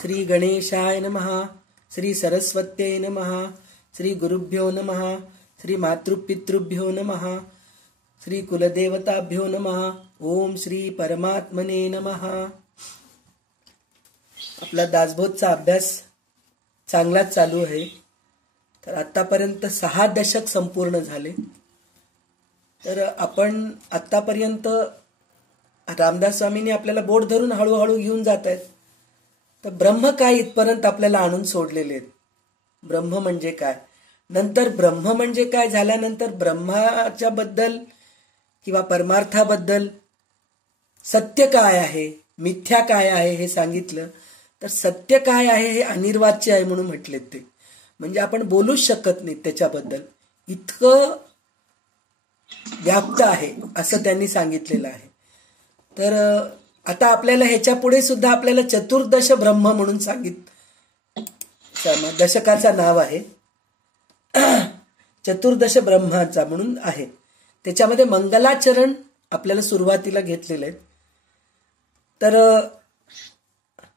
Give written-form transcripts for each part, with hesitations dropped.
श्री गणेशाय नमः, श्री सरस्वत्यै नमः, श्री गुरुभ्यो नमः, श्री मातृपितृभ्यो नमः, श्री कुलदेवताभ्यो नमः. ओम श्री परमात्मने नमः. आपला दासबोधचा अभ्यास चांगलाच चालू आहे. तर आतापर्यंत 6 दशक संपूर्ण झाले. तर आपण आतापर्यंत रामदास स्वामींनी आपल्याला बोट धरून हळूहळू घेऊन जात आहेत. तर ब्रह्म काय इथपर्यंत आपल्याला आणून सोडलेले आहेत. ब्रह्म म्हणजे काय, नंतर ब्रह्म म्हणजे काय झाल्यानंतर ब्रह्माच्या बद्दल किंवा परमार्थाबद्दल सत्य काय आहे, मिथ्या काय आहे हे सांगितलं. तर सत्य काय आहे हे अनिर्वाच्य आहे म्हणून म्हटलेत ते. म्हणजे आपण बोलूच शकत नाही त्याच्याबद्दल, इतकं व्याप्त आहे असं त्यांनी सांगितलेलं आहे. तर आता आपल्याला ह्याच्या पुढे सुद्धा आपल्याला चतुर्दश ब्रह्म म्हणून दशकाचं नाव आहे चतुर्दश ब्रह्माचा म्हणून आहे. त्याच्यामध्ये मंगलाचरण आपल्याला सुरुवातीला घेतलेले आहेत. तर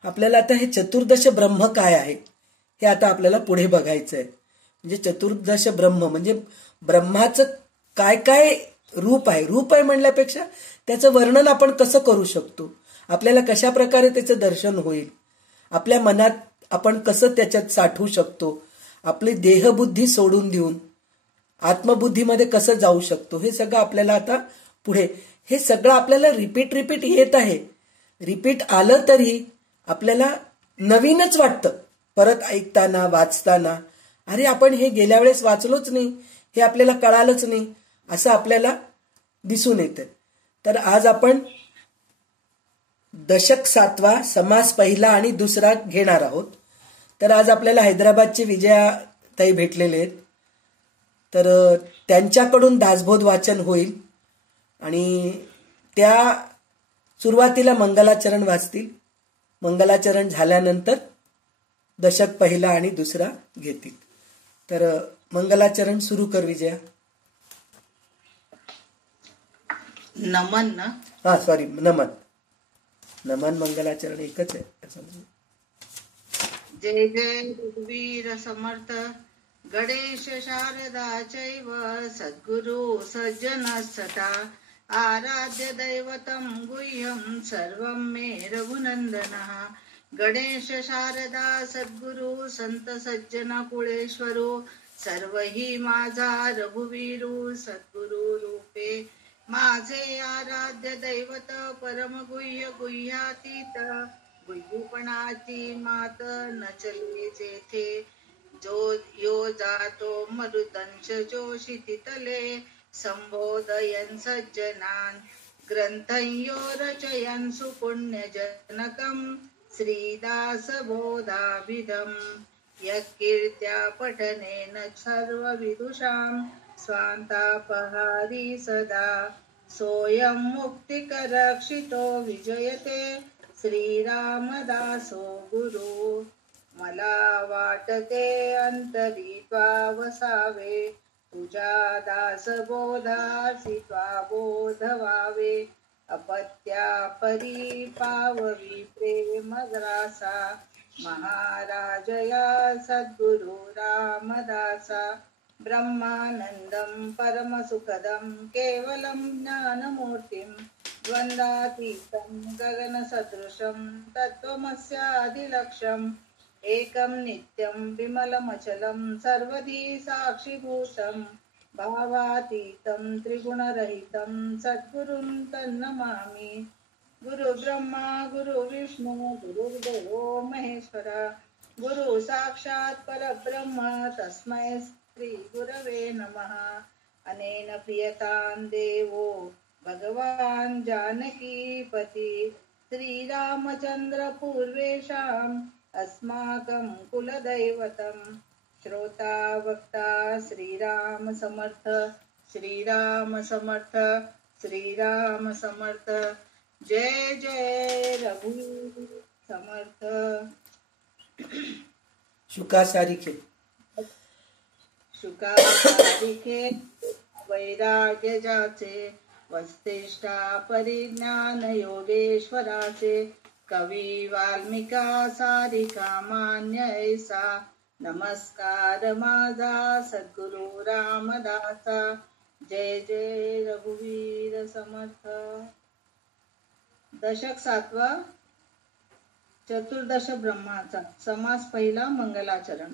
आपल्याला आता हे चतुर्दश ब्रह्म काय आहे हे आता आपल्याला पुढे बघायचं आहे. म्हणजे चतुर्दश ब्रह्म म्हणजे ब्रह्माचं काय काय रूप आहे. रूप आहे म्हणल्यापेक्षा त्याचं वर्णन आपण कसं करू शकतो, आपल्याला कशा प्रकारे त्याचं दर्शन होईल, आपल्या मनात आपण कसं त्याच्यात साठवू शकतो, आपली देहबुद्धी सोडून देऊन आत्मबुद्धीमध्ये कसं जाऊ शकतो, हे सगळं आपल्याला आता पुढे. हे सगळं आपल्याला रिपीट येत आहे. रिपीट आलं तरी आपल्याला नवीनच वाटतं परत ऐकताना वाचताना. अरे आपण हे गेल्या वेळेस वाचलोच नाही, हे आपल्याला कळालंच नाही असं आपल्याला दिसून येतं. तर आज आपण दशक 7वा समास पहिला आणि दुसरा घेणार आहोत. तर आज आपल्याला हैदराबादचे विजया ताई भेटलेले आहेत. तर त्यांच्याकडून दासबोध वाचन होईल आणि त्या सुरुवातीला मंगलाचरण वाचतील. मंगलाचरण झाल्यानंतर दशक पहिला आणि दुसरा घेतील. तर मंगलाचरण सुरू कर विजया. नमन ना, हा सॉरी नमन. नमन मंगलाचरण एकच आहे. जय जय रघुवीर समर्थ गणेश शारदा चैव सद्गुरु सज्जन सदा आराध्य दैवतं गुह्यं सर्वं मे रघुनंदनः. गणेश शारदा सद्गुरु संत सज्जन कुळेश्वरो सर्व ही माझा रघुवीरू सद्गुरु रूपे. माझे आराध्य दैवत परम गुह्य गुह्यातीत गुह्यपणाची मात न चले जेथे. जो यो जातो मरुदंश जोषिति तले संबोधयन् सज्जनान् ग्रंथयो रचयन् सुपुण्यजनकं श्रीदासबोधाभिधम्. यत्कीर्त्या पठनेन सर्वविदुषां स्वान्तापहारी सदा सोऽयं मुक्तिकरक्षितो विजयते श्रीरामदासो गुरु. मला वाटते अंतरी त्वा वसावे तुझ्या दासबोधासी त्वा बोध व्हावे. अपत्या परी पाववी प्रेमग्रासा महाराजया सद्गुरु रामदासा. ब्रह्मानंदं परमसुखदं केवलं ज्ञानमूर्तिं द्वन्द्वातीतं गगनसदृशं तत्त्वमस्यादिलक्ष्यम्. एकं नित्यं विमलमचलं सर्वधी साक्षिभूतं भावातीतं त्रिगुणरहितं सद्गुरुं तन्नमामि. गुरु ब्रह्मा गुरु विष्णु गुरुर्देवो महेश्वरा गुरु साक्षात् परब्रह्म तस्मै श्री गुरवे नमः. अनेन प्रियतां देवो भगवान् जानकीपति श्रीरामचन्द्र पूर्वेषाम् अस्माकं कुलदैवतं. श्रोता वक्ता श्रीराम समर्थ श्रीराम समर्थ श्रीराम समर्थ. जय जय रघुवीर समर्थ. शुकासारिखे वैराग्य जाचे वस्तिष्ठा परिज्ञान योगेश्वराचे कवी वाल्मिका सारिका मान्य ऐसा, नमस्कार माझा सद्गुरु रामदासा. जय जय रघुवीर समर्थ. दशक 7. चतुर्दश ब्रह्माचा. समास पहिला. मंगलाचरण.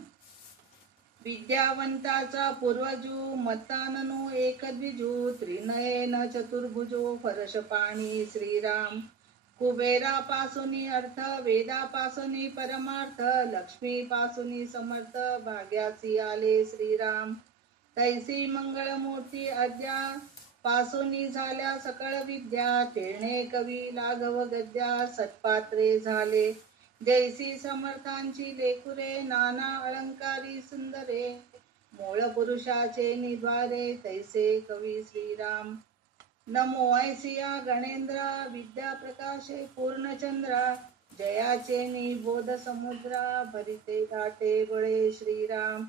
विद्यावंताचा पूर्वजू, मत्ताननो एकद्विजू, त्रिनयन चतुर्भुजो, फरश पाणी श्रीराम. कुबेरापासूनी अर्थ, वेदापासूनी परमार्थ, लक्ष्मीपासूनी समर्थ, भाग्यासी आले श्रीराम. तैसी मंगळमूर्ती अद्या, पासूनी झाल्या सकळ विद्या, तेणे कवी लाघव गद्या, सत्पात्रे झाले. जैसी समर्थांची लेकुरे, नाना अलंकारी सुंदरे, मूळ पुरुषाचे निद्वारे, तैसे कवी श्रीराम. नमो ऐसिया गणेंद्रा, विद्या प्रकाशे पूर्णचंद्रा, जयाचे निबोध समुद्रा, भरिते दाटे बळे श्रीराम.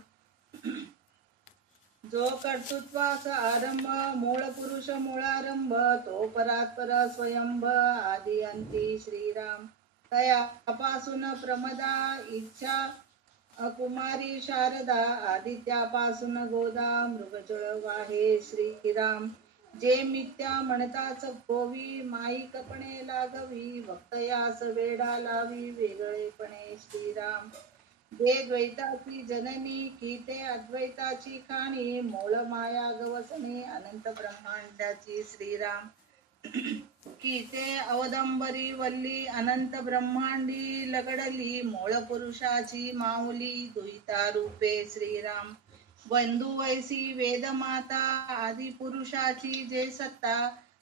जो कर्तृत्वास आरंभ, मूळ पुरुष मूळारंभ, तो परात्पर स्वयंभ, आदि अंती श्रीराम. तयापासून प्रमदा, इच्छा कुमारी शारदा, आदित्यापासून गोदा, मृगजळ वाहे श्रीराम. जे मिथ्या म्हणताच गोवी, माईकपणे लागवी, भक्तयास वेडा लावी, वेगळेपणे श्रीराम. जे द्वैताची जननी, की ते अद्वैताची खाणी, मूळ माया गवसणी, अनंत ब्रह्मांडाची श्रीराम. की ते अवदंबरी वल्ली, अनंत ब्रह्मांडी लगडली, मूळ पुरुषाची माऊली, दुहिता रूपे श्रीराम. बंधू वैसी वेदमाता, आदि पुरुषाची जे सत्ता,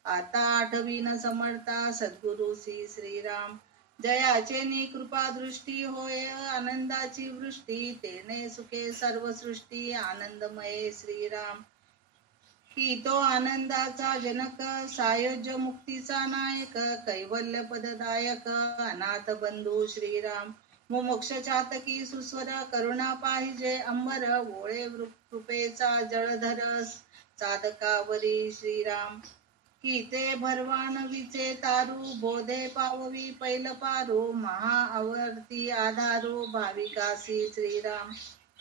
आता आठवीन समर्था, सद्गुरुसी श्रीराम. जयाचे नि कृपा दृष्टी होय, आनंदाची वृष्टी, तेने सुखे सर्व सृष्टी, आनंदमय श्रीराम. की तो आनंदाचा जनक, सायोज्य मुक्तीचा नायक, कैवल्य पददायक, अनाथ बंधू श्रीराम. मुमुक्ष चातकी सुस्वर, करुणा पाहिजे अंबर, ओळे कृपेचा जळधर, साधकावरी श्रीराम. की ते भरवानवीचे तारू, बोधे पाववी पैल पारू, महाआवर्ती आधारू, भाविकासी श्रीराम.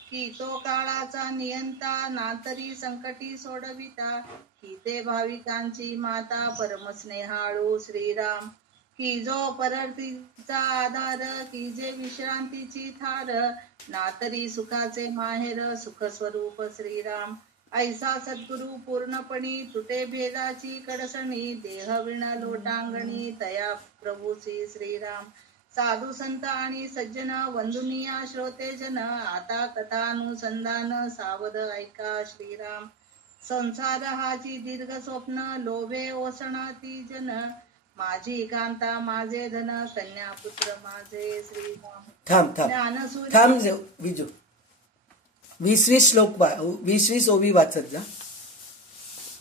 की तो काळाचा नियंता, नातरी संकटी सोडविता, की ते भाविकांची माता, परमस्नेहाळू श्रीराम. की जो परतीचा आधार, की जे विश्रांतीची थार, नातरी सुखाचे माहेर, सुख स्वरूप श्रीराम. ऐसा सद्गुरु पूर्णपणी, तुटे भेदाची कडसणी, देह विण लोटांगणी, तया प्रभूसी श्रीराम. साधू संत आणि सज्जन, वंदुनिया श्रोते जन, आता कथानुसंधान, सावध ऐका श्रीराम. संसार हाची दीर्घ स्वप्न, लोभे ओसणाती जन, माझी कांता माझे धन, कन्या पुत्र माझे श्रीराम. थांब विजू. 20 श्लोक 20 ओवी वाचत जा.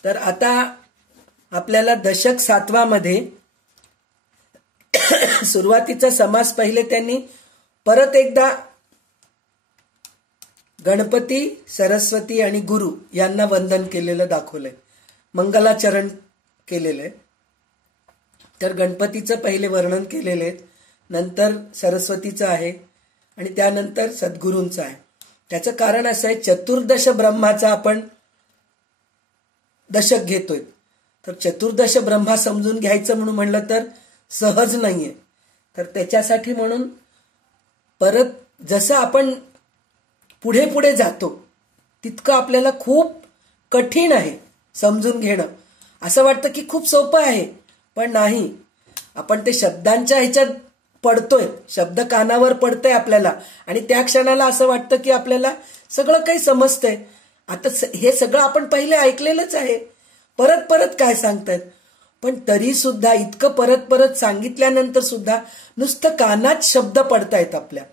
तर आता आपल्याला दशक 7 मध्ये सुरुवातीचा समास पहिले त्यांनी परत एकदा गणपती, सरस्वती आणि गुरु यांना वंदन केलेलं दाखवलंय, मंगलाचरण केलेलं. तर गणपतीचं पहिले वर्णन केलेले, नंतर सरस्वतीचं आहे आणि त्यानंतर सद्गुरूंचं आहे. त्याचं कारण असं आहे, चतुर्दश ब्रह्माचा आपण दशक घेतोय. तर चतुर्दश ब्रह्मा समजून घ्यायचं म्हणून म्हणलं तर सहज नाहीये. तर त्याच्यासाठी म्हणून परत जसं आपण पुढे पुढे जातो तितकं आपल्याला खूप कठीण आहे समजून घेणं. असं वाटतं की खूप सोपं आहे, पण नाही. आपण ते शब्दांच्या ह्याच्यात पडतोय, शब्द कानावर पडतंय आपल्याला आणि त्या क्षणाला असं वाटतं की आपल्याला सगळं काही समजतंय. आता हे सगळं आपण पहिले ऐकलेलंच आहे, परत परत काय सांगतायत. पण तरी सुद्धा इतकं परत परत सांगितल्यानंतर सुद्धा नुसतं कानात शब्द पडतायत आपल्या,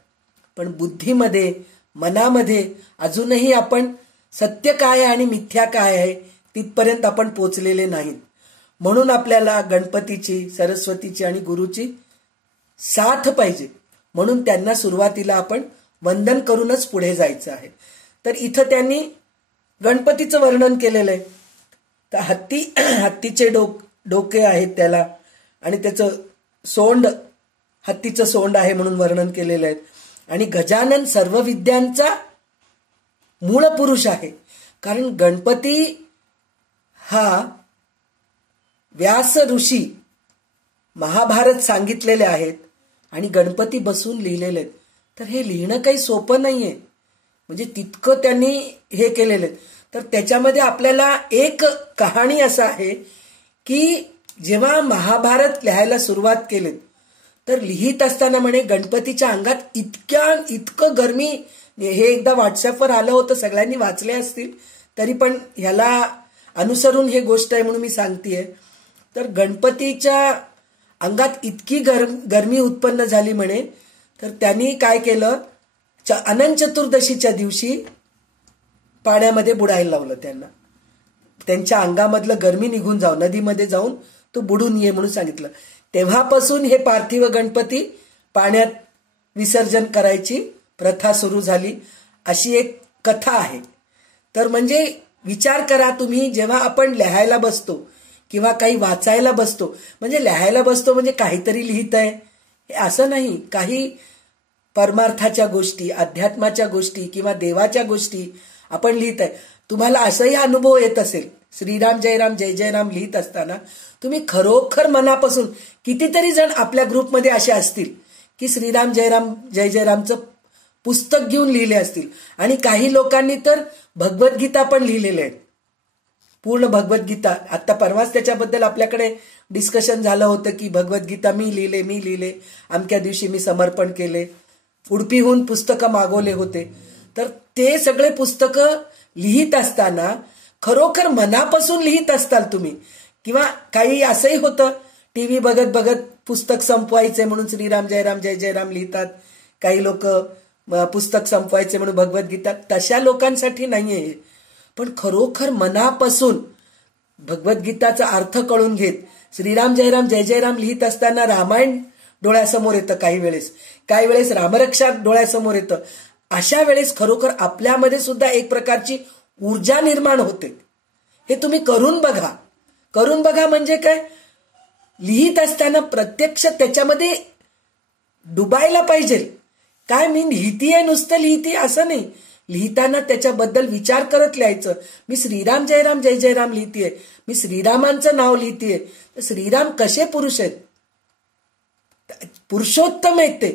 पण बुद्धीमध्ये, मनामध्ये अजूनही आपण सत्य काय आहे आणि मिथ्या काय आहे तिथपर्यंत आपण पोचलेले नाहीत. म्हणून आपल्याला गणपतीची, सरस्वतीची आणि गुरुची साथ पाहिजे. म्हणून त्यांना सुरुवातीला आपण वंदन करूनच पुढे जायचं आहे. तर इथं त्यांनी गणपतीचं वर्णन केलेलं आहे. तर हत्तीचे डोके आहेत त्याला आणि त्याचं सोंड हत्तीचं सोंड आहे म्हणून वर्णन केलेलं आहे. आणि गजानन सर्व विद्यांचा मूळ पुरुष आहे. कारण गणपती हा व्यास ऋषी महाभारत सांगितलेले आहेत आणि गणपती बसून लिहिलेले आहेत. तर हे लिहिणं काही सोपं नाहीये, म्हणजे तितकं त्यांनी हे केलेलं आहे. तर त्याच्यामध्ये आपल्याला एक कहाणी असं आहे की जेव्हा महाभारत लिहायला सुरुवात केली तर लिहित असताना म्हणे गणपतीच्या अंगात इतकं गरमी, हे एकदा व्हॉट्सअपवर आलं होतं, सगळ्यांनी वाचले असतील, तरी पण ह्याला अनुसरून हे गोष्ट आहे म्हणून मी सांगतेय. तर गणपतीच्या अंगात इतकी गरमी उत्पन्न झाली म्हणे, तर त्यांनी काय केलं, अनंत चतुर्दशीच्या दिवशी पाण्यामध्ये बुडायला लावलं त्यांना. त्यांच्या अंगामधलं गरमी निघून जाऊ, नदीमध्ये जाऊन तू बुडून ये म्हणून सांगितलं. तेव्हापासून हे पार्थिव गणपती पाण्यात विसर्जन करायची प्रथा सुरू झाली, अशी एक कथा आहे. तर म्हणजे विचार करा तुम्ही, जेव्हा आपण लिहायला बसतो किंवा काही वाचायला बसतो, म्हणजे लिहायला बसतो म्हणजे काहीतरी लिहित आहे असं नाही, काही परमार्थाच्या गोष्टी, अध्यात्माच्या गोष्टी किंवा देवाच्या गोष्टी आपण लिहित आहे. तुम्हाला असंही अनुभव येत असेल, श्रीराम जय राम जय जय राम लिहित असताना तुम्ही खरोखर मनापासून, कितीतरी जण आपल्या ग्रुपमध्ये असे असतील की श्रीराम जय जय रामचं पुस्तक घेऊन लिहिले असतील. आणि काही लोकांनी तर भगवद्गीता पण लिहिलेले आहेत, पूर्ण भगवद्गीता. आता परवाच त्याच्याबद्दल आपल्याकडे डिस्कशन झालं होतं की भगवद्गीता मी लिहिले, अमक्या दिवशी मी समर्पण केले, उडपीहून पुस्तकं मागवले होते. तर ते सगळे पुस्तकं लिहित असताना खरोखर मनापासून लिहित असताल तुम्ही. किंवा काही असंही होतं, टीव्ही बघत बघत पुस्तक संपवायचे म्हणून श्रीराम जय जय राम लिहितात, काही लोक पुस्तक संपवायचे म्हणून भगवद्गीता. तशा लोकांसाठी नाहीये, पण खरोखर मनापासून भगवद्गीताचा अर्थ कळून घेत श्रीराम जय जय राम लिहित असताना रामायण डोळ्यासमोर येतं, काही वेळेस रामरक्षा डोळ्यासमोर येतं. अशा वेळेस खरोखर आपल्यामध्ये सुद्धा एक प्रकारची ऊर्जा निर्माण होते. हे तुम्ही करून बघा म्हणजे काय, लिहित असताना प्रत्यक्ष त्याच्यामध्ये डुबायला पाहिजे. काय मी लिहितीये, नुसतं लिहिते असं नाही, लिहिताना त्याच्याबद्दल विचार करत लिहायचं. मी श्रीराम जय जय राम लिहितेय, मी श्रीरामांचं नाव लिहितेय. तर श्रीराम कसे पुरुष आहेत, पुरुषोत्तम आहेत ते,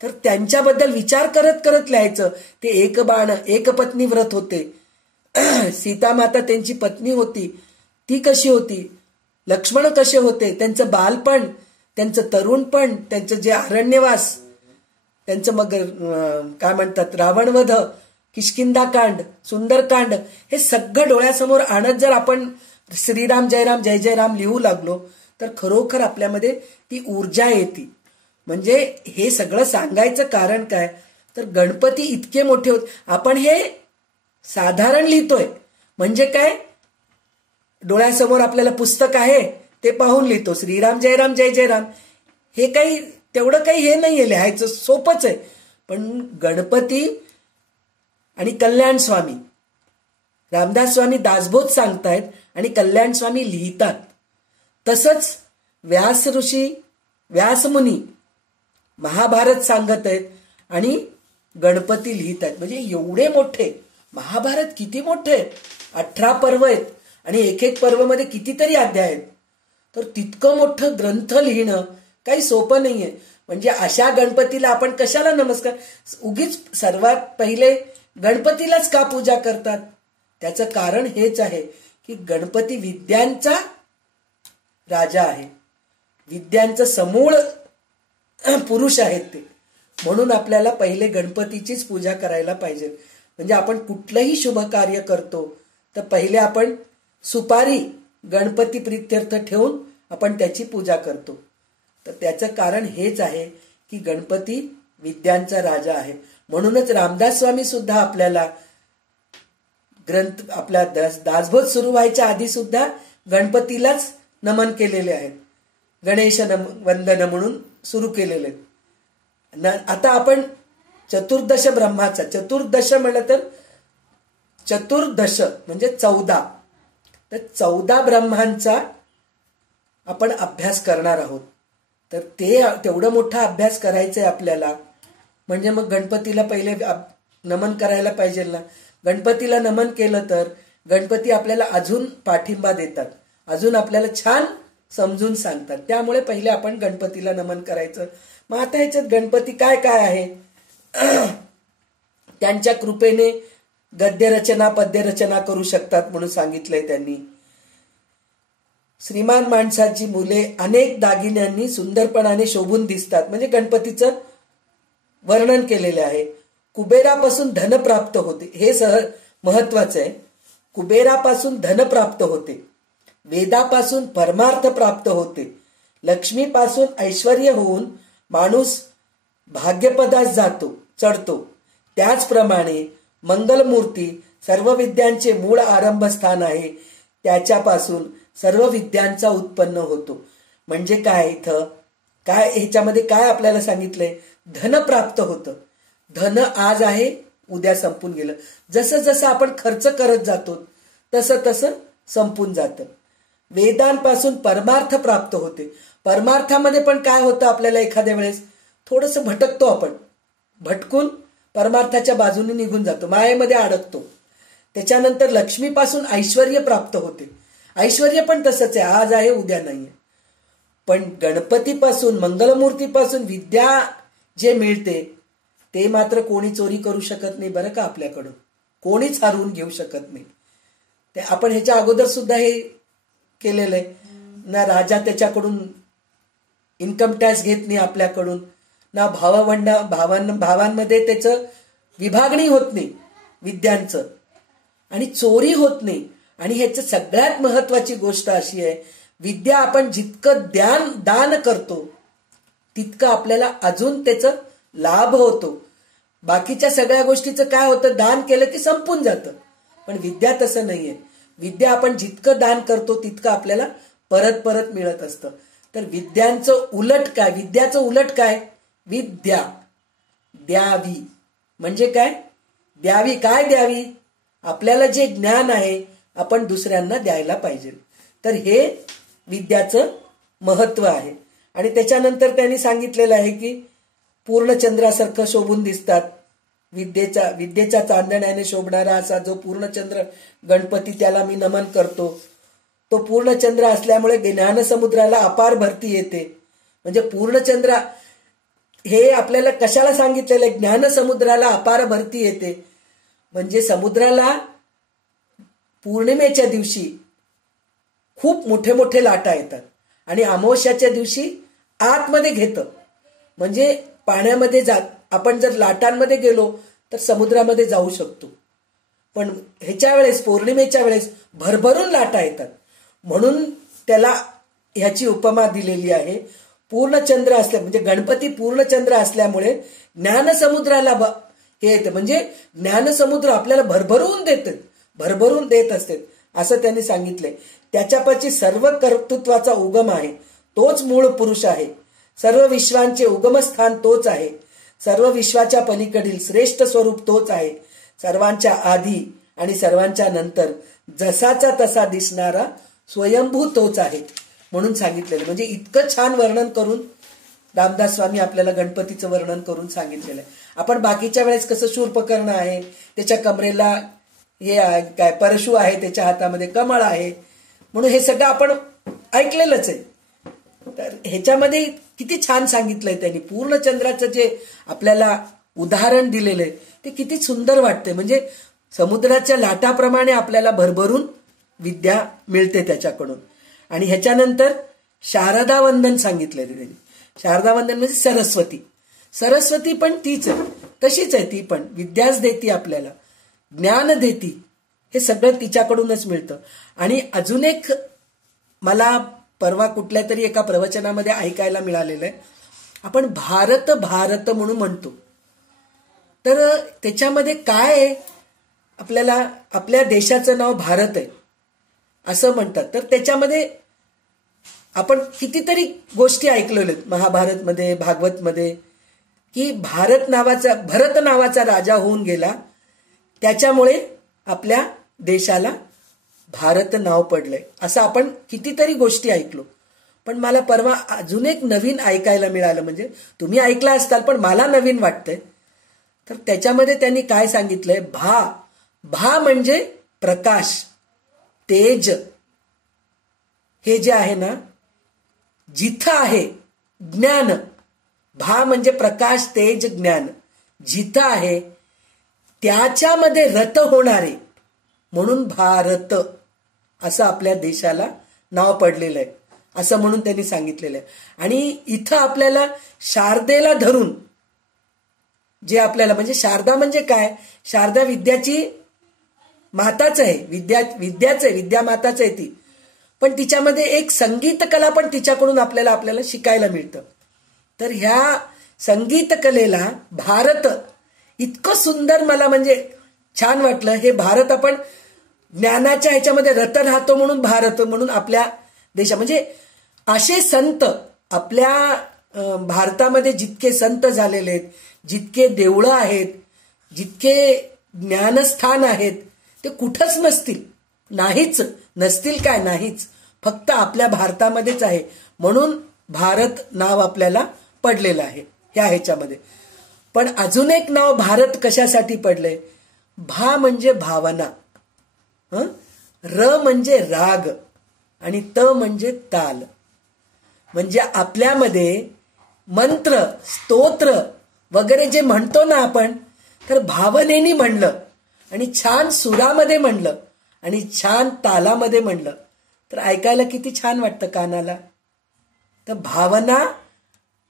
तर त्यांच्याबद्दल विचार करत लिहायचं. ते एक बाण एक पत्नी व्रत होते, सीतामाता त्यांची पत्नी होती, ती कशी होती, लक्ष्मण कसे होते, त्यांचं बालपण, त्यांचं तरुणपण, त्यांचं जे अरण्यवास, त्यांचं मग काय म्हणतात रावणवध, किष्किंधाकांड, सुंदरकांड, हे सगळं डोळ्यासमोर आणत जर आपण श्रीराम जय जय राम लिहू लागलो तर खरोखर आपल्यामध्ये ती ऊर्जा येते. म्हणजे हे सगळं सांगायचं कारण काय, तर गणपती इतके मोठे होते. आपण हे साधारण लिहितोय म्हणजे काय, डोळ्यासमोर आपल्याला पुस्तक आहे ते पाहून लिहितो श्रीराम जय जय राम. हे काही तेवढं काही हे नाहीये, लिहायचं सोपंच आहे. पण गणपती आणि कल्याण स्वामी, रामदास स्वामी दासबोध सांगतायत आणि कल्याण स्वामी लिहितात. तसंच व्यास ऋषी, व्यासमुनी महाभारत सांगत आहेत आणि गणपती लिहित आहेत. म्हणजे एवढे मोठे महाभारत, किती मोठे, 18 पर्व आहेत आणि एक पर्व मध्ये कितीतरी अध्याय आहेत. तर तितकं मोठं ग्रंथ लिहिणं काही सोपं नाहीये. म्हणजे अशा गणपतीला आपण कशाला नमस्कार, उगीच सर्वात पहिले गणपतीलाच का पूजा करतात, त्याचं कारण हेच आहे की गणपती विद्यांचा राजा आहे, विद्यांचं समूळ पुरुष आहेत ते. म्हणून आपल्याला पहिले गणपतीचीच पूजा करायला पाहिजे. म्हणजे आपण कुठलंही शुभ कार्य करतो तर पहिले आपण सुपारी गणपती प्रित्यर्थ ठेवून आपण त्याची पूजा करतो. तर त्याचं कारण हेच आहे की गणपती विद्यांचा राजा आहे. म्हणूनच रामदास स्वामी सुद्धा आपल्याला ग्रंथ, आपल्या दासबोध सुरू व्हायच्या आधी सुद्धा गणपतीलाच नमन केलेले आहेत, गणेश वंदन म्हणून सुरू केलेले. आता आपण चतुर्दश ब्रह्माचा, चतुर्दश म्हणलं तर चतुर्दश म्हणजे 14, तर 14 ब्रह्मांचा आपण अभ्यास करणार आहोत. तर ते तेवढं मोठा अभ्यास करायचा आहे आपल्याला. म्हणजे मग गणपतीला पहिले नमन करायला पाहिजे ना. गणपतीला नमन केलं तर गणपती आपल्याला अजून पाठिंबा देतात, अजून आपल्याला छान समजून सांगतात. त्यामुळे पहिले आपण गणपतीला नमन करायचं. मग आता ह्याच्यात गणपती काय काय आहे, त्यांच्या कृपेने गद्यरचना पद्यरचना करू शकतात म्हणून सांगितलंय त्यांनी. श्रीमान माणसाची मुले अनेक दागिन्यांनी सुंदरपणाने शोभून दिसतात, म्हणजे गणपतीचं वर्णन केलेले आहे. कुबेरापासून धन प्राप्त होते, हे महत्वाचं आहे. कुबेरापासून धन प्राप्त होते, वेदापासून परमार्थ प्राप्त होते, लक्ष्मीपासून ऐश्वर्य होऊन माणूस भाग्यपदास जातो चढतो. त्याचप्रमाणे मंगलमूर्ती सर्व विद्यांचे मूळ आरंभस्थान आहे, त्याच्यापासून सर्व विद्यांचा उत्पन्न होतो. म्हणजे काय, इथं काय ह्याच्यामध्ये काय आपल्याला सांगितलंय, धन प्राप्त होतं. धन आज आहे उद्या संपून गेलं. जसं जसं आपण खर्च करत जातो तसं तसं संपून जातं. वेदांपासून परमार्थ प्राप्त होते. परमार्थामध्ये पण काय होतं, आपल्याला एखाद्या वेळेस थोडंसं भटकतो, आपण भटकून परमार्थाच्या बाजूने निघून जातो, मायेमध्ये अडकतो. त्याच्यानंतर लक्ष्मीपासून ऐश्वर्य प्राप्त होते. ऐश्वर्य पण तसंच आहे, आज आहे उद्या नाहीये. पण गणपतीपासून मंगलमूर्तीपासून विद्या जे मिळते ते मात्र कोणी चोरी करू शकत नाही बरं का, आपल्याकडून कोणीच हरवून घेऊ शकत नाही. ते आपण ह्याच्या अगोदर सुद्धा हे केलेलं आहे ना. राजा त्याच्याकडून इन्कम टॅक्स घेत नाही आपल्याकडून ना. भावांमध्ये त्याचं विभागणी होत नाही विद्यांचं, आणि चोरी होत नाही. आणि ह्याचं सगळ्यात महत्वाची गोष्ट अशी आहे, विद्या आपण जितकं दान करतो तितकं आपल्याला अजून त्याचं लाभ होतो. बाकीच्या सगळ्या गोष्टीचं काय होतं, दान केलं की संपून जातं. पण विद्या तसं नाहीये. विद्या आपण जितकं दान करतो तितकं आपल्याला परत परत मिळत असतं. तर विद्यांचं उलट काय, विद्याचं उलट काय, विद्या द्यावी. म्हणजे काय द्यावी, काय द्यावी, आपल्याला जे ज्ञान आहे आपण दुसऱ्यांना द्यायला पाहिजे. तर हे विद्याचं महत्व आहे. आणि त्याच्यानंतर त्यांनी सांगितलेलं आहे की पूर्णचंद्रासारखं शोभून दिसतात. विद्येच्या चांदण्याने शोभणारा असा जो पूर्णचंद्र गणपती, त्याला मी नमन करतो. तो पूर्णचंद्र असल्यामुळे ज्ञानसमुद्राला अपार भरती येते. म्हणजे पूर्णचंद्र हे आपल्याला कशाला सांगितलेलं आहे, ज्ञानसमुद्राला अपार भरती येते. म्हणजे समुद्राला पौर्णिमेच्या दिवशी खूप मोठे मोठे लाटा येतात आणि अमावस्याच्या दिवशी आतमध्ये घेतं. म्हणजे पाण्यामध्ये आपण जर लाटांमध्ये गेलो तर समुद्रामध्ये जाऊ शकतो. पण ह्याच्या वेळेस पौर्णिमेच्या वेळेस भरभरून लाटा येतात, म्हणून त्याला ह्याची उपमा दिलेली आहे. पूर्णचंद्र असल्या म्हणजे गणपती पूर्णचंद्र असल्यामुळे ज्ञानसमुद्राला हे येतं. म्हणजे ज्ञानसमुद्र आपल्याला भरभरून देत असते असं त्यांनी सांगितलंय. त्याच्यापाशी सर्व कर्तृत्वाचा उगम आहे, तोच मूळ पुरुष आहे. सर्व विश्वांचे उगमस्थान तोच आहे. सर्व विश्वाच्या पलीकडील श्रेष्ठ स्वरूप तोच आहे. सर्वांच्या आधी आणि सर्वांच्या नंतर जसाचा तसा दिसणारा स्वयंभू तोच आहे म्हणून सांगितलेलं. म्हणजे इतकं छान वर्णन करून रामदास स्वामी आपल्याला गणपतीचं वर्णन करून सांगितलेलं आहे. आपण बाकीच्या वेळेस कसं शूर्पकर्ण आहे, त्याच्या कमरेला हे काय परशु आहे, त्याच्या हातामध्ये कमळ आहे, म्हणून हे सगळं आपण ऐकलेलंच आहे. तर ह्याच्यामध्ये किती छान सांगितलंय त्यांनी. पूर्णचंद्राचं जे आपल्याला उदाहरण दिलेलं आहे ते किती सुंदर वाटते. म्हणजे समुद्राच्या लाटाप्रमाणे आपल्याला भरभरून विद्या मिळते त्याच्याकडून. आणि ह्याच्यानंतर शारदा वंदन सांगितलंय त्यांनी. शारदा वंदन म्हणजे सरस्वती पण तीच आहे, तशीच आहे. ती पण विद्याच देती, आपल्याला ज्ञान देती. हे सगळं तिच्याकडूनच मिळतं. आणि अजून एक मला परवा कुठल्या तरी एका प्रवचनामध्ये ऐकायला मिळालेलं आहे, आपण भारत भारत म्हणून म्हणतो. तर त्याच्यामध्ये काय आहे, आपल्याला आपल्या देशाचं नाव भारत आहे असं म्हणतात. तर त्याच्यामध्ये आपण कितीतरी गोष्टी ऐकलेल्या आहेत महाभारतमध्ये, भागवतमध्ये, की भरत नावाचा राजा होऊन गेला, त्याच्यामुळे आपल्या देशाला भारत नाव पडलंय असं आपण कितीतरी गोष्टी ऐकलो. पण मला परवा अजून एक नवीन ऐकायला मिळालं, म्हणजे तुम्ही ऐकला असताल पण मला नवीन वाटतंय. तर त्याच्यामध्ये त्यांनी काय सांगितलंय, भा म्हणजे प्रकाश, तेज. हे जे आहे ना, जिथं आहे ज्ञान, भा म्हणजे प्रकाश, तेज, ज्ञान, जिथं आहे त्याच्यामध्ये रत होणारे म्हणून भारत असं आपल्या देशाला नाव पडलेलं आहे, असं म्हणून त्यांनी सांगितलेलं आहे. आणि इथं आपल्याला शारदेला धरून जे आपल्याला, म्हणजे शारदा म्हणजे काय, शारदा विद्याची माताच आहे, विद्याच आहे, विद्या माताच आहे ती. पण तिच्यामध्ये एक संगीत कला पण तिच्याकडून आपल्याला शिकायला मिळतं. तर ह्या संगीत कलेला भारत इतकं सुंदर, मला म्हणजे छान वाटलं. हे भारत आपण ज्ञानाच्या ह्याच्यामध्ये रत राहतो म्हणून भारत म्हणून आपल्या देशा, म्हणजे असे संत आपल्या भारतामध्ये जितके संत झालेले आहेत, जितके देवळं आहेत, जितके ज्ञानस्थान आहेत, ते कुठंच नसतील, नसतील काय, नाहीच, फक्त आपल्या भारतामध्येच आहे. म्हणून भारत नाव आपल्याला पडलेलं आहे ह्या ह्याच्यामध्ये. पण अजून एक नाव भारत कशासाठी पडलंय, भा म्हणजे भावना, र म्हणजे राग आणि त म्हणजे ताल. म्हणजे आपल्यामध्ये मंत्र, स्तोत्र वगैरे जे म्हणतो ना आपण, तर भावनेनी म्हणलं आणि छान सुरामध्ये म्हणलं आणि छान तालामध्ये म्हणलं तर ऐकायला किती छान वाटतं कानाला. तर भावना,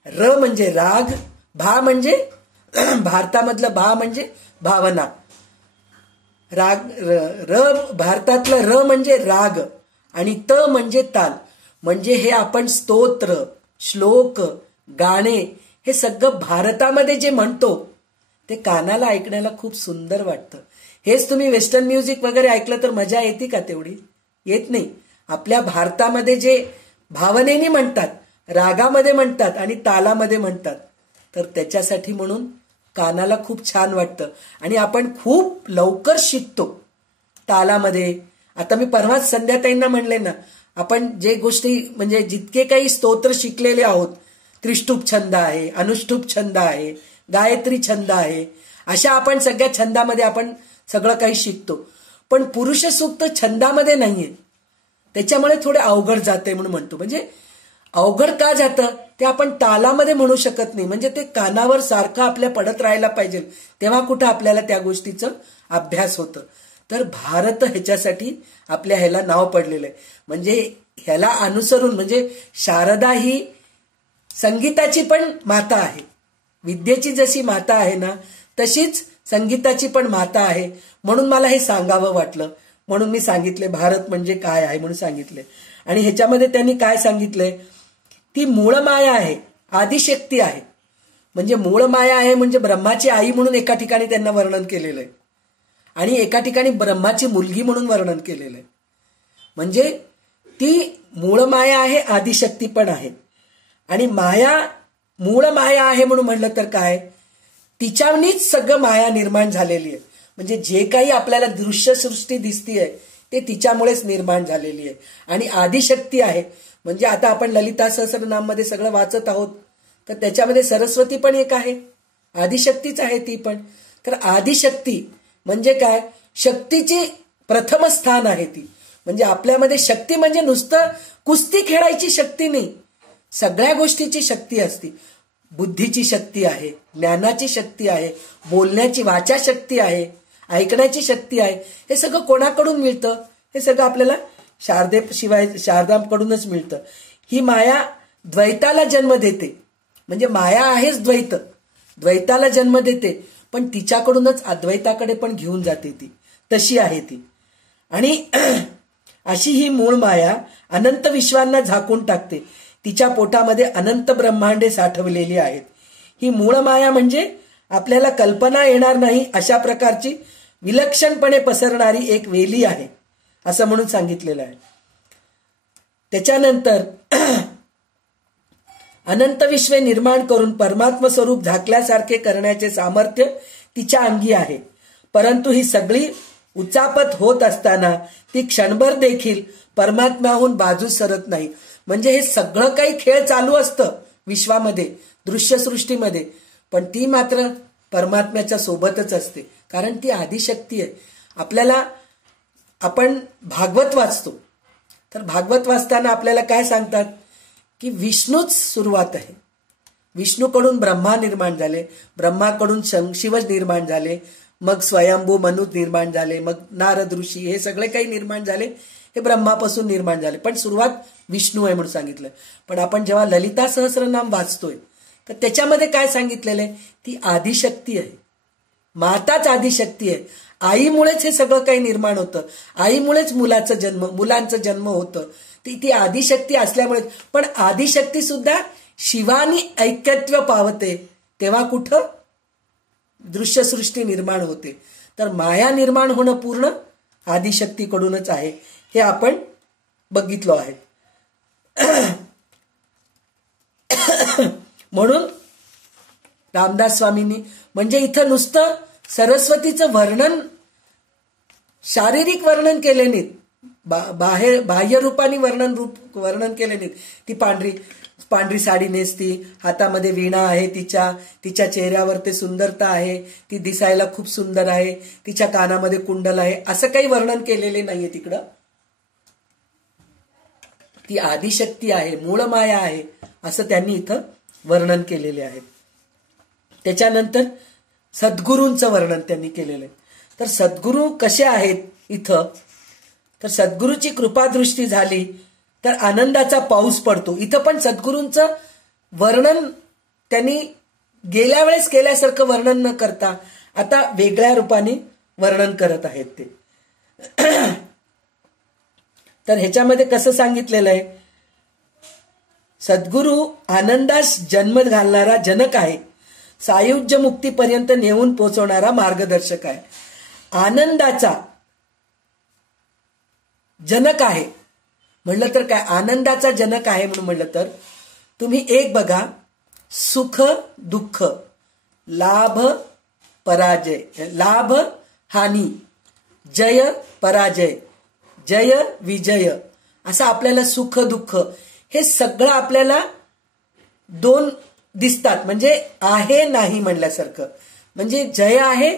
र म्हणजे राग, भा म्हणजे भारतामधलं भा म्हणजे भावना, राग, भारतातलं र म्हणजे राग आणि त म्हणजे ताल. म्हणजे हे आपण स्तोत्र, श्लोक, गाणे हे सगळं भारतामध्ये जे म्हणतो ते कानाला ऐकण्याला खूप सुंदर वाटतं. हेच तुम्ही वेस्टर्न म्युझिक वगैरे ऐकलं तर मजा येते का, तेवढी येत नाही. आपल्या भारतामध्ये जे भावनेनी म्हणतात, रागामध्ये म्हणतात आणि तालामध्ये म्हणतात, तर त्याच्यासाठी म्हणून कानाला खूप छान वाटतं आणि आपण खूप लवकर शिकतो तालामध्ये. आता मी परवाच संध्याताईंना म्हणले ना, आपण जे गोष्टी म्हणजे जितके काही स्तोत्र शिकलेले आहोत, त्रिष्टुप छंद आहे, अनुष्टुप छंद आहे, गायत्री छंद आहे, अशा आपण सगळ्या छंदामध्ये आपण सगळं काही शिकतो. पण पुरुष सूक्त छंदामध्ये नाहीये, त्याच्यामुळे थोडे अवघड जाते म्हणून म्हणतो. म्हणजे अवघड का जातं, ते आपण तालामध्ये म्हणू शकत नाही, म्हणजे ते कानावर सारखं आपल्या पडत राहायला पाहिजे, तेव्हा कुठं आपल्याला त्या गोष्टीचं अभ्यास होतं. तर भारत ह्याच्यासाठी आपल्या ह्याला नाव पडलेलं आहे. म्हणजे ह्याला अनुसरून, म्हणजे शारदा ही संगीताची पण माता आहे, विद्येची जशी माता आहे ना तशीच संगीताची पण माता आहे. म्हणून मला हे सांगावं वाटलं, म्हणून मी सांगितले भारत म्हणजे काय आहे म्हणून सांगितले. आणि ह्याच्यामध्ये त्यांनी काय सांगितलंय, ती मूळ माया आहे, आदिशक्ती आहे. म्हणजे मूळ माया आहे म्हणजे ब्रह्माची आई म्हणून एका ठिकाणी त्यांना वर्णन केलेलं आहे आणि एका ठिकाणी ब्रह्माची मुलगी म्हणून वर्णन केलेलं आहे. म्हणजे ती मूळ माया आहे, आदिशक्ती पण आहे. आणि माया, मूळ माया आहे म्हणून म्हणलं तर काय, तिच्यानीच सगळं माया निर्माण झालेली आहे. म्हणजे जे काही आपल्याला दृश्यसृष्टी दिसतीये ते तिच्यामुळेच निर्माण झालेली आहे. आणि आदिशक्ती आहे, म्हणजे आता आपण ललिता सहस्रनाम मध्ये सगळं वाचत आहोत, तर त्याच्यामध्ये सरस्वती पण एक आहे, आदिशक्तीच आहे ती पण. तर आदिशक्ती म्हणजे काय, शक्तीची प्रथम स्थान आहे ती. म्हणजे आपल्यामध्ये शक्ती म्हणजे नुसतं कुस्ती खेळायची शक्ती नाही, सगळ्या गोष्टीची शक्ती असते. बुद्धीची शक्ती आहे, ज्ञानाची शक्ती आहे, बोलण्याची वाचा शक्ती आहे, ऐकण्याची शक्ती आहे. हे सगळं कोणाकडून मिळतं, हे सगळं आपल्याला शारदेशिवाय शारदाकडूनच मिळतं. ही माया द्वैताला जन्म देते, म्हणजे माया आहेच द्वैत, द्वैताला जन्म देते, पण तिच्याकडूनच अद्वैताकडे पण घेऊन जाते ती, तशी आहे ती. आणि अशी ही मूळ माया अनंत विश्वांना झाकून टाकते, तिच्या पोटामध्ये अनंत ब्रह्मांडे साठवलेली आहेत. ही मूळ माया म्हणजे आपल्याला कल्पना येणार नाही अशा प्रकारची विलक्षणपणे पसरणारी एक वेली आहे, असं म्हणून सांगितलेलं आहे. त्याच्यानंतर अनंत विश्वे निर्माण करून परमात्म स्वरूप झाकल्यासारखे करण्याचे सामर्थ्य तिच्या अंगी आहे. परंतु ही सगळी उचापत होत असताना ती क्षणभर देखील परमात्म्याहून बाजू सरत नाही. म्हणजे हे सगळं काही खेळ चालू असतं विश्वामध्ये, दृश्यसृष्टीमध्ये, पण ती मात्र परमात्म्याच्या सोबतच असते, कारण ती आदिशक्ती आहे. आपल्याला आपण भागवत वाचतो, तर भागवत वाचताना आपल्याला काय सांगतात की विष्णूच सुरुवात आहे. विष्णूकडून ब्रह्मा निर्माण झाले, ब्रह्माकडून शिव निर्माण झाले, मग स्वयंभू मनु निर्माण झाले, मग नारद ऋषी, हे सगळे काही निर्माण झाले, हे ब्रह्मापासून निर्माण झाले, पण सुरुवात विष्णू आहे म्हणून सांगितलं. पण आपण जेव्हा ललिता सहस्रनाम वाचतोय तर त्याच्यामध्ये काय सांगितलेलं आहे, ती आदिशक्ती आहे, माताच आदिशक्ती आहे. आईमुळेच हे सगळं काही निर्माण होतं, आईमुळेच मुलांचं जन्म होतं, ती आदिशक्ती असल्यामुळे. पण आदिशक्ती सुद्धा शिवानी ऐक्यत्व पावते तेव्हा कुठं दृश्यसृष्टी निर्माण होते. तर माया निर्माण होणं पूर्ण आदिशक्तीकडूनच आहे, हे आपण बघितलं आहे. म्हणून रामदास स्वामींनी, म्हणजे इथं नुसतं सरस्वतीचं वर्णन, शारीरिक वर्णन केले नाहीत, बाह्य रूपाने वर्णन केले नाहीत. ती पांढरी साडी नेसती, हातामध्ये वीणा आहे, तिच्या चेहऱ्यावर ते सुंदरता आहे, ती दिसायला खूप सुंदर आहे, तिच्या कानामध्ये कुंडल आहे, असं काही वर्णन केलेले नाहीये तिकडं. ती आदिशक्ती आहे, मूळ माया आहे, असं त्यांनी इथं वर्णन केलेले आहे. त्याच्यानंतर सद्गुरूंचं वर्णन त्यांनी केलेलं आहे. तर सद्गुरू कसे आहेत इथं, तर सद्गुरूची कृपादृष्टी झाली तर आनंदाचा पाऊस पडतो. इथं पण सद्गुरूंचं वर्णन त्यांनी गेल्या वेळेस केल्यासारखं वर्णन न करता आता वेगळ्या रूपाने वर्णन करत आहेत ते. तर ह्याच्यामध्ये कसं सांगितलेलं आहे, सद्गुरू आनंदास जन्म घालणारा जनक आहे, सायुज्य मुक्तीपर्यंत नेऊन पोहोचवणारा मार्गदर्शक आहे. आनंदाचा जनक आहे म्हणलं तर काय, आनंदाचा जनक आहे म्हणून म्हणलं तर तुम्ही एक बघा, सुख दुःख, लाभ पराजय, लाभ हानी, जय पराजय, जय विजय, असं आपल्याला सुख दुःख हे सगळं आपल्याला दोन दिसतात, म्हणजे आहे नाही म्हणल्यासारखं. म्हणजे जय आहे,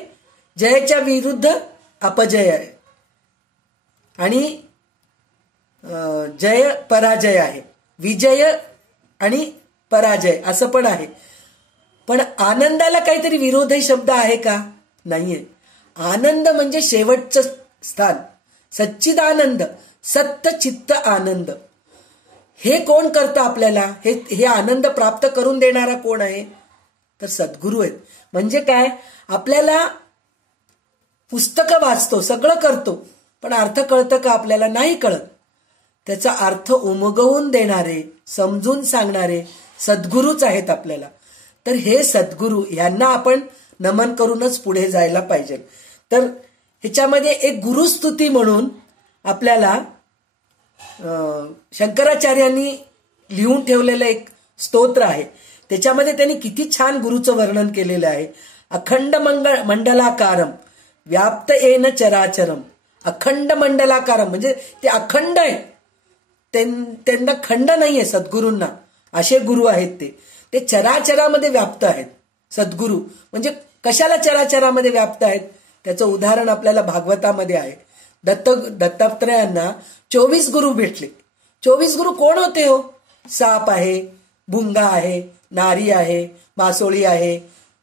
जयाच्या विरुद्ध अपजय आहे, आणि जय पराजय आहे, विजय आणि पराजय असं पण आहे. पण आनंदाला काहीतरी विरोधी शब्द आहे का, नाहीये. आनंद म्हणजे शेवटचं स्थान, सच्चिदानंद, सत्य चित्त आनंद. हे कोण करतं आपल्याला, हे आनंद प्राप्त करून देणारा कोण आहे, तर सद्गुरू आहेत. म्हणजे काय, आपल्याला पुस्तकं वाचतो, सगळं करतो, पण अर्थ कळतं का आपल्याला, नाही कळत. त्याचा अर्थ उमगवून देणारे, समजून सांगणारे सद्गुरूच आहेत आपल्याला. तर हे सद्गुरू यांना आपण नमन करूनच पुढे जायला पाहिजे. तर ह्याच्यामध्ये एक गुरुस्तुती म्हणून आपल्याला शंकराचार्यांनी लिहून ठेवलेलं एक स्तोत्र आहे. त्याच्यामध्ये त्यांनी किती छान गुरुचं वर्णन केलेलं आहे. अखंड मंडलाकारम व्याप्त येन चराचरम. अखंड मंडलाकारम म्हणजे ते अखंड आहे, त्यांना खंड नाहीये सद्गुरूंना, असे गुरु आहेत ते चराचरामध्ये व्याप्त आहेत. सद्गुरू म्हणजे कशाला चराचरामध्ये व्याप्त आहेत, त्याचं उदाहरण आपल्याला भागवतामध्ये आहे. दत्तात्रयांना 24 गुरु भेटले. 24 गुरु कोण होते हो, साप आहे, भुंगा आहे, नारी आहे, मासोळी आहे,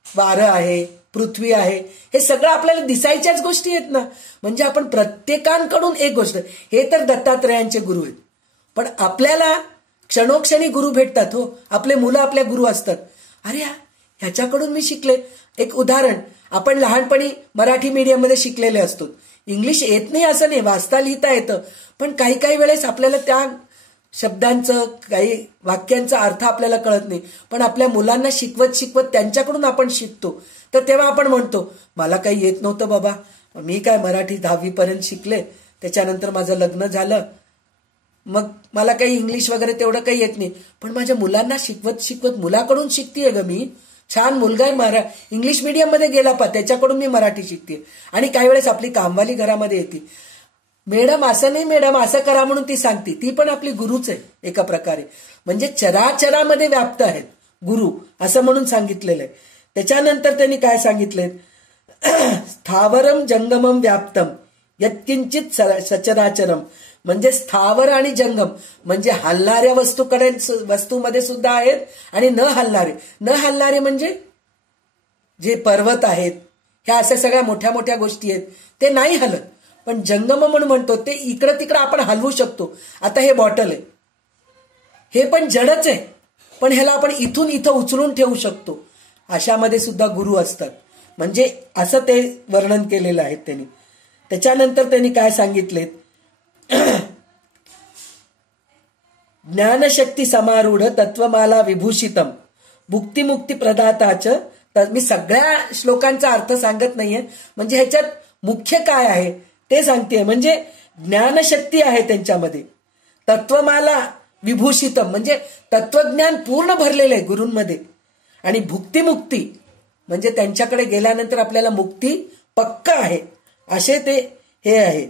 वारं आहे, पृथ्वी आहे, हे सगळं आपल्याला दिसायच्याच गोष्टी आहेत ना. म्हणजे आपण प्रत्येकांकडून एक गोष्ट, हे तर दत्तात्रयांचे गुरु आहेत, पण आपल्याला क्षणोक्षणी गुरु भेटतात हो. आपले मुलं आपल्या गुरु असतात. अरे ह्याच्याकडून मी शिकले. एक उदाहरण, आपण लहानपणी मराठी मीडियममध्ये शिकलेले असतो, इंग्लिश येत नाही असं नाही, वाचता लिहिता येतं, पण काही काही वेळेस आपल्याला त्या शब्दांचं, काही वाक्यांचा अर्थ आपल्याला कळत नाही. पण आपल्या मुलांना शिकवत त्यांच्याकडून आपण शिकतो. तर तेव्हा आपण म्हणतो, मला काही येत नव्हतं बाबा, मी काय मराठी 10वी पर्यंत शिकले, त्याच्यानंतर माझं लग्न झालं, मग मला काही इंग्लिश वगैरे तेवढं काही येत नाही, पण माझ्या मुलांना शिकवत मुलाकडून शिकतेय ग मी. छान मुलगा आहे, इंग्लिश मीडियम मध्ये गेला पा, त्याच्याकडून मी मराठी शिकते. आणि काही वेळेस आपली कामवाली घरामध्ये येते, मॅडम असं नाही, मॅडम असं करा म्हणून ती सांगते, ती पण आपली गुरुच आहे. एका प्रकारे. म्हणजे चराचरामध्ये व्याप्त आहेत गुरु, असं म्हणून सांगितलेलं आहे. त्याच्यानंतर त्यांनी काय सांगितलंय, स्थावरम जंगमम व्याप्तम यत्किंचित सचराचरम. म्हणजे स्थावर आणि जंगम म्हणजे हलणाऱ्या वस्तूमध्ये सुद्धा आहेत आणि न हलणारे म्हणजे जे पर्वत आहेत, ह्या अशा सगळ्या मोठ्या मोठ्या गोष्टी आहेत, ते नाही हलत. पण जंगम म्हणून म्हणतो ते इकडं तिकडं आपण हलवू शकतो. आता हे बॉटल आहे, हे पण जडच आहे, पण ह्याला आपण इथून इथं उचलून ठेवू शकतो. अशामध्ये सुद्धा गुरु असतात. म्हणजे असं ते वर्णन केलेलं आहे त्यांनी. त्याच्यानंतर त्यांनी काय सांगितले, ज्ञानशक्ती समारूढ तत्वमाला विभूषितम भुक्तिमुक्ती प्रदाताच. तर मी सगळ्या श्लोकांचा अर्थ सांगत नाहीये, म्हणजे ह्याच्यात मुख्य काय आहे ते सांगते. म्हणजे ज्ञानशक्ती आहे त्यांच्यामध्ये, तत्वमाला विभूषितम म्हणजे तत्वज्ञान पूर्ण भरलेलं आहे गुरूंमध्ये, आणि भुक्तिमुक्ती म्हणजे त्यांच्याकडे गेल्यानंतर आपल्याला मुक्ती पक्क आहे, असे ते हे आहे.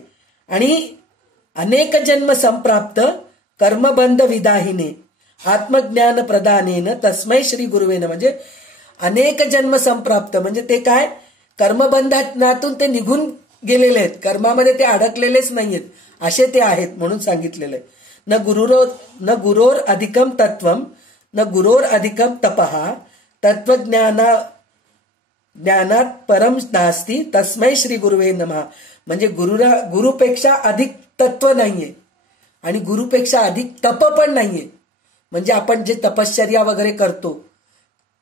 आणि अनेक जन्म संप्राप्त कर्मबंध विदाहिने आत्मज्ञान प्रदानेन तस्मै श्री गुरुवेन. म्हणजे अनेक जन्म संप्राप्त म्हणजे ते काय, कर्मबंधनातून ते निघून गेलेले आहेत, कर्मामध्ये ते अडकलेलेच नाहीयेत, असे ते आहेत म्हणून सांगितलेलं आहे. न गुरोर अधिकम तत्वम न गुरोर अधिकम तपहा ज्ञानात परम नास्ती तस्मै श्री गुरुवे नमः. म्हणजे गुरुपेक्षा अधिक तत्व नाहीये आणि गुरुपेक्षा अधिक तप पण नाहीये. म्हणजे आपण जे तपश्चर्या वगैरे करतो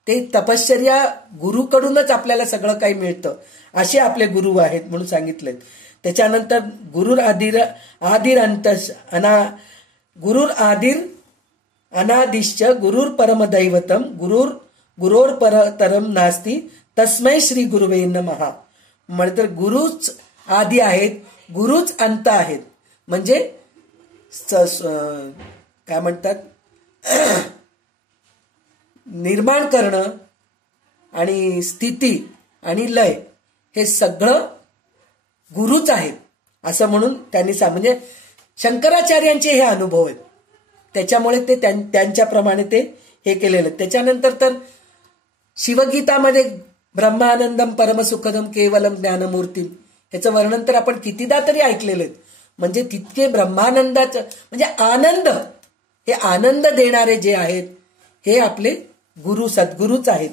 ते तपश्चर्या गुरुकडूनच आपल्याला सगळं काही मिळतं, असे आपले गुरु आहेत म्हणून सांगितले. त्याच्यानंतर गुरुर आदिर अनादिश्च गुरुर परमदैवतम गुरोर परतरम नास्ती तस्मै श्री गुरुवे नमः. म्हणजे गुरुच आदी आहेत, गुरुच अंत आहेत. म्हणजे काय म्हणतात, निर्माण करणं आणि स्थिती आणि लय हे सगळं गुरुच आहेत असं म्हणून त्यांनी म्हणजे शंकराचार्यांचे हे अनुभव आहेत, त्याच्यामुळे ते त्यांच्याप्रमाणे ते हे केलेलं. त्याच्यानंतर तर शिवगीतामध्ये ब्रह्मानंदम परमसुखदम केवलम ज्ञानमूर्ती ह्याचं वर्णन तर आपण कितीदा तरी ऐकलेलं आहे. म्हणजे तितके ब्रह्मानंदाचं म्हणजे आनंद, हे आनंद देणारे जे आहेत हे आपले गुरु सद्गुरूच आहेत.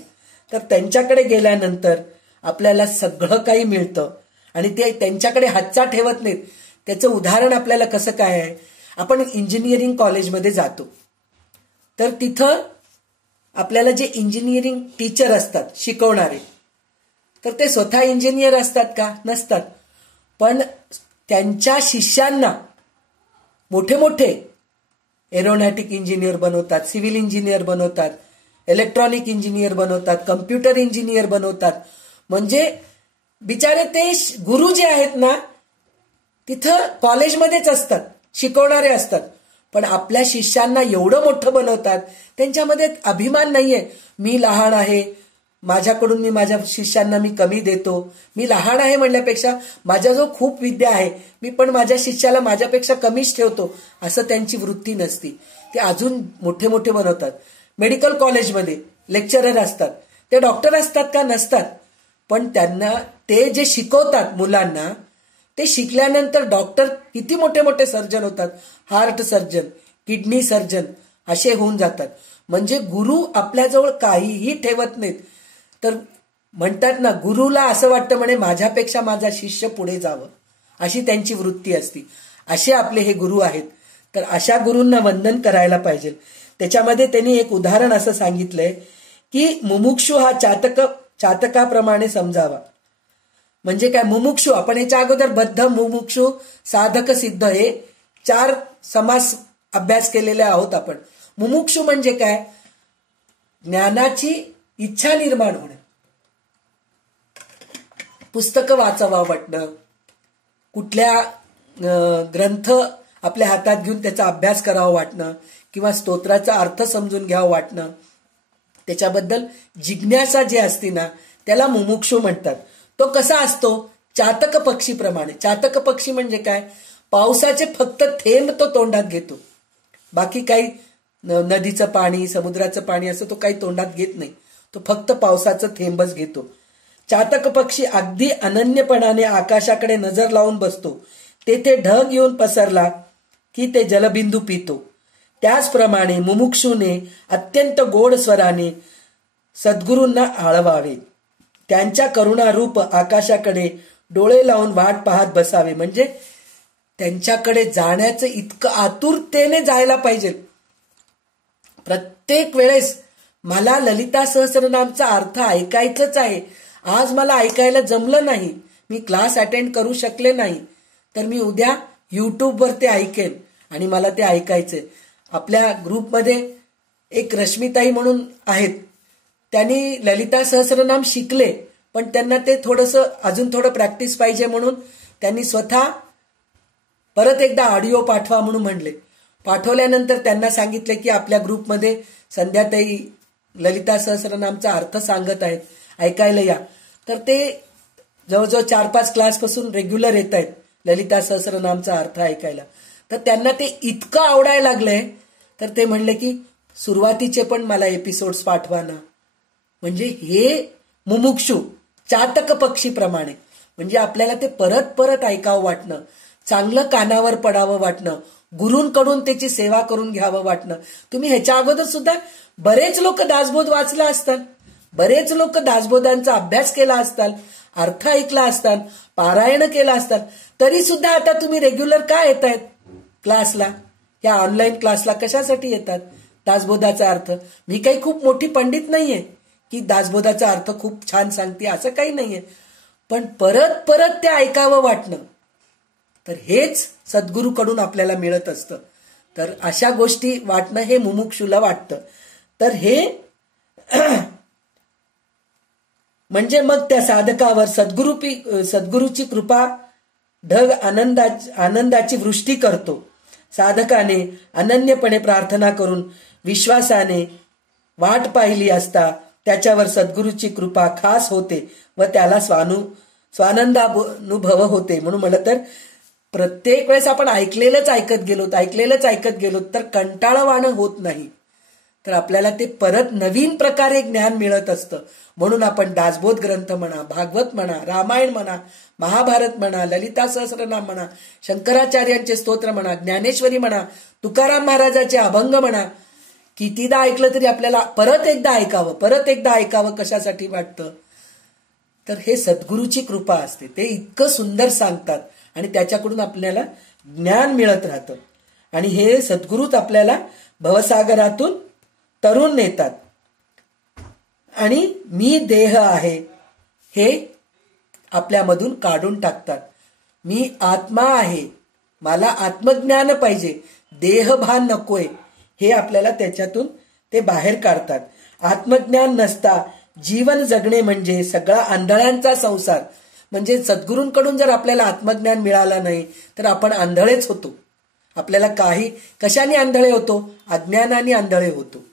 तर त्यांच्याकडे गेल्यानंतर आपल्याला सगळं काही मिळतं आणि ते त्यांच्याकडे हातचा ठेवत नाहीत. त्याचं उदाहरण आपल्याला कसं काय आहे, आपण इंजिनिअरिंग कॉलेजमध्ये जातो तर तिथं आपल्याला जे इंजिनिअरिंग टीचर असतात शिकवणारे, तर ते स्वतः इंजिनियर असतात का, नसतात. पण त्यांच्या शिष्यांना मोठे मोठे एरोनॉटिक इंजिनियर बनवतात, सिव्हिल इंजिनियर बनवतात, इलेक्ट्रॉनिक इंजिनियर बनवतात, कम्प्युटर इंजिनियर बनवतात. म्हणजे बिचारे ते गुरु जे आहेत ना तिथं कॉलेजमध्येच असतात, शिकवणारे असतात, पण आपल्या शिष्यांना एवढं मोठं बनवतात. त्यांच्यामध्ये अभिमान नाहीये, मी लहान आहे, माझ्याकडून मी माझ्या शिष्यांना मी कमी देतो, मी लहान आहे म्हणल्यापेक्षा माझ्याजवळ खूप विद्या आहे, मी पण माझ्या शिष्याला माझ्यापेक्षा कमीच ठेवतो, असं त्यांची वृत्ती नसती. ते अजून मोठे मोठे बनवतात. मेडिकल कॉलेजमध्ये लेक्चरर असतात, ते डॉक्टर असतात का, नसतात. पण त्यांना ते जे शिकवतात मुलांना, ते शिकल्यानंतर डॉक्टर किती मोठे मोठे सर्जन होतात, हार्ट सर्जन, किडनी सर्जन असे होऊन जातात. म्हणजे गुरु आपल्याजवळ काहीही ठेवत नाहीत. तर म्हणतात ना, गुरुला असं वाटतं म्हणे माझ्यापेक्षा माझा शिष्य पुढे जावं, अशी त्यांची वृत्ती असती. असे आपले हे गुरु आहेत. तर अशा गुरूंना वंदन करायला पाहिजे. त्याच्यामध्ये त्यांनी एक उदाहरण असं सांगितलंय की मुमुक्षु हा चातकाप्रमाणे समजावा. म्हणजे काय, मुमुक्षु आपण याच्या अगोदर बद्ध, मुमुक्षु, साधक, सिद्ध हे 4 समास अभ्यास केलेले आहोत आपण. मुमुक्षु म्हणजे काय, ज्ञानाची इच्छा निर्माण होणे, पुस्तकं वाचावा वाटणं, कुठल्या ग्रंथ आपल्या हातात घेऊन त्याचा अभ्यास करावा वाटणं किंवा स्तोत्राचा अर्थ समजून घ्यावं वाटणं, त्याच्याबद्दल जिज्ञासा जी असते ना त्याला मुमुक्षु म्हणतात. तो कसा असतो, चातक पक्षीप्रमाणे. चातक पक्षी म्हणजे काय, पावसाचे फक्त थेंब तो तोंडात घेतो बाकी काही नदीचं पाणी, समुद्राचं पाणी असं तो काही तोंडात घेत नाही. तो फक्त पावसाचं थेंबच घेतो. चातक पक्षी अगदी अनन्यपणाने आकाशाकडे नजर लावून बसतो. तेथे ढग येऊन पसरला की ते जलबिंदू पितो. त्याचप्रमाणे मुमुक्षूने अत्यंत गोड स्वराने सद्गुरूंना आळवावे. त्यांच्या करुणारूप आकाशाकडे डोळे लावून वाट पाहत बसावे. म्हणजे त्यांच्याकडे जाण्याचं इतकं आतुरतेने जायला पाहिजे. प्रत्येक वेळेस मला ललिता सहस्रनामचा अर्थ ऐकायचंच आहे. आज मला ऐकायला जमलं नाही, मी क्लास अटेंड करू शकले नाही, तर मी उद्या यूट्यूबवर ते ऐकेन आणि मला ते ऐकायचंय. आपल्या ग्रुपमध्ये एक रश्मिताई म्हणून आहेत, त्यांनी ललिता सहस्रनाम शिकले, पण त्यांना ते थोडंसं अजून थोडं प्रॅक्टिस पाहिजे म्हणून त्यांनी स्वतः परत एकदा ऑडिओ पाठवा म्हणून म्हणले. पाठवल्यानंतर त्यांना सांगितले की आपल्या ग्रुपमध्ये संध्याताई ललिता सहस्रनामचा अर्थ सांगत आहेत, ऐकायला या. तर ते जवळजवळ 4-5 क्लासपासून रेग्युलर येत आहेत ललिता सहस्रनामचा अर्थ ऐकायला. तर त्यांना ते इतकं आवडायला लागलंय, तर ते म्हणले की सुरुवातीचे पण मला एपिसोड्स पाठवा ना. म्हणजे हे मुमुक्षू चातक पक्षीप्रमाणे, म्हणजे आपल्याला ते परत परत ऐकावं वाटणं, चांगलं कानावर पडावं वाटणं, गुरूंकडून त्याची सेवा करून घ्यावं वाटणं. तुम्ही ह्याच्या अगोदर सुद्धा बरेच लोक दासबोध वाचला असतात, बरेच लोक दासबोधांचा अभ्यास केला असतात, अर्थ ऐकला असतात, पारायण केला असतात, तरी सुद्धा आता तुम्ही रेग्युलर का येत आहेत क्लासला, या ऑनलाईन क्लासला कशासाठी येतात? दासबोधाचा अर्थ. मी काही खूप मोठी पंडित नाहीये की दासबोधाचा अर्थ खूप छान सांगते, असं काही नाहीये, पण परत परत ते ऐकावं वाटणं, तर हेच सद्गुरूकडून आपल्याला मिळत असतं. तर अशा गोष्टी वाटणं हे मुमुक्षूला वाटतं. तर हे म्हणजे मग त्या साधकावर सद्गुरूची कृपा ढग आनंदाची वृष्टी करतो. साधकाने अनन्यपणे प्रार्थना करून विश्वासाने वाट पाहिली असता त्याच्यावर सद्गुरूची कृपा खास होते व त्याला स्वानंदानुभव होते. म्हणून म्हणलं तर प्रत्येक वेळेस आपण ऐकलेलंच ऐकत गेलो तर कंटाळवाणं होत नाही, तर आपल्याला ते परत नवीन प्रकारे ज्ञान मिळत असतं. म्हणून आपण दासबोध ग्रंथ म्हणा, भागवत म्हणा, रामायण म्हणा, महाभारत म्हणा, ललिता सहस्रनाम म्हणा, शंकराचार्यांचे स्तोत्र म्हणा, ज्ञानेश्वरी म्हणा, तुकाराम महाराजाचे अभंग म्हणा, कितीदा ऐकलं तरी आपल्याला परत एकदा ऐकावं कशासाठी वाटतं? तर हे सद्गुरूची कृपा असते. ते इतकं सुंदर सांगतात आणि त्याच्याकडून आपल्याला ज्ञान मिळत राहतं. आणि हे सद्गुरूच आपल्याला भवसागरातून तरुण नेतात आणि मी देह आहे हे आपल्यामधून काढून टाकतात. मी आत्मा आहे, मला आत्मज्ञान पाहिजे, देहभान नकोय, हे आपल्याला त्याच्यातून ते बाहेर काढतात. आत्मज्ञान नसता जीवन जगणे म्हणजे सगळा आंधळ्यांचा संसार. म्हणजे सद्गुरूंकडून जर आपल्याला आत्मज्ञान मिळालं नाही तर आपण आंधळेच होतो. आपल्याला कशाने आंधळे होतो? अज्ञानाने आंधळे होतो.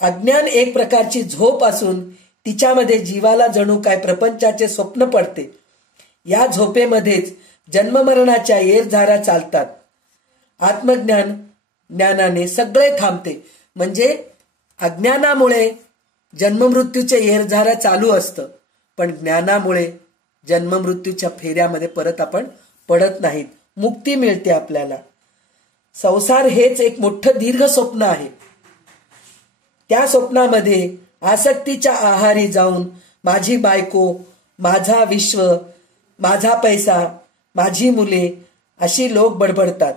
अज्ञान एक प्रकारची झोप असून तिच्यामध्ये जीवाला जणू काय प्रपंचाचे स्वप्न पडते. या झोपेमध्येच जन्ममरणाच्या येरझारा चालतात. ज्ञानाने सगळे थांबते. म्हणजे अज्ञानामुळे जन्ममृत्यूचे येरझारा चालू असतं, पण ज्ञानामुळे जन्ममृत्यूच्या फेऱ्यामध्ये परत आपण पडत नाहीत, मुक्ती मिळते आपल्याला. संसार हेच एक मोठं दीर्घ स्वप्न आहे. त्या स्वप्नामध्ये आसक्तीच्या आहारी जाऊन माझी बायको, माझा विश्व, माझा पैसा, माझी मुले अशी लोक बडबडतात.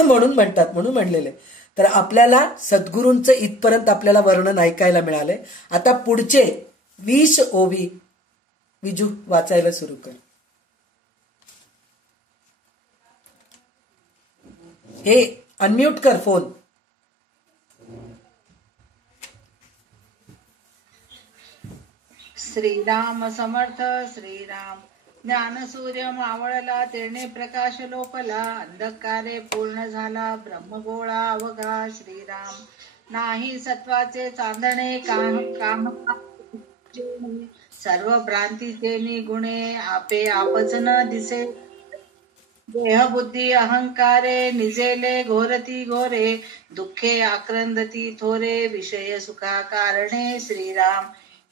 म्हणून म्हणलेले. तर आपल्याला सद्गुरूंचं इथपर्यंत आपल्याला वर्णन ऐकायला मिळालंय. आता पुढचे 20 ओवी विजू वाचायला सुरू कर. हे अनम्यूट कर फोन. श्रीराम समर्थ. श्रीराम. ज्ञानसूर्य मावळला, तेने प्रकाश लोपला, अंधकारे पूर्ण झाला, ब्रह्मगोळा अवघा. श्रीराम. नाही सत्वाचे चांदणे, काम सर्व भ्रांतीचे निगुणे, आपे आपच न दिसे. देहबुद्धी अहंकारे निजेले घोरती घोरे, दुःखे आक्रंदती थोरे, विषय सुखा कारणे श्रीराम.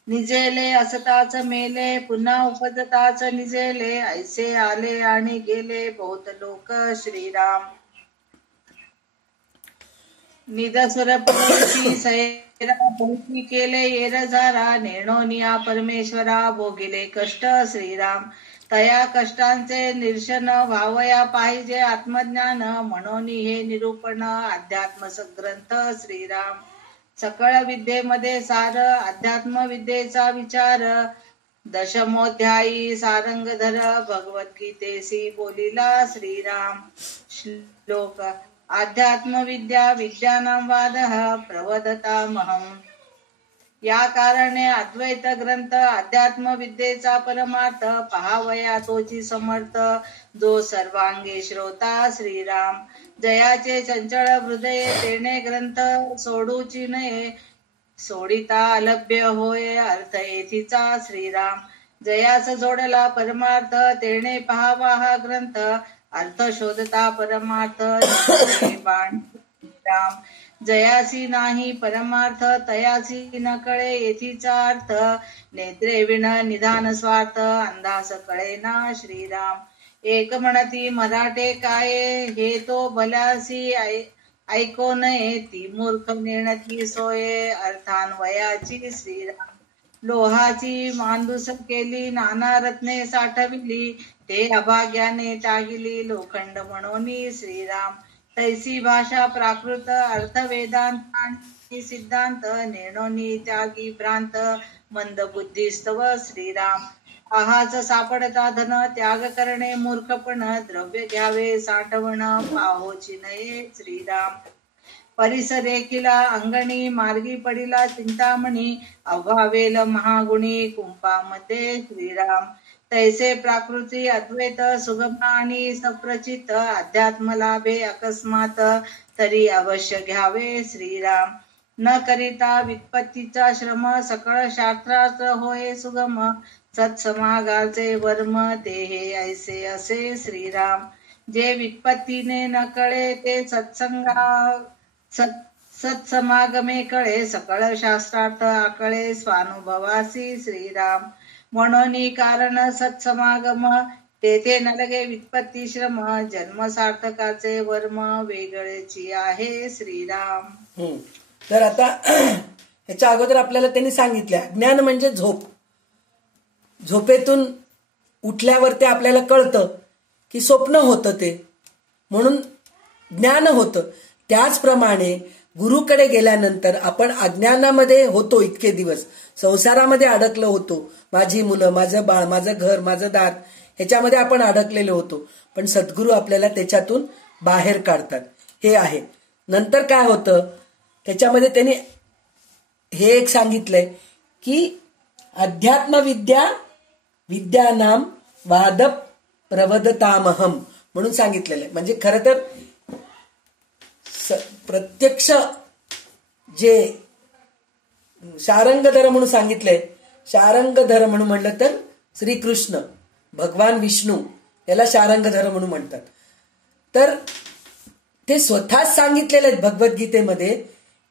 निजेले असताच मेले, पुन्हा उपजताच निजेले, ऐसे आले आणि गेले बहुत लोक श्रीराम. निदसुरपुरीची सैरा भोगी केले येरझारा, निर्णोनिया परमेश्वरा भोगिले कष्ट श्रीराम. तया कष्टांचे निरशन व्हावया पाहिजे आत्मज्ञान, म्हणून हे निरूपण अध्यात्म ग्रंथ श्रीराम. सकळ विद्येमध्ये सार अध्यात्म विद्येचा विचार, दशमोध्यायी सारंगधर भगवद्गीतेसी बोलिला श्रीराम. श्लोक. अध्यात्म विद्या विद्यानां वादः प्रवदतामहम्. या कारणे अद्वैत ग्रंथ अध्यात्म विद्येचा परमार्थ पहावया तोची समर्थ, जो सर्वांगी श्रोता श्रीराम. जयाचे चंचळ हृदय तेणे ग्रंथ सोडूची नये, सोडिता अलभ्य होय अर्थ येथीचा श्रीराम. जयास जोडला परमार्थ तेणे पहावा हा ग्रंथ, अर्थ शोधता परमार्थ बाण श्रीराम. जयासी नाही परमार्थ तयासी न कळे येथीचा अर्थ, नेत्रे विण निधान स्वार्थ अंधास कळेना श्रीराम. एक म्हणती मराठे काय, हे तो भल्यासी ऐको नये, ती मूर्ख नेणती सोये अर्थान्वयाची श्रीराम. लोहाची मांदूस केली नाना रत्ने साठविली, ते अभाग्याने त्यागिली लोखंड म्हणून श्रीराम. तैसी भाषा प्राकृत अर्थ वेदांत आणि सिद्धांत, निर्णोनी त्यागी भ्रांत मंद बुद्धिस्तव श्रीराम. आहाच सापडता धन त्याग करणे मूर्खपण, द्रव्य घ्यावे साठवण पाहोची नये श्रीराम. परिसरेखिला अंगणी मार्गी पडिला चिंतामणी, अव्हावेल महागुणी कुंपामध्ये श्रीराम. तैसे प्राकृती अद्वैत सुगम आणि सप्रचित, अध्यात्म लाभे अकस्मात तरी अवश्य घ्यावे श्रीराम. न करिता वित्पत्तीचा श्रम सकळ शास्त्रार्थ होय सुगम, सत्समागाचे वर्म ते हे ऐसे असे श्रीराम. जे वित्पत्तीने न कळे ते सत्समागमे कळे, सकळ शास्त्रार्थ आकळे स्वानुभवासी श्रीराम. म्हणून कारण सत्समागम तेथे न लगे वित्पत्ती श्रम, जन्म सार्थकाचे वर्म वेगळेची आहे श्रीराम. तर आता ह्याच्या अगोदर आपल्याला त्यांनी सांगितले ज्ञान म्हणजे झोप. झोपेतून उठल्यावर ते आपल्याला कळतं की स्वप्न होतं ते, म्हणून ज्ञान होतं. त्याचप्रमाणे गुरुकडे गेल्यानंतर आपण अज्ञानामध्ये होतो, इतके दिवस संसारामध्ये अडकलो होतो. माझी मुलं, माझं बाळ, माझं घर, माझं दार, ह्याच्यामध्ये आपण अडकलेलो होतो. पण सद्गुरू आपल्याला त्याच्यातून बाहेर काढतात. हे आहे. नंतर काय होतं त्याच्यामध्ये त्यांनी हे एक सांगितलंय की अध्यात्म विद्या विद्यानाम वाद प्रवदतामहम म्हणून सांगितलेलं आहे. म्हणजे खरं तर प्रत्यक्ष जे शारंगधर म्हणून सांगितलंय, शारंगधर म्हणून म्हणलं तर श्रीकृष्ण भगवान विष्णू याला शारंगधर म्हणून म्हणतात. तर ते स्वतःच सांगितलेले आहेत भगवद्गीतेमध्ये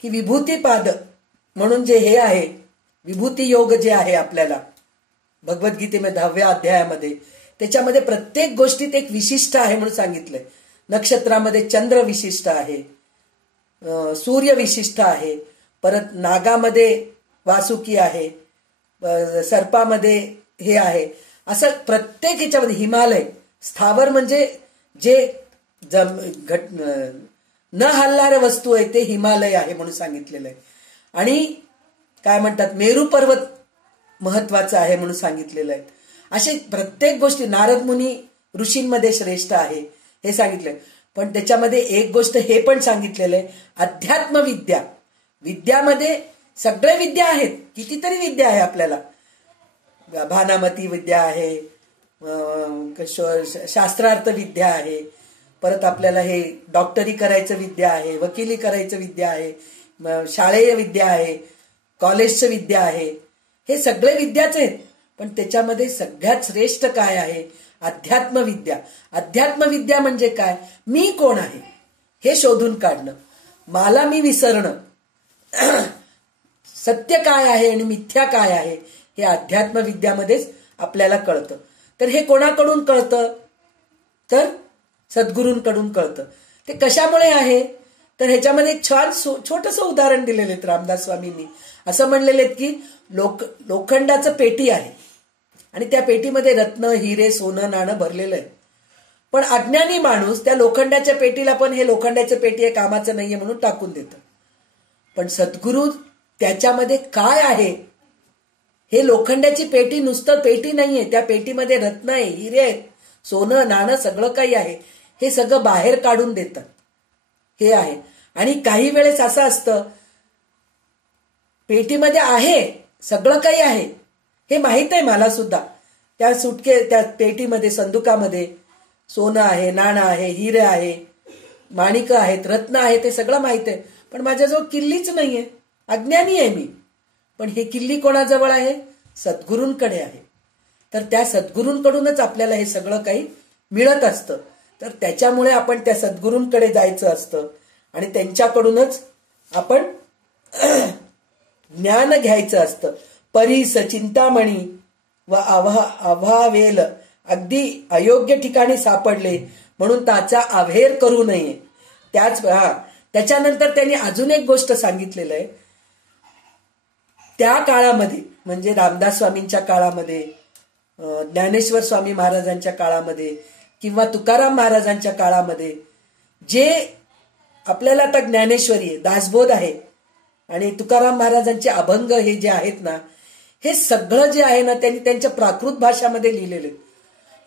की विभूतीपाद म्हणून जे हे आहे, विभूती योग जे आहे आपल्याला भगवद्गीतेमध्ये 10व्या अध्यायामध्ये, त्याच्यामध्ये प्रत्येक गोष्टीत एक विशिष्ट आहे म्हणून सांगितलंय. नक्षत्रामध्ये चंद्र विशिष्ट आहे, सूर्य विशिष्ट आहे, परत नागामध्ये वासुकी आहे, सर्पामध्ये हे आहे, असं प्रत्येक ह्याच्यामध्ये हिमालय स्थावर म्हणजे जे न हलणाऱ्या वस्तू आहे ते हिमालय आहे म्हणून सांगितलेलं आहे. आणि काय म्हणतात मेरू पर्वत महत्वाचा आहे म्हणून सांगितलेलं आहे. असे प्रत्येक गोष्टी नारद मुनी ऋषींमध्ये श्रेष्ठ आहे हे सांगितलंय. पण त्याच्यामध्ये एक गोष्ट हे पण सांगितलेलं आहे अध्यात्म विद्या. विद्यामध्ये सगळे विद्या आहेत, कितीतरी विद्या आहे आपल्याला. भानामती विद्या आहे, शास्त्रार्थ विद्या आहे, परत आपल्याला हे डॉक्टरी करायचं विद्या आहे, वकिली करायचं विद्या आहे, शालेय विद्या आहे, कॉलेजचं विद्या आहे. हे सगळे विद्याच आहेत. पण त्याच्यामध्ये सगळ्यात श्रेष्ठ काय आहे? अध्यात्मविद्या. अध्यात्मविद्या म्हणजे काय? मी कोण आहे हे शोधून काढणं, मला मी विसरणं, सत्य काय आहे आणि मिथ्या काय आहे हे अध्यात्मविद्यामध्येच आपल्याला कळतं. तर हे कोणाकडून कळतं? तर सद्गुरूंकडून कळतं. ते कशामुळे आहे? तर ह्याच्यामध्ये एक छान छोटंसं उदाहरण दिलेलं आहे रामदास स्वामींनी. असं म्हणलेले आहेत की लोखंडाचं पेटी आहे आणि त्या पेटीमध्ये रत्न, हिरे, सोनं, नाणं भरलेलं आहे. पण अज्ञानी माणूस त्या लोखंडाच्या पेटीला पण हे लोखंडाचं पेटी आहे, कामाचं नाहीये म्हणून टाकून देतं. पण सद्गुरू त्याच्यामध्ये काय आहे हे, लोखंडाची पेटी नुसतं पेटी नाहीये, त्या पेटीमध्ये रत्न आहे, हिरे आहेत, सोनं, नाणं सगळं काही आहे, हे सगळं बाहेर काढून देतात. हे आहे. आणि काही वेळेस असं असतं, पेटीमध्ये आहे सगळं काही आहे हे माहित आहे मला सुद्धा, त्या पेटीमध्ये, संदुकामध्ये सोनं आहे, नाणं आहे, हिरे आहे, माणिकं आहेत, रत्न आहे, ते सगळं माहित आहे. पण माझ्याजवळ किल्लीच नाहीये, अज्ञानी आहे मी. पण हे किल्ली कोणाजवळ आहे? सद्गुरूंकडे आहे. तर त्या सद्गुरूंकडूनच आपल्याला हे सगळं काही मिळत असतं. तर त्याच्यामुळे आपण त्या सद्गुरूंकडे जायचं असतं आणि त्यांच्याकडूनच आपण ज्ञान घ्यायचं असतं. परीस चिंतामणी व अभावेल, अगदी अयोग्य ठिकाणी सापडले म्हणून त्याचा अभेर करू नये. त्याच्यानंतर त्यांनी अजून एक गोष्ट सांगितलेलं आहे. त्या काळामध्ये म्हणजे रामदास स्वामींच्या काळामध्ये, ज्ञानेश्वर स्वामी महाराजांच्या काळामध्ये किंवा तुकाराम महाराजांच्या काळामध्ये जे आपल्याला आता ज्ञानेश्वरी आहे, दासबोध आहे आणि तुकाराम महाराजांचे अभंग हे जे आहेत ना, हे सगळं जे आहे ना त्यांनी त्यांच्या प्राकृत भाषामध्ये लिहिलेले.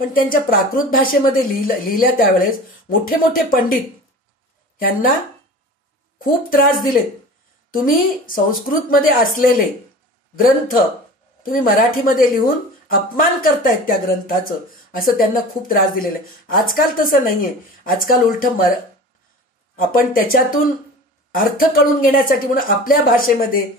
पण त्यांच्या प्राकृत भाषेमध्ये लिहिल्या त्यावेळेस मोठे मोठे पंडित यांना खूप त्रास दिलेत. तुम्ही संस्कृतमध्ये असलेले ग्रंथ तुम्ही मराठीमध्ये लिहून अपमान करतायत त्या ग्रंथाचं, असं त्यांना खूप त्रास दिलेला आहे. आजकाल तसं नाहीये. आजकाल उलट आपण त्याच्यातून अर्थ कळून घेण्यासाठी म्हणून आपल्या भाषेमध्ये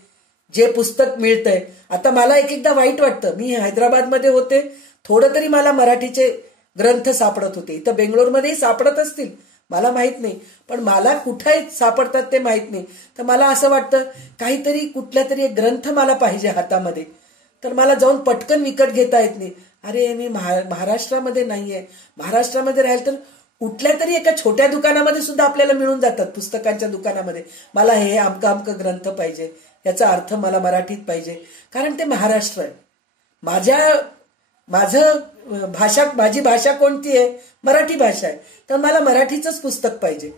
जे पुस्तक मिळतंय. आता मला एक एकदा वाईट वाटतं, मी हैदराबादमध्ये होते, थोडं तरी मला मराठीचे ग्रंथ सापडत होते. इथं बेंगलोरमध्येही सापडत असतील, मला माहित नाही, पण मला कुठे सापडतात ते माहित नाही. तर मला असं वाटतं काहीतरी कुठल्या तरी एक ग्रंथ मला पाहिजे हातामध्ये, तर मला जाऊन पटकन विकत घेता येत नाही. अरे मी महाराष्ट्रामध्ये नाहीये, महाराष्ट्रामध्ये राहील तर कुठल्या तरी एका छोट्या दुकानामध्ये सुद्धा आपल्याला मिळून जातात, पुस्तकांच्या दुकानामध्ये. मला हे अमकं ग्रंथ पाहिजे, याचा अर्थ मला मराठीत पाहिजे, कारण ते महाराष्ट्र आहे. माझी भाषा कोणती आहे? मराठी भाषा आहे, तर मला मराठीचंच पुस्तक पाहिजे.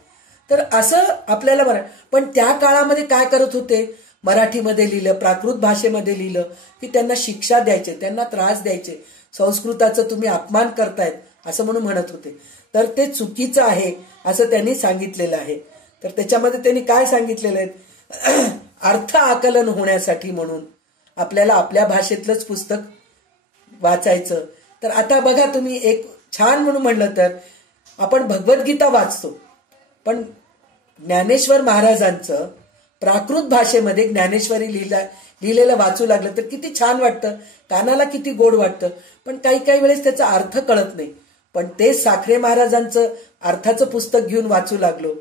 तर असं आपल्याला पण त्या काळामध्ये काय करत होते? मराठीमध्ये लिहिलं, प्राकृत भाषेमध्ये लिहिलं की त्यांना शिक्षा द्यायचे, त्यांना त्रास द्यायचे. संस्कृताचं तुम्ही अपमान करतायत असं म्हणून म्हणत होते. तर ते चुकीचं आहे असं त्यांनी सांगितलेलं आहे. तर त्याच्यामध्ये त्यांनी काय सांगितलेलं आहे? अर्थ आकलन होण्यासाठी म्हणून आपल्याला आपल्या भाषेतलंच पुस्तक वाचायचं. तर आता बघा तुम्ही, एक छान म्हणून म्हणलं तर आपण भगवद्गीता वाचतो, पण ज्ञानेश्वर महाराजांचं प्राकृत भाषेमध्ये ज्ञानेश्वरी लिहिलेलं वाचू लागलं तर किती छान वाटतं, कानाला किती गोड वाटतं. पण काही काही वेळेस त्याचा अर्थ कळत नाही. पण ते साखरे महाराजांचं अर्थाचं पुस्तक घेऊन वाचू लागलो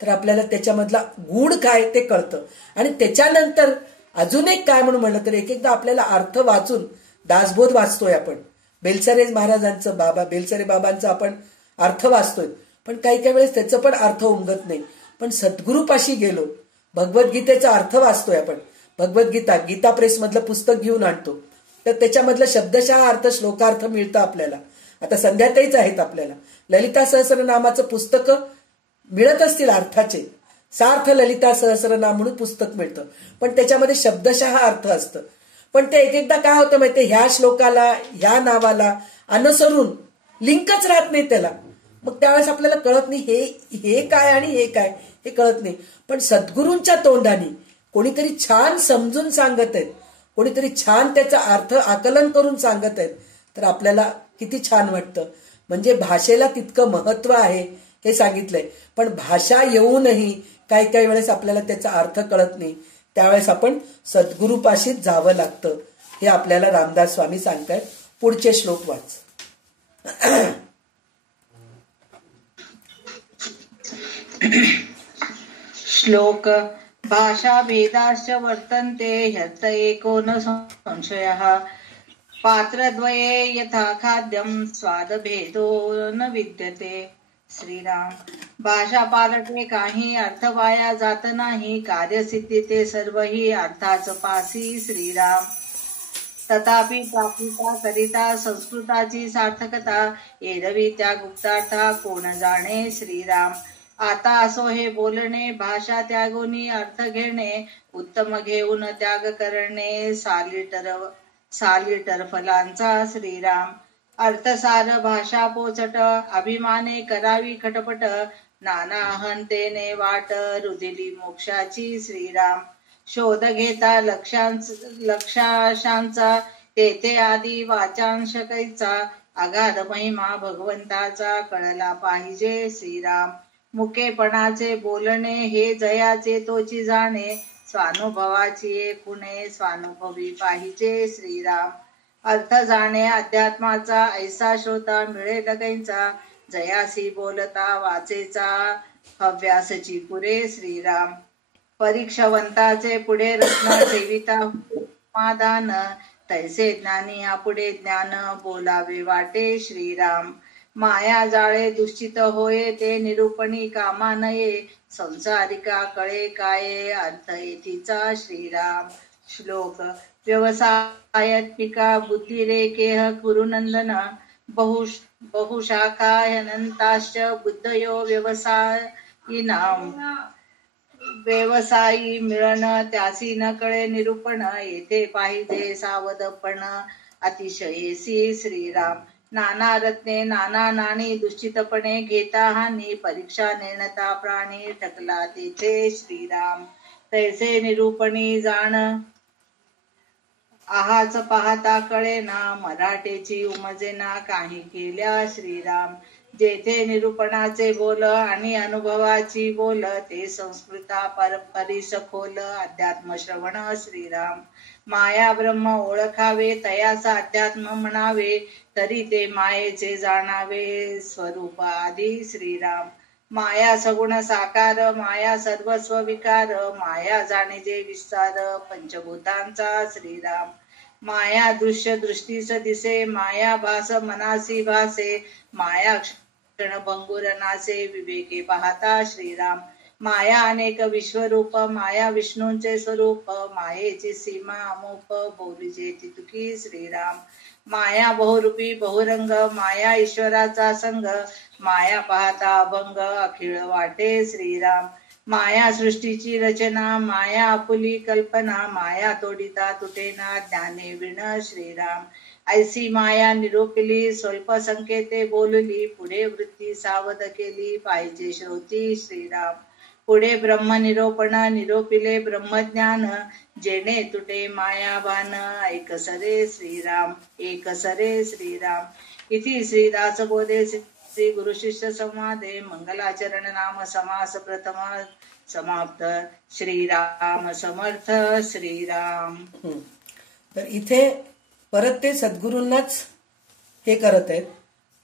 तर आपल्याला त्याच्यामधला गूढ काय ते कळतं. आणि त्याच्यानंतर अजून एक काय म्हणून म्हणलं तर एक एकदा आपल्याला अर्थ वाचून, दासबोध वाचतोय आपण, बेलसरे महाराजांचं, बेलसरे बाबांचं आपण अर्थ वाचतोय, पण काही काही वेळेस त्याचं पण अर्थ उमगत नाही. पण सद्गुरूपाशी गेलो, भगवद्गीतेचा अर्थ वाचतोय आपण, भगवद्गीता गीता प्रेस मधलं पुस्तक घेऊन आणतो, तर त्याच्यामधलं शब्दशः अर्थ, श्लोकार्थ मिळतं आपल्याला. आता संध्याताईच आहेत आपल्याला, ललिता सहस्रनामाचं पुस्तक मिळत असतील अर्थाचे, सार्थ ललिता सहस्रनाम म्हणून पुस्तक मिळतं, पण त्याच्यामध्ये शब्दशः अर्थ असतं. पण ते एक एकदा काय होतं माहितीये, ह्या श्लोकाला ह्या नावाला अनुसरून लिंकच राहत नाही त्याला. मग त्यावेळेस आपल्याला कळत नाही हे काय आणि हे काय हे कळत नाही. पण सद्गुरूंच्या तोंडाने कोणीतरी छान समजून सांगत आहेत, कोणीतरी छान त्याचा अर्थ आकलन करून सांगत आहेत, तर आपल्याला किती छान वाटतं. म्हणजे भाषेला तितकं महत्व आहे हे सांगितलंय. पण भाषा येऊनही काही काही वेळेस आपल्याला त्याचा अर्थ कळत नाही, त्यावेळेस आपण सद्गुरूपाशीच जावं लागतं हे आपल्याला रामदास स्वामी सांगतायत. पुढचे श्लोक वाच. श्लोक. भाषा भेदाश्च वर्तन्ते ह्यर्थ एको न संशयः. पात्रद्वये यथा खाद्यं स्वादभेदो न विद्यते. श्रीराम. भाषा पालटे काही अर्थ वाया जात नाही. कार्यसिद्धी ते सर्वही अर्थाच पासी. श्रीराम. तथापि प्राकृता करिता संस्कृताची सार्थकता एरवी त्या गुप्तार्था कोण जाणे. श्रीराम. आता असो हे बोलणे भाषा त्यागोनी अर्थ घेणे. उत्तम घेऊन त्याग करणे साली टरफलांचा. श्रीराम. अर्थसार भाषा पोचट अभिमाने करावी खटपट. नाना अहंतेने वाट रुदिली मोक्षाची. श्रीराम. शोध घेता लक्षांशांचा तेथे आधी वाचांश कैचा. अगाध महिमा भगवंताचा कळला पाहिजे. श्रीराम. मुकेपणाचे बोलणे हे जयाचे तोची जाणे. स्वानुभवाची खुणे स्वानुभवी पाहिजे. श्रीराम. अर्थ जाणे अध्यात्माचा ऐसा श्रोता मिळेल कैंचा. जयासी बोलता वाचेचा हव्यासची पुरे. श्रीराम. परीक्षावंताचे पुढे रत्न सेविता समाधान. तैसे ज्ञानी पुढे ज्ञान बोलावे वाटे. श्रीराम. माया जाळे दुश्चित होये ते निरूपणी कामा नये. संसारिका कळे काय अर्थ येथीचा. श्रीराम. श्लोक. व्यवसायात्मिका बुद्धिरेकेह कुरुनंदन. बहुशाखायनंताश्च बुद्धयो व्यवसायिनाम. व्यवसायी मिळण त्यासी न कळे निरूपण. येथे पाहिजे सावधपण अतिशयेसी. श्रीराम. नाना रत्ने नाना नाणी दुश्चितपणे घेता हानी. परीक्षा नेणता प्राणी ठकला तेथे. श्रीराम. तैसे निरूपणी जाण आहाच पाहता कळेना. मराठीची उमजेना काही केल्या. श्रीराम. जेथे निरूपणाचे बोल आणि अनुभवाची बोल ते संस्कृता परिसखोल अध्यात्म श्रवण. श्रीराम. माया ब्रह्म ओळखावे तयाचा अध्यात्म म्हणावे. तरी ते मायेचे जाणावे स्वरूप आदी. श्रीराम. माया सगुण साकार माया सर्वस्व विकार. माया जाणे विस्तार पंचभूतांचा. श्रीराम. माया दृश्य दृष्टीस दिसे. माया भास मनासी भासे. माया क्षण भंगुर नासे विवेके पाहता. श्रीराम. माया अनेक विश्वरूप माया विष्णूंचे स्वरूप. मायेची सीमा अमोप बोलीचे तितुकी. श्रीराम. माया बहुरूपी बहुरंग माया ईश्वराचा संग. माया पाहता अभंग अखिळ वाटे. श्रीराम. माया सृष्टीची रचना माया आपुली कल्पना. माया तोडिता तुटेना ज्ञाने विण. श्रीराम. ऐसी माया निरूपिली स्वल्प संकेते बोलली. पुढे वृत्ती सावध केली पाहिजे श्रोती. श्रीराम. पुढे ब्रह्म निरोपण निरोपिले ब्रह्मज्ञान. जेणे तुटे माया भान ऐकसरे. श्रीराम. एकसरे. श्रीराम. इति श्रीदास बोधे श्री गुरु शिष्य संवादे मंगलाचरण नाम समास प्रथम समाप्त. श्रीराम समर्थ. श्रीराम. तर इथे परत ते सद्गुरूंनाच हे करत आहेत.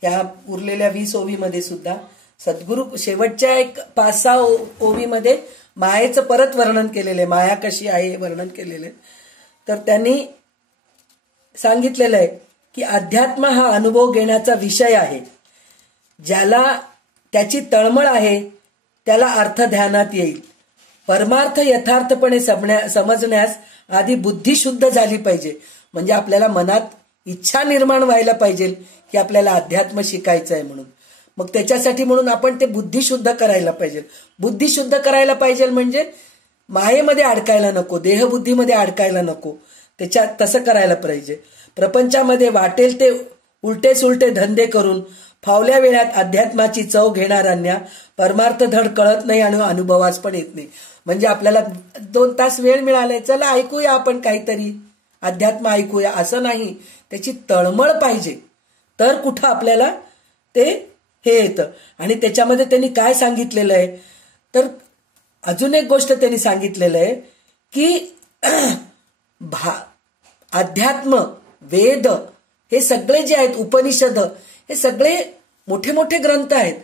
ह्या उरलेल्या 20 ओवीमध्ये सुद्धा सद्गुरू शेवटच्या एक 5-6 ओवीमध्ये मायेचं परत वर्णन केलेलं आहे. माया कशी आहे हे वर्णन केलेलं आहे. तर त्यांनी सांगितलेलं आहे की अध्यात्म हा अनुभव घेण्याचा विषय आहे. ज्याला त्याची तळमळ आहे त्याला अर्थ ध्यानात येईल. परमार्थ यथार्थपणे समजण्यास आधी बुद्धी शुद्ध झाली पाहिजे. म्हणजे आपल्याला मनात इच्छा निर्माण व्हायला पाहिजे की आपल्याला अध्यात्म शिकायचं आहे म्हणून. मग त्याच्यासाठी म्हणून आपण ते बुद्धी शुद्ध करायला पाहिजे. बुद्धी शुद्ध करायला पाहिजे म्हणजे मायेमध्ये अडकायला नको, देहबुद्धीमध्ये अडकायला नको. त्याच्यात तसं करायला पाहिजे. प्रपंचामध्ये वाटेल ते उलटे सुलटे धंदे करून फावल्या वेळात अध्यात्माची चव घेणाऱ्यांना परमार्थ धड कळत नाही आणि अनुभवास पण येत नाही. म्हणजे आपल्याला 2 तास वेळ मिळालाय, चला ऐकूया आपण काहीतरी अध्यात्म ऐकूया असं नाही. त्याची तळमळ पाहिजे तर कुठं आपल्याला ते हे येतं. आणि त्याच्यामध्ये त्यांनी काय सांगितलेलं आहे तर अजून एक गोष्ट त्यांनी सांगितलेलं आहे की अध्यात्म, वेद हे सगळे जे आहेत, उपनिषद हे सगळे मोठे मोठे ग्रंथ आहेत.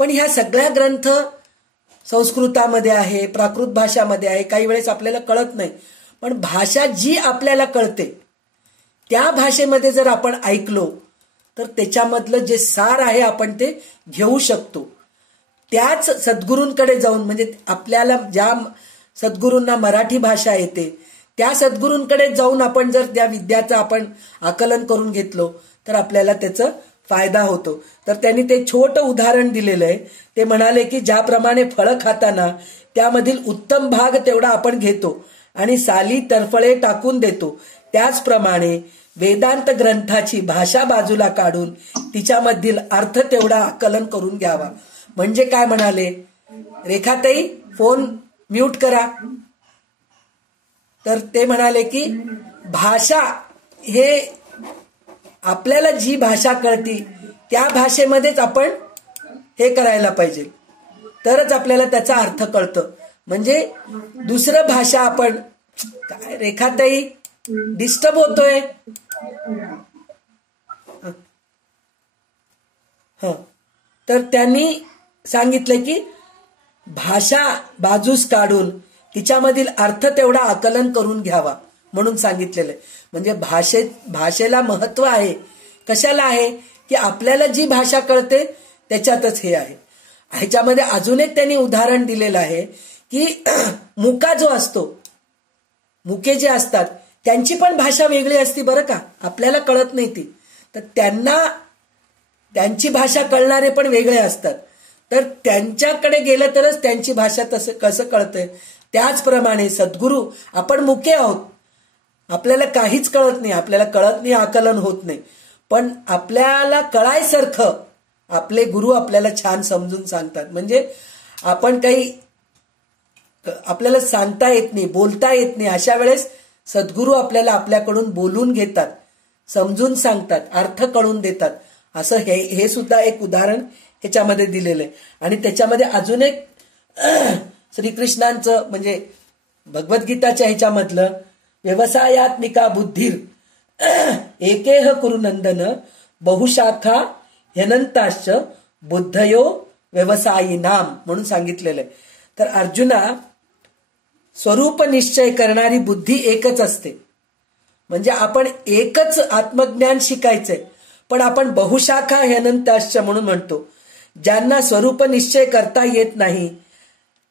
पण ह्या सगळ्या ग्रंथ संस्कृतामध्ये आहे, प्राकृत भाषामध्ये आहे. काही वेळेस आपल्याला कळत नाही, पण भाषा जी आपल्याला कळते त्या भाषेमध्ये जर आपण ऐकलो तर त्याच्यामधलं जे सार आहे आपण ते घेऊ शकतो. त्याच सद्गुरूंकडे जाऊन, म्हणजे आपल्याला ज्या सद्गुरूंना मराठी भाषा येते त्या सद्गुरूंकडे जाऊन आपण जर त्या विद्याचं आपण आकलन करून घेतलो तर आपल्याला त्याचं फायदा होतो. तर त्यांनी ते छोटं उदाहरण दिलेलं आहे. ते म्हणाले की ज्याप्रमाणे फळं खाताना त्यामधील उत्तम भाग तेवढा आपण घेतो आणि साली तरफळे टाकून देतो, त्याचप्रमाणे वेदांत ग्रंथाची भाषा बाजूला काढून तिच्यामधील अर्थ तेवढा आकलन करून घ्यावा. म्हणजे काय म्हणाले? रेखाताई फोन म्यूट करा. तर ते म्हणाले की भाषा हे आपल्याला जी भाषा कळती त्या भाषेमध्येच आपण हे करायला पाहिजे, तरच आपल्याला त्याचा अर्थ कळतं. म्हणजे दुसरं भाषा आपण काय, रेखाताई डिस्टर्ब होतोय. तर त्यांनी सांगितलं की भाषा बाजूस काढून तिच्यामधील अर्थ तेवढा आकलन करून घ्यावा म्हणून सांगितलेलं आहे. म्हणजे भाषेला महत्व आहे. कशाला आहे? की आपल्याला जी भाषा कळते त्याच्यातच हे आहे. ह्याच्यामध्ये अजून एक त्यांनी उदाहरण दिलेलं आहे की मुका जो असतो, मुके जे असतात त्यांची पण भाषा वेगळी असती बरं का, आपल्याला कळत नाही ती. तर त्यांची भाषा कळणारे पण वेगळे असतात. तर त्यांच्याकडे गेलं तरच त्यांची भाषा तसं कसं कळतंय. त्याचप्रमाणे सद्गुरू, आपण मुके आहोत, आपल्याला काहीच कळत नाही, आपल्याला कळत नाही, आकलन होत नाही. पण आपल्याला कळायसारखं आपले गुरु आपल्याला छान समजून सांगतात. म्हणजे आपण काही आपल्याला सांगता येत नाही, बोलता येत नाही, अशा वेळेस सद्गुरू आपल्याला आपल्याकडून बोलून घेतात, समजून सांगतात, अर्थ कळून देतात. असं हे सुद्धा एक उदाहरण ह्याच्यामध्ये दिलेलं आहे. आणि त्याच्यामध्ये अजून एक श्रीकृष्णांचं म्हणजे भगवद्गीताच्या ह्याच्यामधलं व्यवसायात्मिका बुद्धीर एकेह कुरुनंदन बहुशाखा ह्यनंताश्च बुद्धयो व्यवसायिनाम म्हणून सांगितलेलं आहे. तर अर्जुना, स्वरूप निश्चय करणारी बुद्धी एकच असते. म्हणजे आपण एकच आत्मज्ञान शिकायचंय, पण आपण बहुशाखा ह्यनंताश्च म्हणून म्हणतो. ज्यांना स्वरूप निश्चय करता येत नाही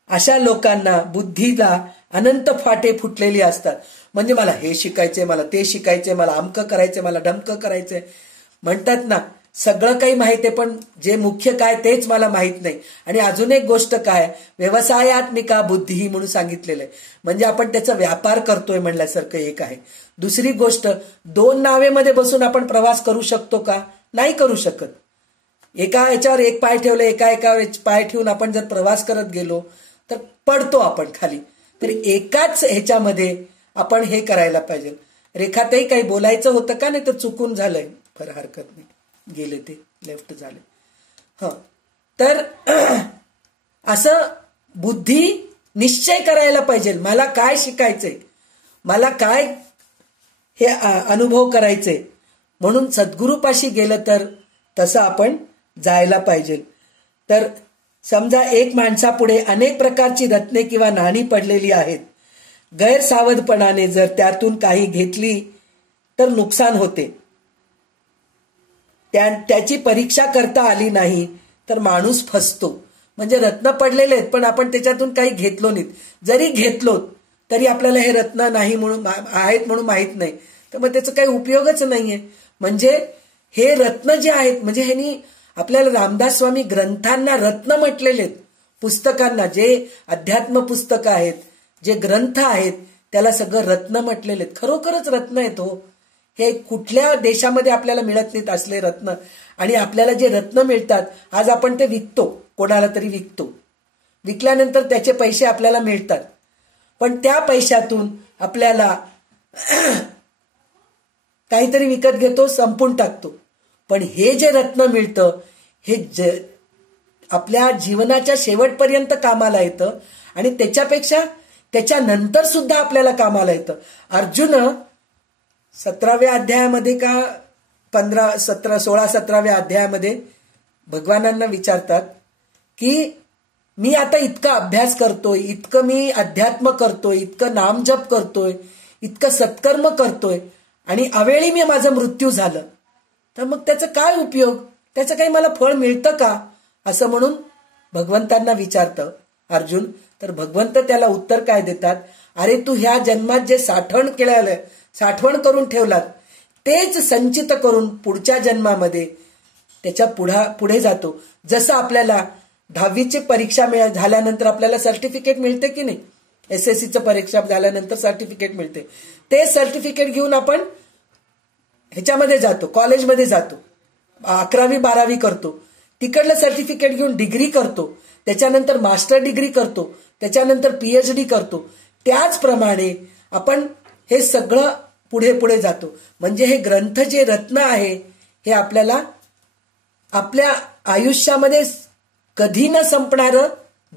अशा लोकांना बुद्धीला अनंत फाटे फुटलेली असतात. म्हणजे मला हे शिकायचंय, मला ते शिकायचंय, मला अमकं करायचंय, मला ढमकं करायचंय म्हणतात ना. सगळं काही माहिती आहे, पण जे मुख्य काय तेच मला माहित नाही. आणि अजून एक गोष्ट काय, व्यवसायात्मिका बुद्धी म्हणून सांगितलेलं आहे. म्हणजे आपण त्याचा व्यापार करतोय म्हणल्यासारखं एक आहे. दुसरी गोष्ट, 2 नावेमध्ये बसून आपण प्रवास करू शकतो का? नाही करू शकत. एका ह्याच्यावर एक पाय ठेवलं, एका एकावर पाय ठेवून आपण जर प्रवास करत गेलो तर पडतो आपण खाली. तर एकाच ह्याच्यामध्ये आपण हे करायला पाहिजे. रेखाताई काही बोलायचं होतं का? नाही तर चुकून झालंय, खरं हरकत नाही, गेले ते लेफ्ट झाले. तर असं बुद्धी निश्चय करायला पाहिजे, मला काय शिकायचंय, मला काय हे अनुभव करायचे. म्हणून सद्गुरूपाशी गेलं तर तसं आपण जायला पाहिजे. तर समजा एक माणसापुढे अनेक प्रकारची रत्ने किंवा नाणी पडलेली आहेत. गैरसावधपणाने जर त्यातून काही घेतली तर नुकसान होते. त्याची परीक्षा करता आली नाही तर माणूस फसतो. म्हणजे रत्न पडलेले आहेत पण आपण त्याच्यातून काही घेतलो नाहीत. जरी घेतलो तरी आपल्याला हे रत्न नाही म्हणून आहेत म्हणून माहित नाही, तर मग त्याचा काही उपयोगच नाहीये. म्हणजे हे रत्न जे आहेत, म्हणजे ह्यांनी आपल्याला रामदास स्वामी ग्रंथांना रत्न म्हटलेले आहेत. पुस्तकांना, जे अध्यात्म पुस्तकं आहेत, जे ग्रंथ आहेत, त्याला सगळं रत्न म्हटलेले आहेत. खरोखरच रत्न आहेत हो. हे कुठल्या देशामध्ये आपल्याला मिळत नाहीत असले रत्न. आणि आपल्याला जे रत्न मिळतात आज आपण ते विकतो, कोणाला तरी विकतो. विकल्यानंतर त्याचे पैसे आपल्याला मिळतात, पण त्या पैशातून आपल्याला काहीतरी विकत घेतो, संपून टाकतो. पण हे जे रत्न मिळतं हे आपल्या जीवनाच्या शेवटपर्यंत कामाला येतं आणि त्याच्यापेक्षा त्याच्यानंतर सुद्धा आपल्याला कामाला येतं. अर्जुन, 17व्या अध्यायामध्ये का 16-17व्या अध्यायामध्ये भगवानांना विचारतात की मी आता इतका अभ्यास करतोय, इतकं मी अध्यात्म करतोय, इतकं नामजप करतोय, इतकं सत्कर्म करतोय आणि अवेळी मी माझं मृत्यू झालं, तर मग त्याचा काय उपयोग, त्याचं काही मला फळ मिळतं का, असं म्हणून भगवंतांना विचारतं अर्जुन. तर भगवंत त्याला उत्तर काय देतात, अरे तू ह्या जन्मात जे साठवण करून ठेवलात तेच संचित करून पुढच्या जन्मामध्ये त्याच्या पुढे जातो. जसं आपल्याला 10वीची परीक्षा झाल्यानंतर आपल्याला सर्टिफिकेट मिळते की नाही, SSCचं परीक्षा झाल्यानंतर सर्टिफिकेट मिळते, ते सर्टिफिकेट घेऊन आपण ह्याच्यामध्ये जातो, कॉलेजमध्ये जातो, 11वी-12वी करतो, तिकडलं सर्टिफिकेट घेऊन डिग्री करतो, त्याच्यानंतर मास्टर डिग्री करतो, त्याच्यानंतर PhD करतो. त्याचप्रमाणे आपण हे सगळं पुढे पुढे जातो. म्हणजे हे ग्रंथ जे रत्न आहे हे आपल्याला आपल्या आयुष्यामध्ये कधी न संपणारं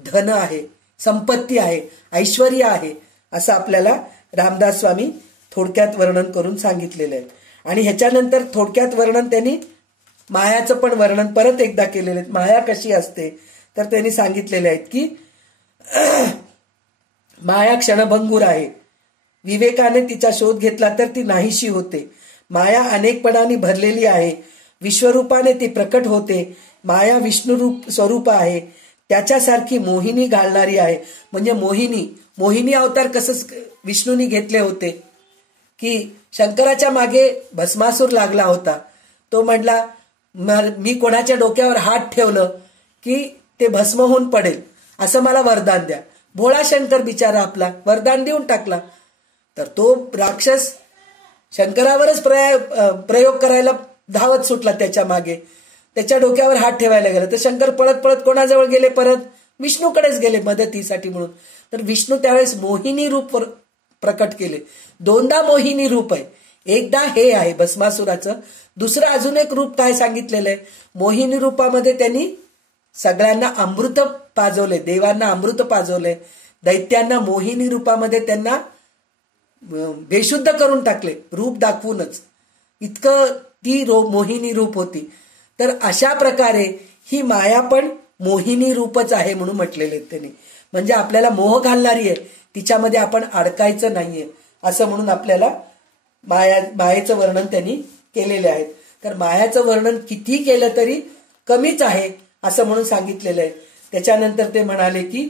धन आहे, संपत्ती आहे, ऐश्वर्य आहे, असं आपल्याला रामदास स्वामी थोडक्यात वर्णन करून सांगितलेलं आहे. आणि ह्याच्यानंतर थोडक्यात वर्णन त्यांनी मायाचं पण वर्णन परत एकदा केलेलं आहे. माया कशी असते तर त्यांनी सांगितलेले आहेत की माया क्षणभंगूर आहे, विवेकाने तिचा शोध घेतला तर ती नाहीशी होते. माया अनेकपणाने भरलेली आहे, विश्वरूपाने ती प्रकट होते. माया विष्णुरूप स्वरूप आहे, त्याच्यासारखी मोहिनी घालणारी आहे. म्हणजे मोहिनी अवतार कसं विष्णूनी घेतले होते की शंकराच्या मागे भस्मासूर लागला होता, तो म्हणला मी कोणाच्या डोक्यावर हात ठेवलं की ते भस्म होऊन पडेल, असं मला वरदान द्या. भोळा शंकर बिचारा आपला वरदान देऊन टाकला, तर तो राक्षस शंकरावरच प्रयोग करायला धावत सुटला त्याच्या मागे, त्याच्या डोक्यावर हात ठेवायला गेला. तर शंकर पळत पळत कोणाजवळ गेले, परत विष्णूकडेच गेले मदतीसाठी म्हणून. तर विष्णू त्यावेळेस मोहिनी रूप प्रकट केले. 2दा मोहिनी रूप आहे, एकदा हे आहे भस्मासुराचं, दुसरं अजून एक रूप काय सांगितलेलं आहे. मोहिनी रूपामध्ये त्यांनी सगळ्यांना अमृत पाजवले, देवांना अमृत पाजवले, दैत्यांना मोहिनी रूपामध्ये त्यांना बेशुद्ध करून टाकले, रूप दाखवूनच, इतकं ती मोहिनी रूप होती. तर अशा प्रकारे ही माया पण मोहिनी रूपच आहे म्हणून म्हटलेले त्यांनी. म्हणजे आपल्याला मोह घालणारी आहे, तिच्यामध्ये आपण अडकायचं नाहीये असं म्हणून आपल्याला मायेचं वर्णन त्यांनी केलेले आहे. तर मायाचं वर्णन किती केलं तरी कमीच आहे असं म्हणून सांगितलेलं आहे. त्याच्यानंतर ते म्हणाले की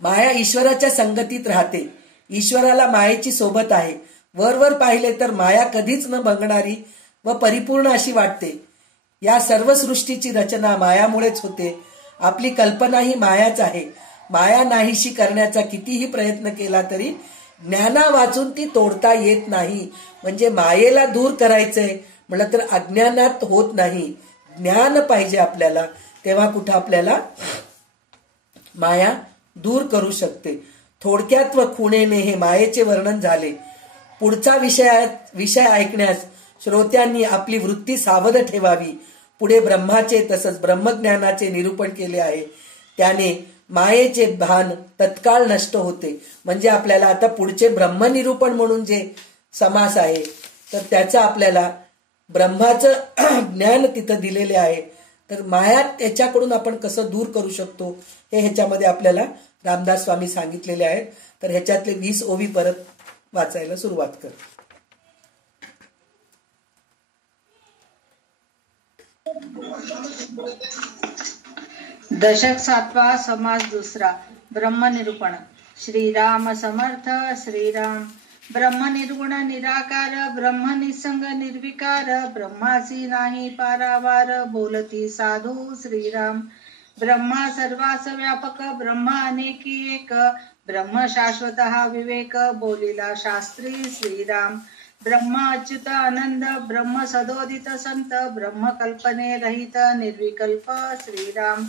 माया ईश्वराच्या संगतीत राहते, ईश्वराला मायेची सोबत आहे. वर पाहिले तर माया कधीच न भंगणारी व परिपूर्ण अशी वाटते. या सर्व सृष्टीची रचना मायामुळेच होते. आपली कल्पना ही मायाच आहे. माया नाहीशी करण्याचा कितीही प्रयत्न केला तरी ज्ञाना वाचून ती तोडता येत नाही. म्हणजे मायेला दूर करायचंय म्हटलं तर अज्ञानात होत नाही, ज्ञान पाहिजे आपल्याला, तेव्हा कुठं आपल्याला माया दूर करू शकते. थोडक्यात व खुणेने हे मायेचे वर्णन झाले. पुढचा विषय ऐकण्यास श्रोत्यांनी आपली वृत्ती सावध ठेवावी. पुढे ब्रह्माचे तसंच ब्रह्मज्ञानाचे निरूपण केले आहे. त्याने मायेचे भान तत्काळ नष्ट होते. म्हणजे आपल्याला आता पुढचे ब्रह्मनिरूपण म्हणून जे समास आहे तर त्याचं आपल्याला ब्रह्माचं ज्ञान तिथं दिलेले आहे. तर माया त्याच्याकडून आपण कसं दूर करू शकतो हे ह्याच्यामध्ये आपल्याला रामदास स्वामी सांगितलेले आहेत. तर ह्याच्यातले 20 ओवी परत वाचायला सुरुवात कर. दशक 7वा समास 2. ब्रह्मनिरूपण. श्रीराम समर्थ. श्रीराम. ब्रह्म निर्गुण निराकार, ब्रह्म निसंग निर्विकार, ब्रह्मासी नाही पारावार, बोलती साधू श्रीराम. ब्रह्मा सर्वास व्यापक, ब्रह्मा अनेकी एक, ब्रह्म शाश्वत हा विवेक, बोलिला शास्त्री श्रीराम. ब्रह्म अच्युत आनंद, ब्रह्म सदोदित संत, ब्रह्म कल्पने रहित निर्विकल्प श्रीराम.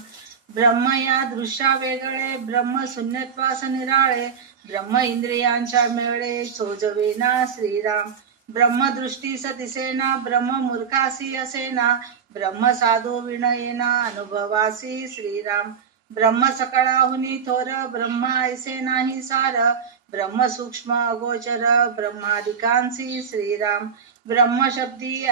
ब्रह्म या दृश्या वेगळे, ब्रह्म शून्यत्वास निराळे, ब्रह्म इंद्रियांच्या मेळे सोजवेना श्रीराम. ब्रह्म दृष्टीस दिसेना, ब्रह्म मूर्खासी असेना, ब्रह्म साधू विनयेना अनुभवासी श्रीराम. ब्रह्म सकळाहुनी थोर, ब्रह्म ऐसे नाही सार, ब्रह्म सूक्ष्म अगोचर ब्रह्मादिकांसी श्रीराम ब्रह्मशब्दी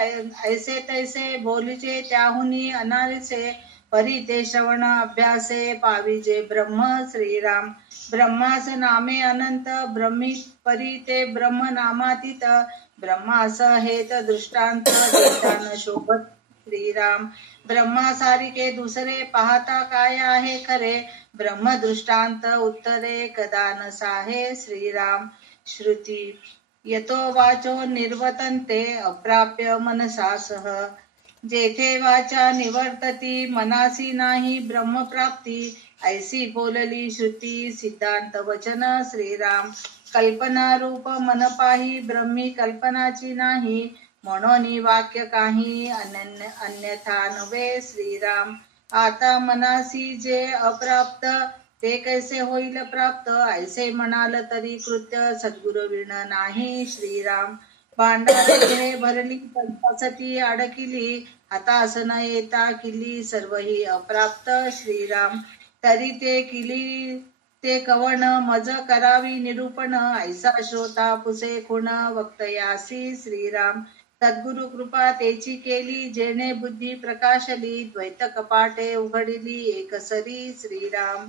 ऐसे तैसे बोलीचे त्याहुनी अनालिसे परी ते श्रवण अभ्यासे पाविजे ब्रह्म श्रीराम ब्रह्मास नामे अनंत ब्रह्मी परी ते ब्रह्म नामातीत ब्रह्मास हेत दृष्टांत देतान शोभत श्रीराम ब्रह्मासारिके दुसरे पाहता काय आहे खरे ब्रह्म दृष्टांत उत्तरे कदा न साहे श्रीराम श्रुती यतो वाचो निर्वतन्ते अप्राप्य मनसा सह जेथे वाचा निवर्तती मनासी नाही ब्रह्मप्राप्ती ऐसी बोलली श्रुती सिद्धांत वचन श्रीराम कल्पना रूप मन पाही ब्रह्मी कल्पनाची नाही म्हणून वाक्य काही अन्यथा नव्हे श्रीराम आता मनासी जे अप्राप्त ते कैसे होईल प्राप्त ऐसे म्हणाल तरी कृत्य सद्गुरु विण नाही श्रीराम भांडारे भरली पंचासती अडकिली हातास न येता किली सर्व ही अप्राप्त श्रीराम तरी ते किली ते कवण मज करावी निरूपण ऐसा श्रोता पुसे खुण वक्तयासी श्रीराम सद्गुरु कृपा तेची केली जेणे बुद्धी प्रकाशली द्वैत कपाटे उघडिली एकसरी श्रीराम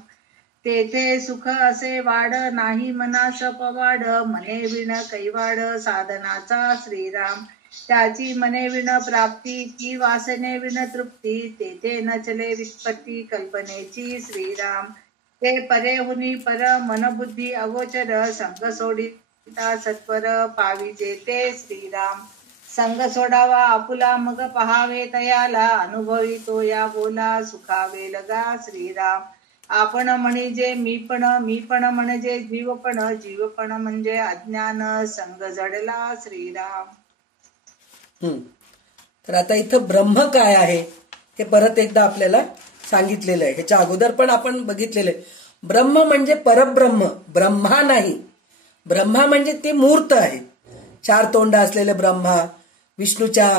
तेथे सुख असे वाढ नाही मनास पवाड मने विण कैवाड साधनाचा श्रीराम त्याची मने विण प्राप्ती ती वासने विण तृप्ती तेथे नचले वित्पत्ती कल्पनेची श्रीराम ते परेहुनी पर मनबुद्धी अगोचर संग सोडिता सत्वर पाविजे ते श्रीराम संग सोडावा आपुला मग पहावे तयाला अनुभवी तो या बोला सुखावे लगा श्रीराम आपण म्हणजे मीपण म्हणजे जीवपण म्हणजे अज्ञान संग जडला श्रीराम. तर आता इथं ब्रह्म काय आहे हे परत एकदा आपल्याला सांगितलेलं आहे. ह्याच्या अगोदर पण आपण बघितलेलं आहे. ब्रह्म म्हणजे परब्रह्म, ब्रह्मा नाही. ब्रह्मा म्हणजे ते मूर्त आहे. 4 तोंड असलेले ब्रह्मा, विष्णूच्या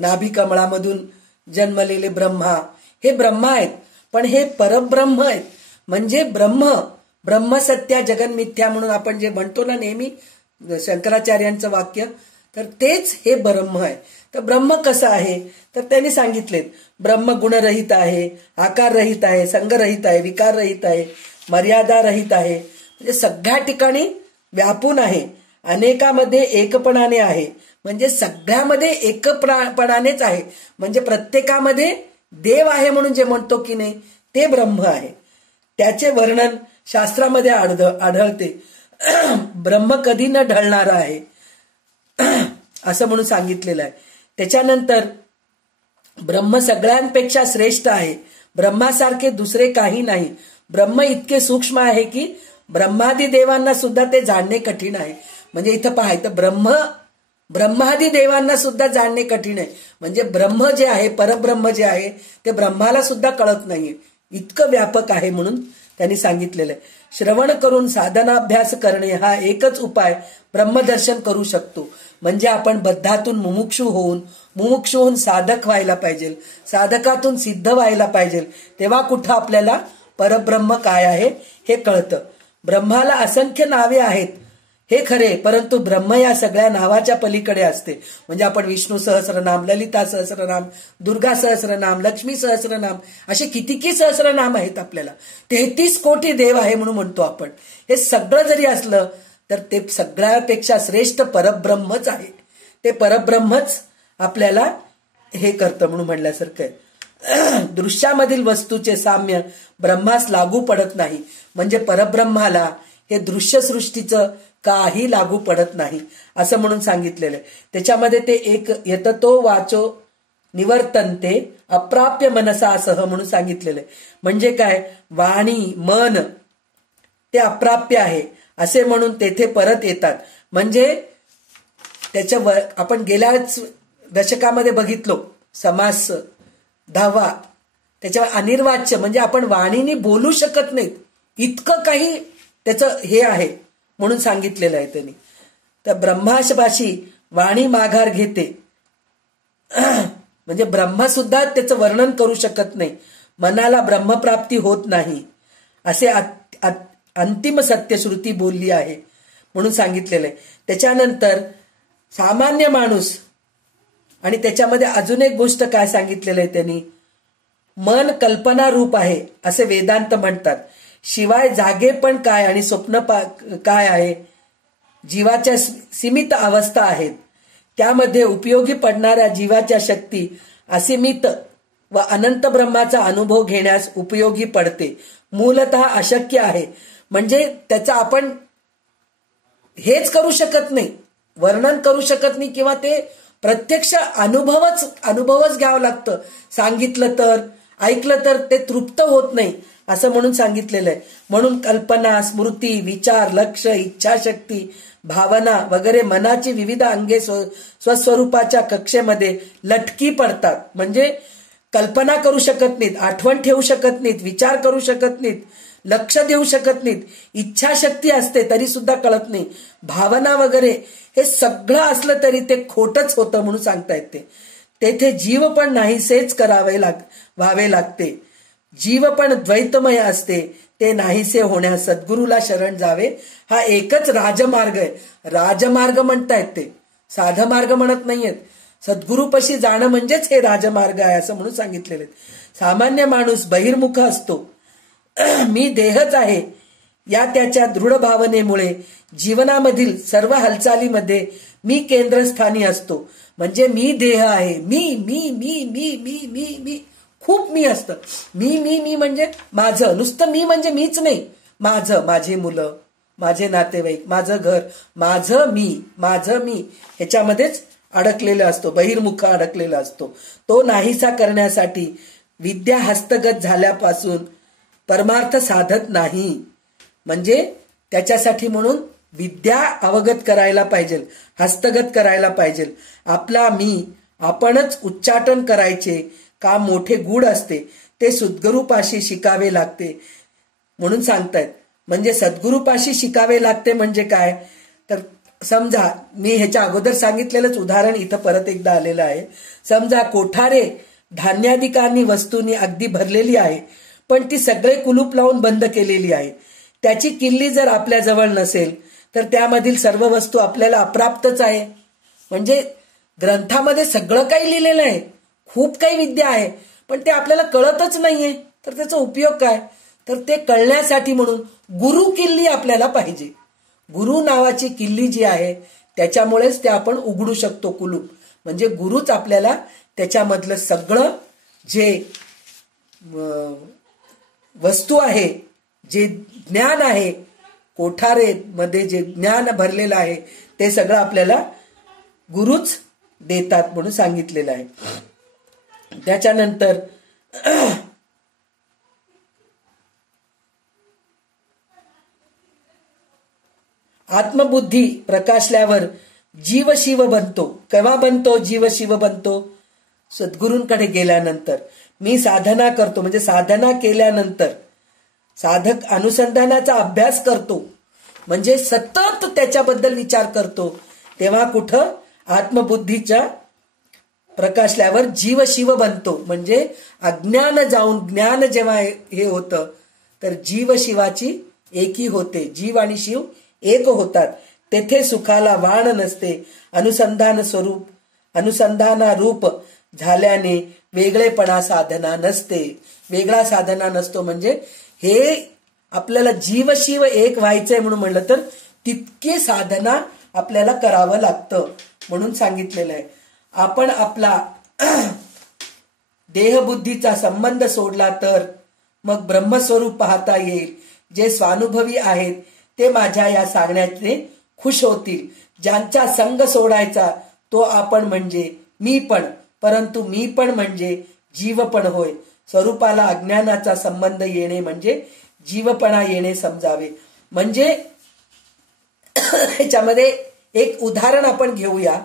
नाभी कमळामधून जन्मलेले ब्रह्मा, हे ब्रह्मा आहेत. पण हे परब्रह्म आहेत. म्हणजे ब्रह्म सत्या जगन्मिथ्या म्हणून आपण जे म्हणतो ना नेहमी शंकराचार्यांचं वाक्य, तर तेच हे ब्रह्म आहे. तर ब्रह्म कसं आहे तर त्यांनी सांगितलेत. ब्रह्म गुणरहित आहे, आकाररहित आहे, संगरहित आहे, विकाररहित आहे, मर्यादा रहित आहे. म्हणजे सगळ्या ठिकाणी व्यापून आहे, अनेकामध्ये एकपणाने आहे. म्हणजे सगळ्यामध्ये एकपणानेच आहे. म्हणजे प्रत्येकामध्ये देव आहे म्हणून जे म्हणतो की नाही ते ब्रह्म आहे. त्याचे वर्णन शास्त्रामध्ये आढळते. ब्रह्म कधी न ढळणारा आहे असं म्हणून सांगितलेलं आहे. त्याच्यानंतर ब्रह्म सगळ्यांपेक्षा श्रेष्ठ आहे. ब्रह्मासारखे दुसरे काही नाही. ब्रह्म इतके सूक्ष्म आहे की ब्रह्मादी देवांना सुद्धा ते जाणणे कठीण आहे. म्हणजे इथं पाहायचं ब्रह्मादी देवांना सुद्धा जाणणे कठीण आहे. म्हणजे ब्रह्म जे आहे, परब्रह्म जे आहे ते ब्रह्माला सुद्धा कळत नाहीये, इतकं व्यापक आहे म्हणून त्यांनी सांगितलेलं आहे. श्रवण करून साधनाभ्यास करणे हा एकच उपाय ब्रह्मदर्शन करू शकतो. म्हणजे आपण बद्धातून मुमुक्षू होऊन साधक व्हायला पाहिजे, साधकातून सिद्ध व्हायला पाहिजे. तेव्हा कुठं आपल्याला परब्रह्म काय आहे हे कळतं. ब्रह्माला असंख्य नावे आहेत हे खरे, परंतु ब्रह्म या सगळ्या नावाच्या पलीकडे असते. म्हणजे आपण विष्णू सहस्रनाम, ललिता सहस्रनाम, दुर्गा सहस्रनाम, लक्ष्मी सहस्रनाम, असे किती सहस्रनाम आहेत. आपल्याला 33 कोटी देव आहे म्हणून म्हणतो आपण. हे सगळं जरी असलं तर ते सगळ्यापेक्षा श्रेष्ठ परब्रह्मच आहे. ते परब्रह्मच आपल्याला हे करतं म्हणून म्हणल्यासारखं आहे. दृश्यामधील वस्तूचे साम्य ब्रह्मास लागू पडत नाही. म्हणजे परब्रह्माला हे दृश्य सृष्टीचं काही लागू पडत नाही असं म्हणून सांगितलेलं आहे. त्याच्यामध्ये ते एक यततो वाचो निवर्तन्ते अप्राप्य मनसासह म्हणून सांगितलेलं आहे. म्हणजे काय, वाणी मन ते अप्राप्य आहे असे म्हणून तेथे परत येतात. म्हणजे त्याच्या आपण गेल्याच दशकामध्ये बघितलो समास 10वा, त्याच्यावर अनिर्वाच्य म्हणजे आपण वाणीने बोलू शकत नाहीत इतकं काही त्याचं हे आहे म्हणून सांगितलेलं आहे त्यांनी. तर ब्रह्माशभाषी वाणी माघार घेते. म्हणजे ब्रह्म सुद्धा त्याचं वर्णन करू शकत नाही. मनाला ब्रह्मप्राप्ती होत नाही. असे अंतिम सत्यश्रुती बोलली आहे म्हणून सांगितलेलं आहे. त्याच्यानंतर सामान्य माणूस, आणि त्याच्यामध्ये अजून एक गोष्ट काय सांगितलेलं आहे त्यांनी, मन कल्पना रूप आहे असे वेदांत म्हणतात. शिवाय जागेपण काय आणि स्वप्न काय आहे, जीवाच्या सीमित अवस्था आहेत. त्यामध्ये उपयोगी पडणाऱ्या जीवाच्या शक्ती असीमित व अनंत ब्रह्माचा अनुभव घेण्यास उपयोगी पडते. मूलतः अशक्य आहे. म्हणजे त्याचा आपण हेच करू शकत नाही, वर्णन करू शकत नाही, किंवा ते प्रत्यक्ष अनुभवच घ्यावं लागतं. सांगितलं तर, ऐकलं तर ते तृप्त होत नाही असं म्हणून सांगितलेलं आहे. म्हणून कल्पना, स्मृती, विचार, लक्ष, इच्छाशक्ती, भावना वगैरे मनाची विविध अंगे स्वस्वरूपाच्या कक्षेमध्ये लटकी पडतात. म्हणजे कल्पना करू शकत नाहीत, आठवण ठेवू शकत नाहीत, विचार करू शकत नाहीत, लक्ष देऊ शकत नाहीत, इच्छाशक्ती असते तरी सुद्धा कळत नाही, भावना वगैरे हे सगळं असलं तरी ते खोटच होतं म्हणून सांगतायत ते. तेथे जीव पण नाहीसेच व्हावे लागते. जीव पण द्वैतमय असते. ते नाहीसे होण्यास सद्गुरूला शरण जावे हा एकच राजमार्ग आहे. राजमार्ग म्हणतायत ते, साधा मार्ग म्हणत नाहीयेत. सद्गुरूपाशी जाणं म्हणजेच हे राजमार्ग आहे असं म्हणून सांगितलेले. सामान्य माणूस बहिर्मुख असतो. मी देहच आहे या त्याच्या दृढ भावनेमुळे जीवनामधील सर्व हालचालीमध्ये मी केंद्रस्थानी असतो. म्हणजे मी देह आहे, मी मी मी मी मी मी मी खूप मी असतं. मी मी मी म्हणजे माझं, नुसतं मी म्हणजे मीच नाही, माझं, माझी मुलं, माझे नातेवाईक, माझं घर, माझं मी ह्याच्यामध्येच अडकलेला असतो, बहिर्मुख अडकलेला असतो. तो नाहीसा करण्यासाठी विद्या हस्तगत झाल्यापासून परमार्थ साधत नाही. म्हणजे त्याच्यासाठी म्हणून विद्या अवगत करायला पाहिजे, हस्तगत करायला पाहिजे. आपला मी आपणच उच्चाटन करायचे काम मोठे गूढ असते. ते सद्गुरूपाशी शिकावे लागते म्हणून सांगतायत. म्हणजे सद्गुरूपाशी शिकावे लागते म्हणजे काय, तर समजा मी ह्याच्या अगोदर सांगितलेलंच उदाहरण इथं परत एकदा आलेलं आहे. समजा कोठारे धान्याधिकांनी वस्तूंनी अगदी भरलेली आहे, पण ती सगळे कुलूप लावून बंद केलेली आहे. त्याची किल्ली जर आपल्या जवळ नसेल तर त्यामधील सर्व वस्तू आपल्याला अप्राप्तच आहे. म्हणजे ग्रंथामध्ये सगळं काही लिहिलेलं आहे, खूप काही विद्या आहे, पण ते आपल्याला कळतच नाहीये. तर त्याचा उपयोग काय, तर ते कळण्यासाठी म्हणून गुरु किल्ली आपल्याला पाहिजे. गुरु नावाची किल्ली जी आहे त्याच्यामुळेच ते आपण उघडू शकतो कुलूप. म्हणजे गुरुच आपल्याला त्याच्यामधलं सगळं जे वस्तू आहे, जे ज्ञान आहे, कोठारे मध्ये जे ज्ञान भरलेलं आहे ते सगळं आपल्याला गुरुच देतात म्हणून सांगितलेलं आहे. त्याच्यानंतर आत्मबुद्धी प्रकाशल्यावर जीव शिव बनतो. केव्हा बनतो जीव शिव बनतो, सद्गुरूंकडे गेल्यानंतर. मी साधना करतो म्हणजे साधना केल्यानंतर साधक अनुसंधानाचा अभ्यास करतो, म्हणजे सतत त्याच्याबद्दल विचार करतो. तेव्हा कुठं आत्मबुद्धीच्या प्रकाशल्यावर जीव शिव बनतो. म्हणजे अज्ञान जाऊन ज्ञान जेव्हा हे होतं तर जीव शिवाची एकी होते. जीव आणि शिव एक होतात. तेथे सुखाला वाण नसते. अनुसंधाना रूप झाल्याने वेगळेपणा साधना नसते. वेगळा साधना नसतो. म्हणजे हे आपल्याला जीव शिव एक व्हायचंय म्हणून म्हणलं तर तितके साधना आपल्याला करावं लागतं म्हणून सांगितलेलं आहे. आपण आपला देहबुद्धीचा संबंध सोडला तर मग ब्रह्मस्वरूप पाहता येईल. जे स्वानुभवी आहेत ते माझ्या या सांगण्याचे खुश होतील. ज्यांचा संग सोडायचा तो आपण म्हणजे मी पण, परंतु मी पण म्हणजे जीव पण होय. स्वरूपाला अज्ञानाचा संबंध येणे म्हणजे जीवपणा येणे समजावे. म्हणजे ह्याच्यामध्ये एक उदाहरण आपण घेऊया.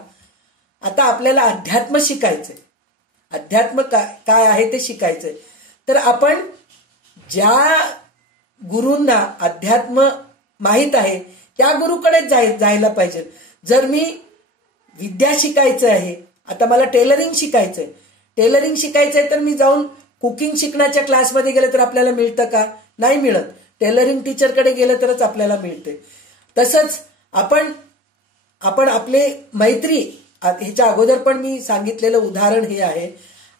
आता आपल्याला अध्यात्म शिकायचंय, अध्यात्म काय आहे ते शिकायचंय. तर आपण ज्या गुरूंना अध्यात्म माहित आहे त्या गुरुकडे जायला पाहिजे. जर मी विद्या शिकायचं आहे, आता मला टेलरिंग शिकायचंय तर मी जाऊन कुकिंग शिकण्याच्या क्लासमध्ये गेलं तर आपल्याला मिळतं का, नाही मिळत. टेलरिंग टीचरकडे गेलं तरच आपल्याला मिळते. तसंच आपण आपले मैत्री, ह्याच्या अगोदर पण मी सांगितलेलं उदाहरण हे आहे,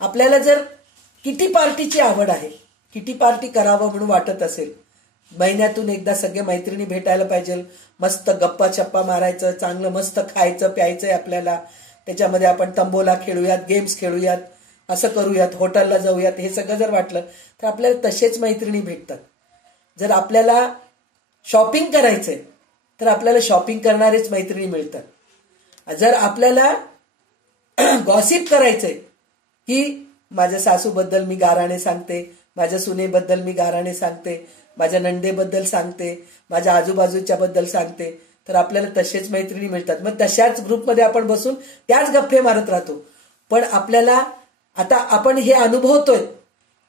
आपल्याला जर किटी पार्टीची आवड आहे, किटी पार्टी करावं म्हणून वाटत असेल, महिन्यातून एकदा सगळे मैत्रिणी भेटायला पाहिजे, मस्त गप्पा चप्पा मारायचं, चांगलं मस्त खायचं प्यायचंय आपल्याला, त्याच्यामध्ये आपण तंबोला खेळूयात, गेम्स खेळूयात, असं करूयात, हॉटेलला जाऊयात, हे सगळं जर वाटलं तर आपल्याला तसेच मैत्रिणी भेटतात. जर आपल्याला शॉपिंग करायचंय तर आपल्याला शॉपिंग करणारेच मैत्रिणी मिळतात. जर आपल्याला गॉसिप करायचंय की माझ्या सासूबद्दल मी गाराणे सांगते, माझ्या सुनेबद्दल मी गाराणे सांगते, माझ्या नंदेबद्दल सांगते, माझ्या आजूबाजूच्या बद्दल सांगते, तर आपल्याला तसेच मैत्रिणी मिळतात. मग तशाच ग्रुपमध्ये आपण बसून त्याच गप्पे मारत राहतो. पण आपल्याला आता आपण हे अनुभवतोय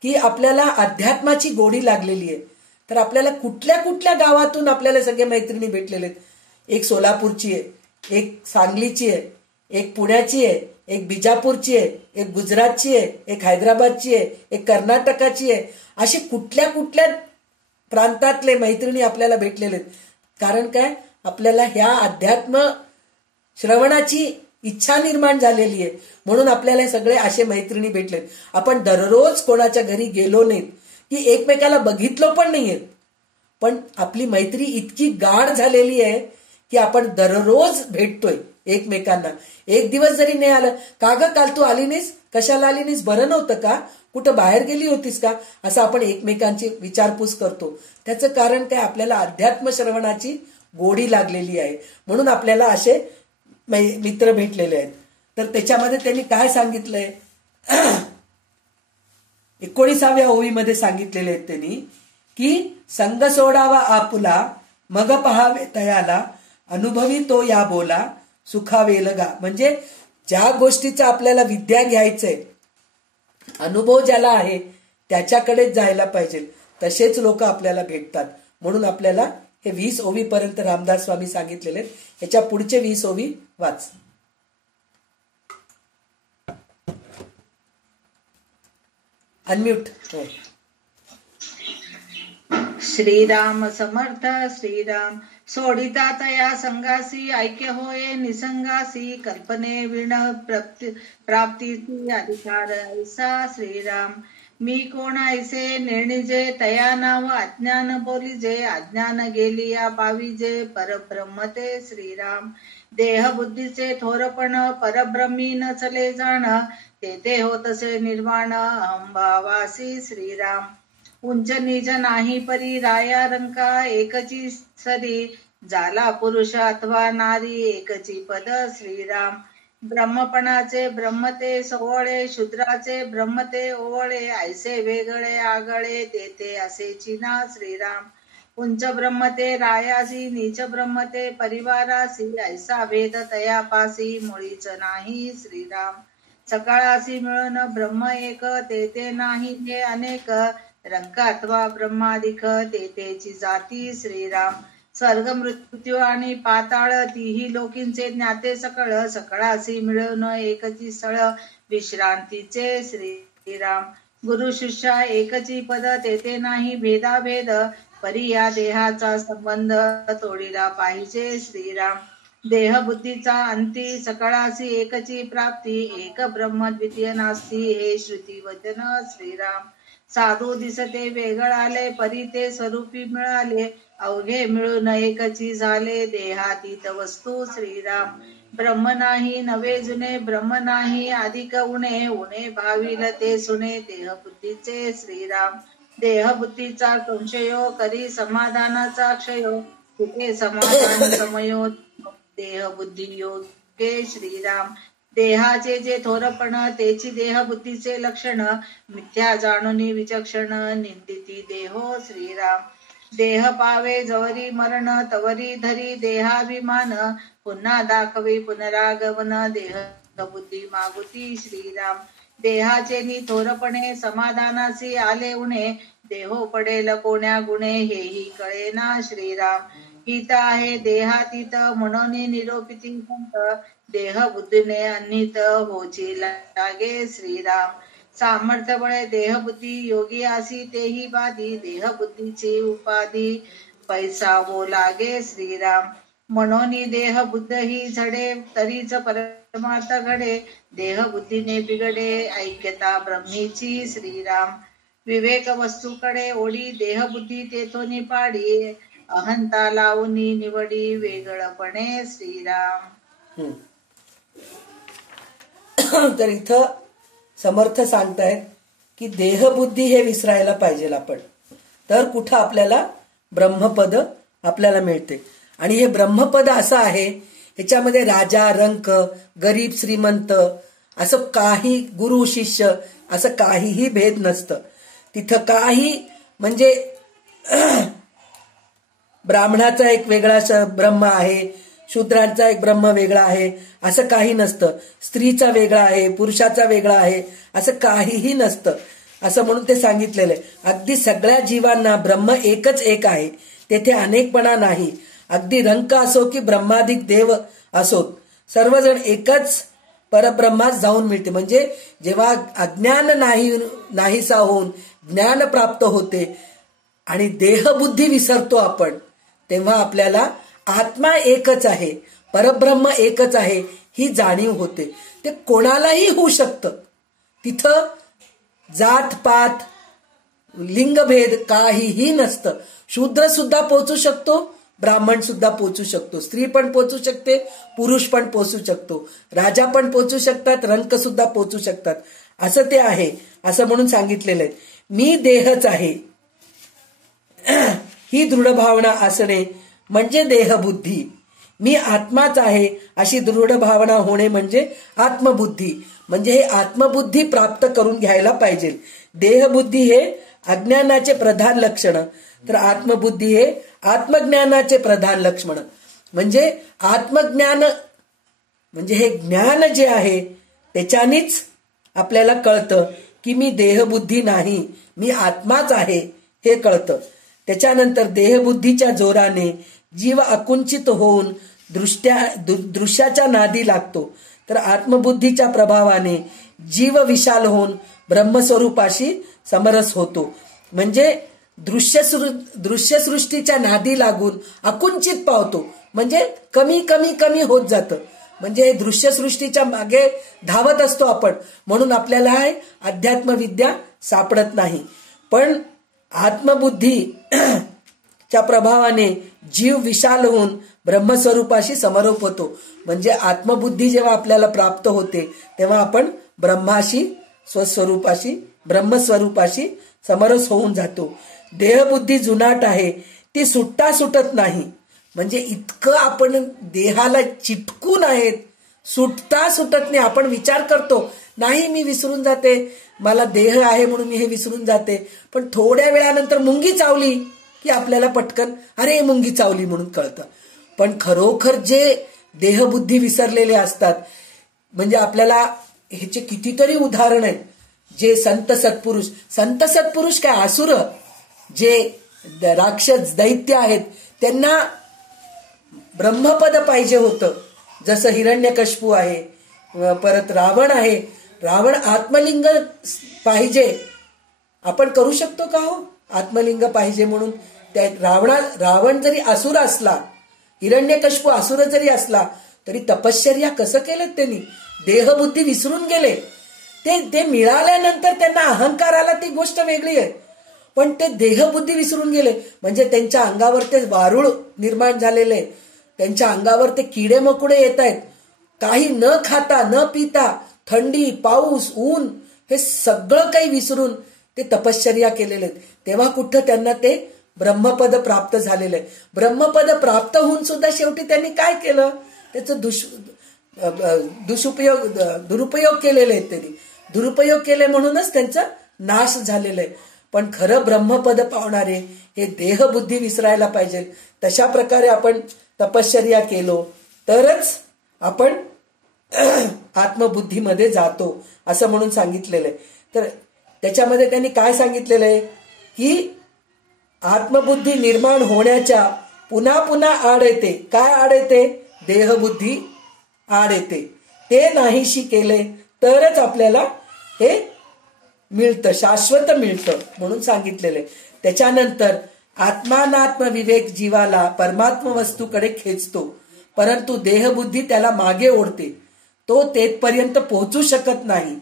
की आपल्याला अध्यात्माची गोडी लागलेली आहे. तर आपल्याला कुठल्या कुठल्या गावातून आपल्याला सगळे मैत्रिणी भेटलेले आहेत. एक सोलापूरची आहे, एक सांगलीची आहे, एक पुण्याची आहे, एक बिजापूरची आहे, एक गुजरातची आहे, एक हैदराबादची आहे, एक कर्नाटकाची आहे. अशी कुठल्या कुठल्या प्रांतातले मैत्रिणी आपल्याला भेटलेले आहेत. कारण काय, आपल्याला ह्या अध्यात्म श्रवणाची इच्छा निर्माण झालेली आहे, म्हणून आपल्याला सगळे असे मैत्रिणी भेटलेत. आपण दररोज कोणाच्या घरी गेलो नाहीत की एकमेकाला बघितलं पण नाहीयेत, पण आपली मैत्री इतकी गाढ झालेली आहे की आपण दररोज भेटतोय एकमेकांना. एक दिवस जरी नाही आलं, का ग काल तू आली नाहीस, कशाला आली नाहीस, बरं नव्हतं का, कुठं बाहेर गेली होतीस का, असं आपण एकमेकांची विचारपूस करतो. त्याचं कारण काय, आपल्याला अध्यात्म श्रवणाची गोडी लागलेली आहे, म्हणून आपल्याला असे मित्र भेटलेले आहेत. तर त्याच्यामध्ये त्यांनी काय सांगितलंय, 19व्या ओवीमध्ये सांगितलेले आहेत त्यांनी की संग सोडावा आपुला, मग पहावे तयाला, अनुभवी तो या बोला, सुखावेल गा. म्हणजे ज्या गोष्टीचा आपल्याला विद्या घ्यायचंय, अनुभव ज्याला आहे त्याच्याकडेच जायला पाहिजे. तसेच लोक आपल्याला भेटतात. म्हणून आपल्याला हे 20 ओवीपर्यंत रामदास स्वामी सांगितलेले. ह्याच्या पुढचे 20 ओवी वाच. अनम्यूट. श्रीराम समर्थ श्रीराम. सोडिता तया संगासी, ऐक्य होये निसंगासी, कल्पने विण प्राप्तीची अधिकार ऐसा श्रीराम. मी कोण ऐसे निर्णिजे, तया नाव अज्ञान बोलिजे, अज्ञान गेलिया पाविजे, परब्रह्म ते श्रीराम. देह बुद्धीचे थोरपण, परब्रह्मी न चले जाण, तेथे होतसे निर्वाण, अहंभावासी श्रीराम. उंच निज नाही परी, राया रंका एकची सरी, झाला पुरुष अथवा नारी, एकची पद श्रीराम. ब्रह्मपणाचे ब्रह्मते सोवळे, शूद्राचे ब्रह्मते ओवळे, ऐसे वेगळे आगळे, तेथे असेची ना श्रीराम. उंच ब्रह्मते रायासी, नीच ब्रह्मते परिवारासी, ऐसा भेद तयापासी, मुळीच नाही श्रीराम. सकाळासी मिळून ब्रह्म एक, तेथे नाही हे अनेक, रंक अथवा ब्रह्माधिक, तेथेची जाती श्रीराम. स्वर्ग मृत्यू आणि पाताळ, तीही लोकींचे ज्ञाते सकळ, सकळासी मिळून एकची स्थळ, विश्रांतीचे श्रीराम. गुरु शिष्या एकची पद, तेथे नाही भेदाभेद, परी या देहाचा संबंध, तोडीला पाहिजे श्रीराम. देह बुद्धीचा अंती, सकळासी एकची प्राप्ती, एक ब्रह्म द्वितीय नास्ती, हे श्रुती वचन श्रीराम. साधू दिसते वेगळाले, परी ते स्वरूपी मिळाले, अवघे मिळून एकची झाले, देहातीत वस्तू श्रीराम. ब्रह्म नाही नवे जुने, ब्रह्म नाही अधिक उणे, उणे भाविल ते सुने, देह बुद्धीचे श्रीराम. देह बुद्धीचा संशयो, करी समाधानाचा क्षयो, कुठे समाधान समयो, देह बुद्धी योगे श्रीराम. देहाचे जे थोरपण, तेची देह बुद्धीचे लक्षण, मिथ्या जाणून विचक्षण, निंदिती देहो श्रीराम. देह पावे जवरी मरण, तवरी धरी देहाभिमान, पुन्हा दाखवे पुनरागमन, देह बुद्धी मागुती श्रीराम. देहाचे नि थोरपणे, समाधानासी आले उणे, देहो पडेल कोण्या गुणे, हेही कळेना श्रीराम. हित आहे देहातीत, म्हणून निरोपिती संत, देह बुद्धीने अन्नित होची लागे श्रीराम. सामर्थ्य बळे देहबुद्धी योगी आसी तेही बाधी देहबुद्धीची उपाधी पैसा हो लागे श्रीराम मनोनी देह बुद्ध ही झडे तरीच परमार्थ घडे देह बुद्धीने बिघडे ऐक्यता ब्रह्मीची श्रीराम विवेक वस्तूकडे ओढी देह बुद्धी तेथोनी पाडी अहंता लावणी निवडी वेगळपणे श्रीराम. तर इथं समर्थ सांगतायत की देहबुद्धी हे विसरायला पाहिजे आपण, तर कुठं आपल्याला ब्रह्मपद आपल्याला मिळते. आणि हे ब्रह्मपद असं आहे, ह्याच्यामध्ये राजा रंक गरीब श्रीमंत असं काही, गुरु शिष्य असं काहीही भेद नसतं तिथं. काही म्हणजे ब्राह्मणाचा एक वेगळा ब्रह्म आहे, शूद्रांचा एक ब्रह्म वेगळा आहे असं काही नसतं. स्त्रीचा वेगळा आहे, पुरुषाचा वेगळा आहे असं काहीही नसतं. असं म्हणून ते सांगितलेलं आहे. अगदी सगळ्या जीवांना ब्रह्म एकच एक आहे, तेथे अनेकपणा नाही. अगदी रंक असो की ब्रह्माधिक देव असोत, सर्वजण एकच परब्रह्मात जाऊन मिळते. म्हणजे जेव्हा अज्ञान नाहीसा होऊन ज्ञान प्राप्त होते आणि देहबुद्धी विसरतो आपण, तेव्हा आपल्याला आत्मा एकच आहे, परब्रह्म एकच आहे ही जाणीव होते. ते कोणालाही होऊ शकतं. तिथं जात पात लिंगभेद काहीही नसतं. शूद्र सुद्धा पोचू शकतो, ब्राह्मण सुद्धा पोचू शकतो, स्त्री पण पोचू शकते, पुरुष पण पोचू शकतो, राजा पण पोचू शकतात, रंक सुद्धा पोचू शकतात. असं ते आहे. असं म्हणून सांगितलेलं आहे. मी देहच आहे ही दृढ भावना असणे म्हणजे देहबुद्धी. मी आत्माच आहे अशी दृढ भावना होणे म्हणजे आत्मबुद्धी. म्हणजे हे आत्मबुद्धी प्राप्त करून घ्यायला पाहिजे. देहबुद्धी हे अज्ञानाचे प्रधान लक्षण, तर आत्मबुद्धी हे आत्मज्ञानाचे प्रधान लक्षण. म्हणजे आत्मज्ञान म्हणजे हे ज्ञान जे आहे त्याच्यानेच आपल्याला कळतं की मी देहबुद्धी नाही, मी आत्माच आहे हे कळतं. त्याच्यानंतर देहबुद्धीच्या जोराने जीव आकुंचित होऊन दृश्याच्या नादी लागतो, तर आत्मबुद्धीच्या प्रभावाने जीव विशाल होऊन ब्रह्मस्वरूपाशी समरस होतो. म्हणजे दृश्यसृष्टीच्या नादी लागून आकुंचित पावतो, म्हणजे कमी कमी कमी होत जातं. म्हणजे दृश्यसृष्टीच्या मागे धावत असतो आपण, म्हणून आपल्याला अध्यात्म विद्या सापडत नाही. पण आत्मबुद्धीच्या प्रभावाने जीव विशाल होऊन ब्रह्मस्वरूपाशी समरोप होतो. म्हणजे आत्मबुद्धी जेव्हा आपल्याला प्राप्त होते तेव्हा आपण ब्रह्माशी स्वस्वरूपाशी ब्रह्मस्वरूपाशी समरस होऊन जातो. देहबुद्धी जुनाट आहे, ती सुटता सुटत नाही. म्हणजे इतकं आपण देहाला चिटकून आहेत, सुटता सुटत नाही. आपण विचार करतो नाही मी विसरून जाते, मला देह आहे म्हणून मी हे विसरून जाते. पण थोड्या वेळानंतर मुंगी चावली की आपल्याला पटकन अरे मुंगी चावली म्हणून कळतं. पण खरोखर जे देहबुद्धी विसरलेले असतात, म्हणजे आपल्याला ह्याचे कितीतरी उदाहरण आहेत. जे संत सत्पुरुष काय असुर, जे राक्षस दैत्य आहेत, त्यांना ब्रह्मपद पाहिजे होतं. जसं हिरण्यकश्यपू आहे, परत रावण आहे. रावण आत्मलिंग पाहिजे, आपण करू शकतो का हो आत्मलिंग पाहिजे म्हणून? त्या रावण जरी असुर असला, हिरण्यकश्यपू असुर जरी असला, तरी तपश्चर्या कसं केलं त्यांनी? देहबुद्धी विसरून गेले. ते मिळाल्यानंतर त्यांना अहंकार आला, ती गोष्ट वेगळी आहे. पण ते देहबुद्धी विसरून गेले. म्हणजे त्यांच्या अंगावर ते वारुळ निर्माण झालेले, त्यांच्या अंगावर ते किडे मकुडे येत आहेत. काही न खाता न पिता, थंडी पाऊस ऊन हे सगळं काही विसरून ते तपश्चर्या केलेले आहेत. तेव्हा कुठं त्यांना ते ब्रह्मपद प्राप्त झालेलं आहे. ब्रह्मपद प्राप्त होऊन सुद्धा शेवटी त्यांनी काय केलं? त्याचं दुरुपयोग केलेले आहेत. त्यांनी दुरुपयोग केले म्हणूनच त्यांचा नाश झालेला आहे. पण खरं ब्रह्मपद पावणारे हे देहबुद्धी विसरायला पाहिजे. तशा प्रकारे आपण तपश्चर्या केलो तरच आपण आत्मबुद्धीमध्ये जातो असं म्हणून सांगितलेलं आहे. तर त्याच्यामध्ये त्यांनी काय सांगितलेलं आहे की आत्मबुद्धी निर्माण होण्याच्या पुन्हा पुन्हा आड येते. काय आड येते? देहबुद्धी आड येते. ते नाहीशी केले तरच आपल्याला हे मिळतं, शाश्वत मिळतं म्हणून सांगितलेलं. त्याच्यानंतर आत्मानात्म विवेक जीवाला परमात्म वस्तूकडे खेचतो, परंतु देहबुद्धी त्याला मागे ओढते. तो तेथपर्यंत पोहोचू शकत नाही.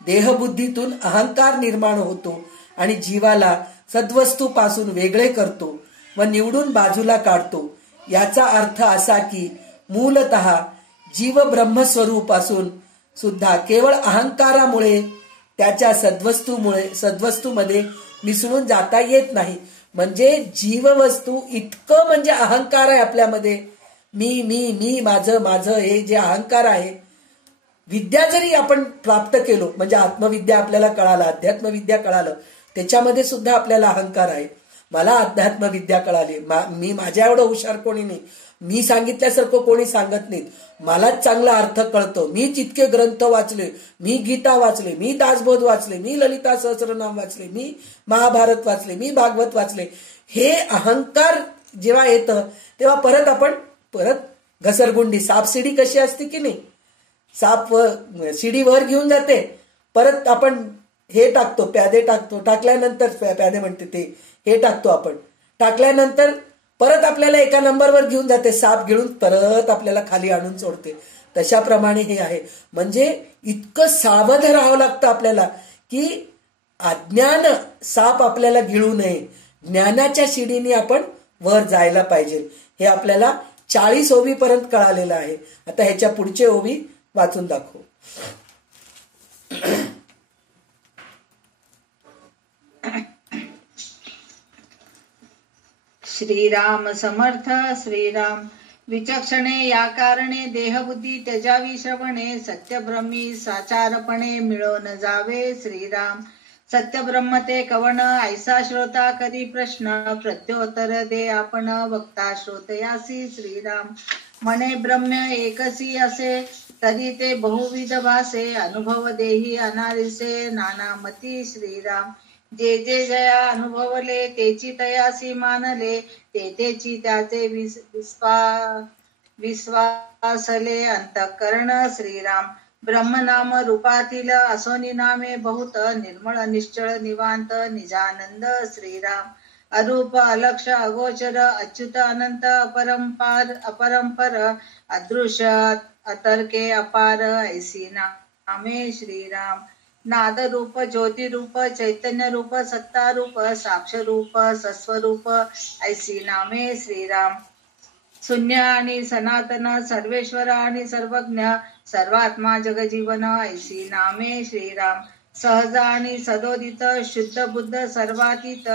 देहबुद्धीतून अहंकार निर्माण होतो आणि जीवाला सद्वस्तूपासून वेगळे करतो व निवडून बाजूला काढतो. याचा अर्थ असा की मूलतः जीव ब्रह्मस्वरूप असून सुद्धा केवळ अहंकारामुळे त्याच्या सद्वस्तूमध्ये मिसळून जाता येत नाही. म्हणजे जीववस्तू इतकं म्हणजे अहंकार आहे आपल्यामध्ये. मी मी मी माझं माझं हे जे अहंकार आहे. विद्या जरी आपण प्राप्त केलो म्हणजे आत्मविद्या आपल्याला कळालं, अध्यात्मविद्या कळालं, त्याच्यामध्ये सुद्धा आपल्याला अहंकार आहे. मला अध्यात्मविद्या कळाली, मी माझ्या एवढं हुशार कोणी नाही, मी सांगितल्यासारखं कोणी सांगत नाही, मलाच चांगला अर्थ कळतो, मी जितके ग्रंथ वाचले, मी गीता वाचले, मी दासबोध वाचले, मी ललिता सहस्रनाम वाचले, मी महाभारत वाचले, मी भागवत वाचले, हे अहंकार जेव्हा येतं तेव्हा परत आपण घसरगुंडी, साप शिडी कशी असते की नाही, साप शिडी वर घेऊन जाते, परत आपण हे टाकतो, प्यादे टाकतो, टाकल्यानंतर प्यादे म्हणते ते हे टाकतो आपण, टाकल्यानंतर परत आपल्याला एका नंबरवर घेऊन जाते, साप घेऊन परत आपल्याला खाली आणून सोडते. तशाप्रमाणे हे आहे. म्हणजे इतकं सावध राहावं लागतं आपल्याला की अज्ञान साप आपल्याला गिळू नये, ज्ञानाच्या शिडीने आपण वर जायला पाहिजे. हे आपल्याला 40 ओवीपर्यंत कळालेलं आहे. आता ह्याच्या पुढचे ओवी वाचून दाखव. श्रीराम समर्थ. श्रीराम विचक्षणे या कारणे देहबुद्धी त्यजावी श्रवणे, सत्यब्रह्मी साचारपणे मिळवून जावे. श्रीराम सत्य ब्रह्म ते कवण, ऐसा श्रोता करी प्रश्न, प्रत्योत्तर दे आपण वक्ता श्रोतयासी. श्रीराम म्हणे ब्रह्म एकसी असे, तरी ते बहुविध भासे, अनुभव देही अनारिसे नानामती. श्रीराम जे जे जया अनुभवले, तेची तयासी मानले, तेची त्याचे विश्वासले अंतःकरण. श्रीराम ब्रह्मनाम रूपातील असोनी नामे बहुत, निर्मळ निश्चळ निवांत निजानंद. श्रीराम अरूप अलक्ष अगोचर अच्युत अनंत अपरंपर, अदृश्य अतर्के अपार, ऐसी नामे. श्रीराम नाद रूप ज्योति रूप चैतन्य रूप सत्ता रूप साक्ष रूप सस्वरूप, ऐसी नामे. श्रीराम शून्य आणि सनातन, सर्वेश्वर आणि सर्वज्ञ, सर्वात्मा जगजीवन, ऐसी नामे. श्रीराम सहज आणि सदोदित, शुद्ध बुद्ध सर्वातीत,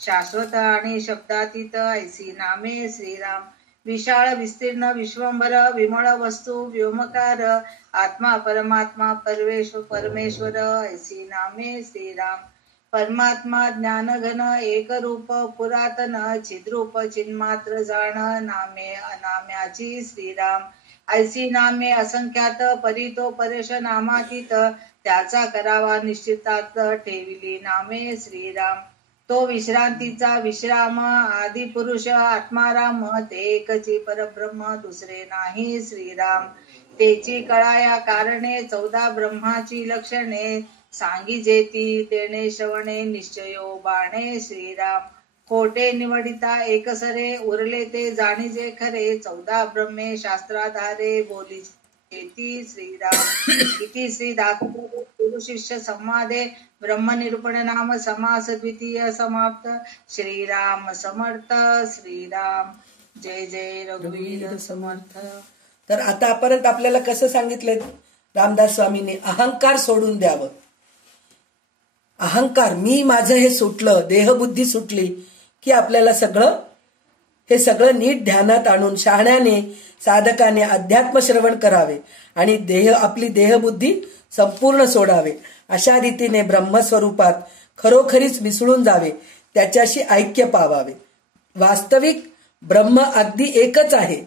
शाश्वत आणि शब्दातीत, ऐसी नामे. श्रीराम विशाळ विस्तीर्ण विश्वंभर, विमळ वस्तू व्योमकार, आत्मा परमात्मा परमेश्वर, ऐसी नामे. श्रीराम परमात्मा ज्ञानघन एक रूप पुरातन, चिद्रूप चिन्मात्र जाण, नामे अनाम्याची. श्रीराम ऐसी नामे असंख्यात, परितो परेश नामातीत, त्याचा करावा निश्चितात ठेविली नामे. श्रीराम तो विश्रांतीचा विश्राम, आदि पुरुष आत्माराम, ते एकची परब्रह्म दुसरे नाही. श्रीराम तेची कळा या कारणे, 14 ब्रह्माची लक्षणे, सांगिजेती तेने श्रवणे, निश्चयो बाणे. श्रीराम खोटे निवडिता एकसरे, उरले ते जाणीजे खरे, 14 ब्रह्मे शास्त्राधारे बोलीजेती. श्रीराम इति श्री दासु गुरु शिष्य संवादे ब्रह्मनिरूपण नाम समास द्वितीय समाप्त. श्रीराम समर्थ. श्रीराम जय जय रघुवीर समर्थ. तर आतापर्यंत आपल्याला कसं सांगितलंय रामदास स्वामींनी, अहंकार सोडून द्यावं. अहंकार मी माझं हे सुटलं, देहबुद्धी सुटली की आपल्याला हे सगळं नीट ध्यानात आणून शहाण्याने साधकाने अध्यात्म श्रवण करावे आणि आपली देहबुद्धी संपूर्ण सोडावे. अशा रीतीने ब्रह्मस्वरूपात खरोखरीच मिसळून जावे, त्याच्याशी ऐक्य पावावे. वास्तविक ब्रह्म अगदी एकच आहे.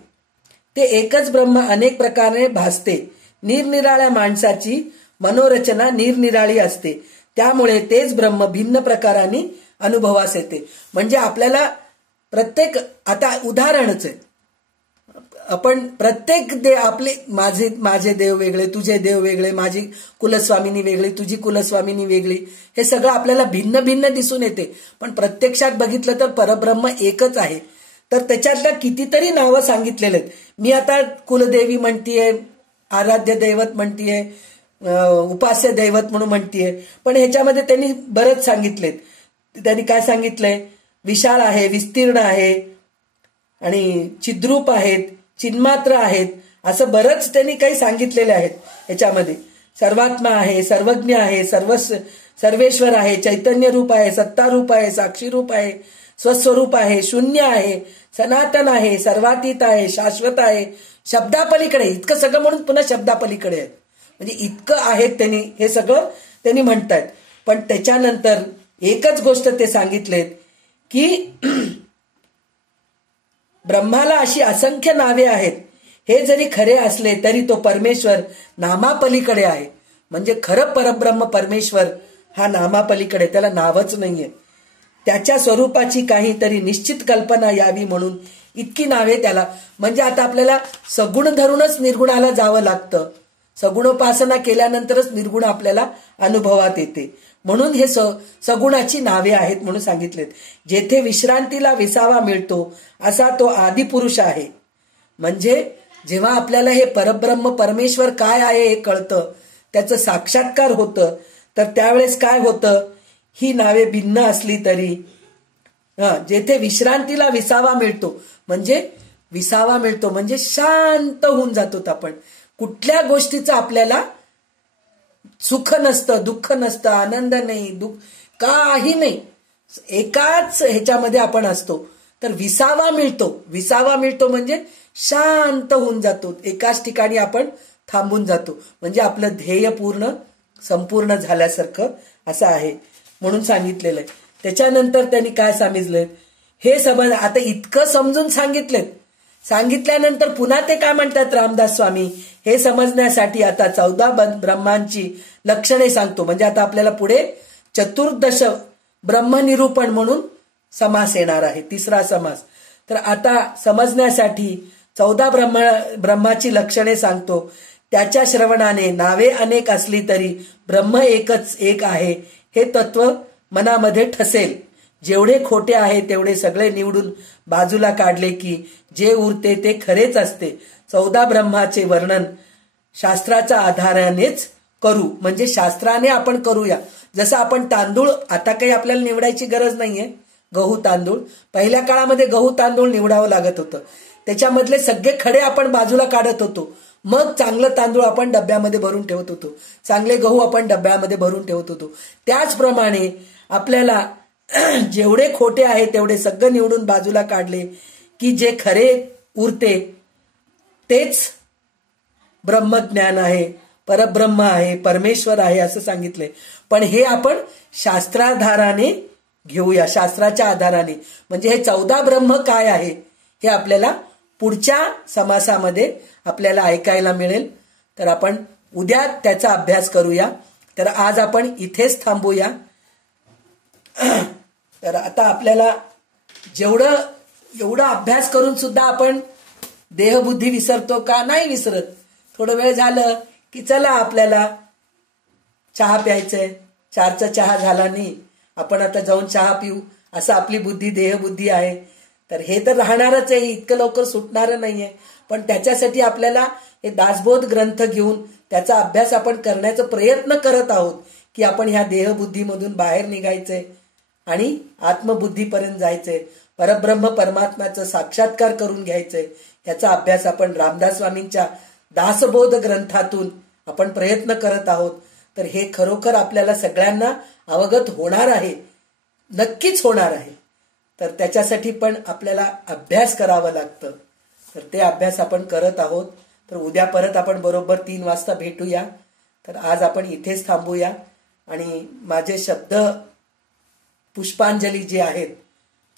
ते एकच ब्रह्म अनेक प्रकारे भासते. निरनिराळ्या माणसाची मनोरचना निरनिराळी असते, त्यामुळे तेच ब्रह्म भिन्न प्रकारांनी अनुभवास येते. म्हणजे आपल्याला प्रत्येक, आता उदाहरणच आहे, आपण प्रत्येक आपले माझे देव वेगळे, तुझे देव वेगळे, माझी कुलस्वामिनी वेगळी, तुझी कुलस्वामिनी वेगळी, हे सगळं आपल्याला भिन्न भिन्न दिसून येते. पण प्रत्यक्षात बघितलं तर परब्रह्म एकच आहे. तर त्याच्यातल्या कितीतरी नावं सांगितलेले आहेत. मी आता कुलदेवी म्हणतीये, आराध्य दैवत म्हणतीये, उपास्य दैवत म्हणून म्हणतीये, पण ह्याच्यामध्ये त्यांनी बरंच सांगितलेत. त्यांनी काय सांगितलंय, विशाल आहे, विस्तीर्ण आहे, आणि चिद्रूप आहेत, चिन्मात्र आहेत, असं बरंच त्यांनी काही सांगितलेले आहेत. ह्याच्यामध्ये सर्वात्मा आहे, सर्वज्ञ आहे, सर्वेश्वर आहे, चैतन्य रूप आहे, सत्ता रूप आहे, साक्षी रूप आहे, स्वस्वरूप आहे, शून्य आहे, सनातन आहे, सर्वातीत आहे, शाश्वत आहे, शब्दापलीकडे, इतकं सगळं म्हणून पुन्हा शब्दापलीकडे आहेत. म्हणजे इतकं आहेत त्यांनी, हे सगळं त्यांनी म्हणतायत. पण त्याच्यानंतर एकच गोष्ट ते सांगितलेत की ब्रह्माला अशी असंख्य नावे आहेत. हे जरी खरे असले तरी तो परमेश्वर नामापलीकडे आहे. म्हणजे खरं परब्रह्म परमेश्वर हा नामापलीकडे, त्याला नावच नाहीये. त्याच्या स्वरूपाची काहीतरी निश्चित कल्पना यावी म्हणून इतकी नावे त्याला. म्हणजे आता आपल्याला सगुण धरूनच निर्गुणाला जावं लागतं. सगुणोपासना केल्यानंतरच निर्गुण आपल्याला अनुभवात येते. म्हणून हे सगुणाची नावे आहेत म्हणून सांगितलेत. जेथे विश्रांतीला विसावा मिळतो असा तो आदिपुरुष आहे. म्हणजे जेव्हा आपल्याला हे परब्रह्म परमेश्वर काय आहे हे कळतं, त्याचं साक्षात्कार होतं, तर त्यावेळेस काय होतं, ही नावे भिन्न असली तरी जेथे विश्रांतीला विसावा मिळतो, म्हणजे विसावा मिळतो म्हणजे शांत होऊन जातो आपण. कुठल्या गोष्टीचं आपल्याला सुख नसतं, दुःख नसतं, आनंद नाही, दुःख काही नाही, एकाच ह्याच्यामध्ये आपण असतो. तर विसावा मिळतो. विसावा मिळतो म्हणजे शांत होऊन जातो, एकाच ठिकाणी आपण थांबून जातो. म्हणजे आपलं ध्येय संपूर्ण झाल्यासारखं असं आहे म्हणून सांगितलेलं आहे. त्याच्यानंतर त्यांनी काय सांगितलंय, हे समज आता इतकं समजून सांगितल्यानंतर पुन्हा ते काय म्हणतात रामदास स्वामी, हे समजण्यासाठी आता 14 ब्रह्मांची लक्षणे सांगतो. म्हणजे आता आपल्याला पुढे चतुर्दश ब्रह्मनिरूपण म्हणून समास येणार आहे, तिसरा समास. तर आता समजण्यासाठी 14 ब्रह्माची लक्षणे सांगतो. त्याच्या श्रवणाने नावे अनेक असली तरी ब्रह्म एकच एक आहे हे तत्व मनामध्ये ठसेल. जेवढे खोटे आहे तेवढे सगळे निवडून बाजूला काढले की जे उरते ते खरेच असते. 14 ब्रह्माचे वर्णन शास्त्राच्या आधारानेच करू. म्हणजे शास्त्राने आपण करूया. जसं आपण तांदूळ, आता काही आपल्याला निवडायची गरज नाहीये. गहू तांदूळ, पहिल्या काळामध्ये गहू तांदूळ निवडावं लागत होतं. त्याच्यामधले सगळे खडे आपण बाजूला काढत होतो. मग चांगलं तांदूळ आपण डब्यामध्ये भरून ठेवत होतो, चांगले गहू आपण डब्यामध्ये भरून ठेवत होतो. त्याचप्रमाणे आपल्याला जेवढे खोटे आहे तेवढे सगळं निवडून बाजूला काढले की जे खरे उरते तेच ब्रह्मज्ञान आहे, परब्रह्म आहे, परमेश्वर आहे असं सांगितलंय. पण हे आपण शास्त्राधाराने घेऊया, शास्त्राच्या आधाराने. म्हणजे हे 14 ब्रह्म काय आहे हे आपल्याला पुढच्या समासामध्ये आपल्याला ऐकायला मिळेल. तर आपण उद्या त्याचा अभ्यास करूया. तर आज आपण इथेच थांबूया. तर आता आपल्याला एवढा अभ्यास करून सुद्धा आपण देहबुद्धी विसरतो का? नाही विसरत. थोडं वेळ झालं की चला आपल्याला चहा प्यायचंय, 4चा चहा झाला नाही, आपण आता जाऊन चहा पिऊ, असं आपली बुद्धी, देहबुद्धी आहे. तर हे तर राहणारच आहे, इतकं लवकर सुटणार नाहीये. पण त्याच्यासाठी आपल्याला हे दासबोध ग्रंथ घेऊन त्याचा अभ्यास आपण करण्याचा प्रयत्न करत आहोत की आपण ह्या देहबुद्धीमधून बाहेर निघायचंय आणि आत्मबुद्धीपर्यंत जायचंय, परब्रह्म परमात्म्याचा साक्षात्कार करून घ्यायचंय. याचा अभ्यास आपण रामदास स्वामींच्या दासबोध ग्रंथातून आपण प्रयत्न करत आहोत. तर हे खरोखर आपल्याला सगळ्यांना अवगत होणार आहे, नक्कीच होणार आहे. तर त्याच्यासाठी पण आपल्याला अभ्यास करावा लागतं. तर ते अभ्यास आपण करत आहोत. तर उद्या परत आपण बरोबर 3 वाजता भेटूया. तर आज आपण इथेच थांबूया. आणि माझे शब्द पुष्पांजली जे आहेत,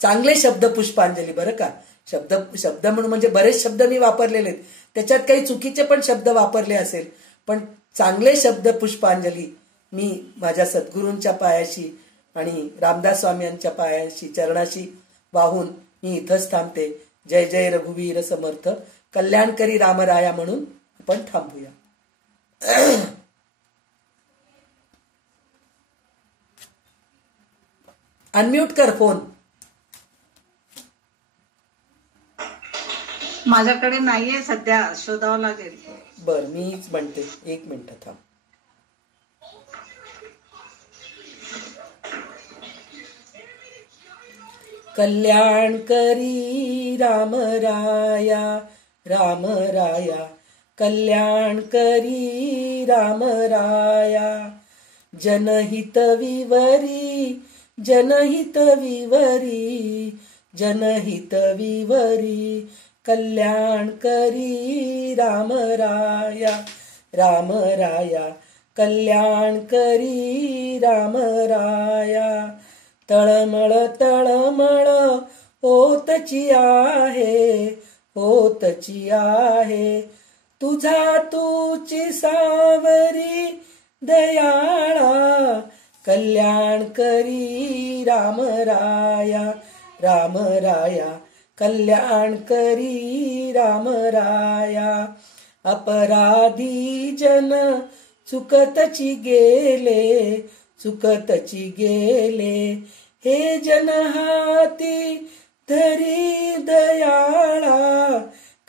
चांगले शब्द पुष्पांजली, बरं का, शब्द म्हणून म्हणजे बरेच शब्द मी वापरलेले आहेत, त्याच्यात काही चुकीचे पण शब्द वापरले असेल, पण चांगले शब्द पुष्पांजली मी माझ्या सद्गुरूंच्या पायाशी आणि रामदास स्वामी यांच्या पायाशी, चरणाशी वाहून मी इथंच थांबते. जय जय रघुवीर समर्थ. कल्याणकरी रामराया म्हणून आपण थांबूया. अनम्यूट कर फोन. माझ्याकडे नाहीये सध्या, शोधावं लागेल. बर मीच म्हणते, 1 मिनिट थांब. कल्याणकरी रामराया रामराया, कल्याणकरी रामराया, जनहित विवरी जनहित विवरी जनहित विवरी, कल्याणकरी रामराया रामराया, कल्याणकरी रामराया. तळमळ तळमळ होतची आहे होतची आहे, तुझा तूची सावरी दयाळा, कल्याणकरी रामराया रामराया, कल्याणकरी रामराया. अपराधी जन चुकतची गेले चुकतची गेले, हे जन हाती धरी दयाळा,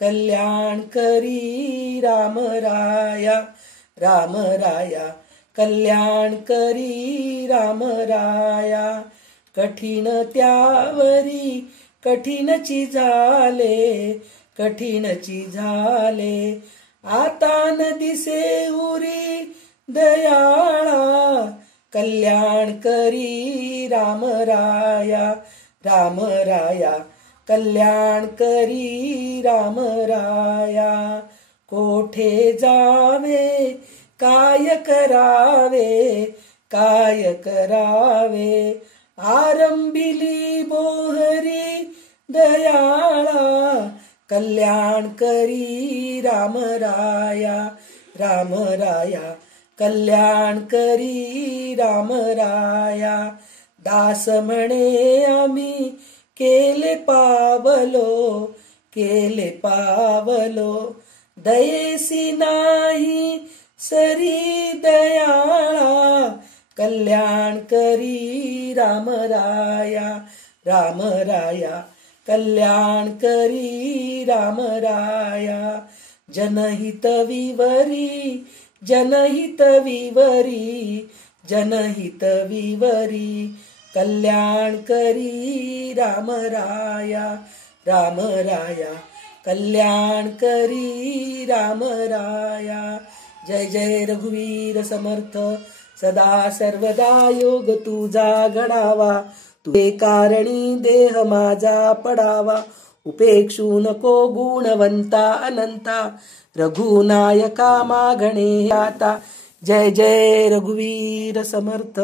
कल्याणकरी रामराया रामराया, कल्याणकरी रामराया. कठीण त्यावरी कठीणची झाले कठीणची झाले, आता न दिसे उरी दयाळा, कल्याणकरी रामराया रामराया, कल्याणकरी रामराया. कोठे जावे काय करावे काय करावे, आरंभिली बोहरी दयाळा, कल्याणकरी रामराया रामराया, कल्याणकरी रामराया. दास म्हणे आम्ही केले पावलो दयेसी नाही सरी दयाळा, कल्याणकरी रामराया रामराया, कल्याणकरी रामराया. जनहित विवरी जनहित विवरी जनहित विवरी, कल्याणकरी रामराया रामराया, कल्याणकरी रामराया. जय जय रघुवीर समर्थ, सदा सर्वदा योग तुझा घडावा, तुझे कारणी देह माझा पडावा, उपेक्षू नको गुणवंता अनंता, रघुनायका मागणे आता. जय जय रघुवीर समर्थ.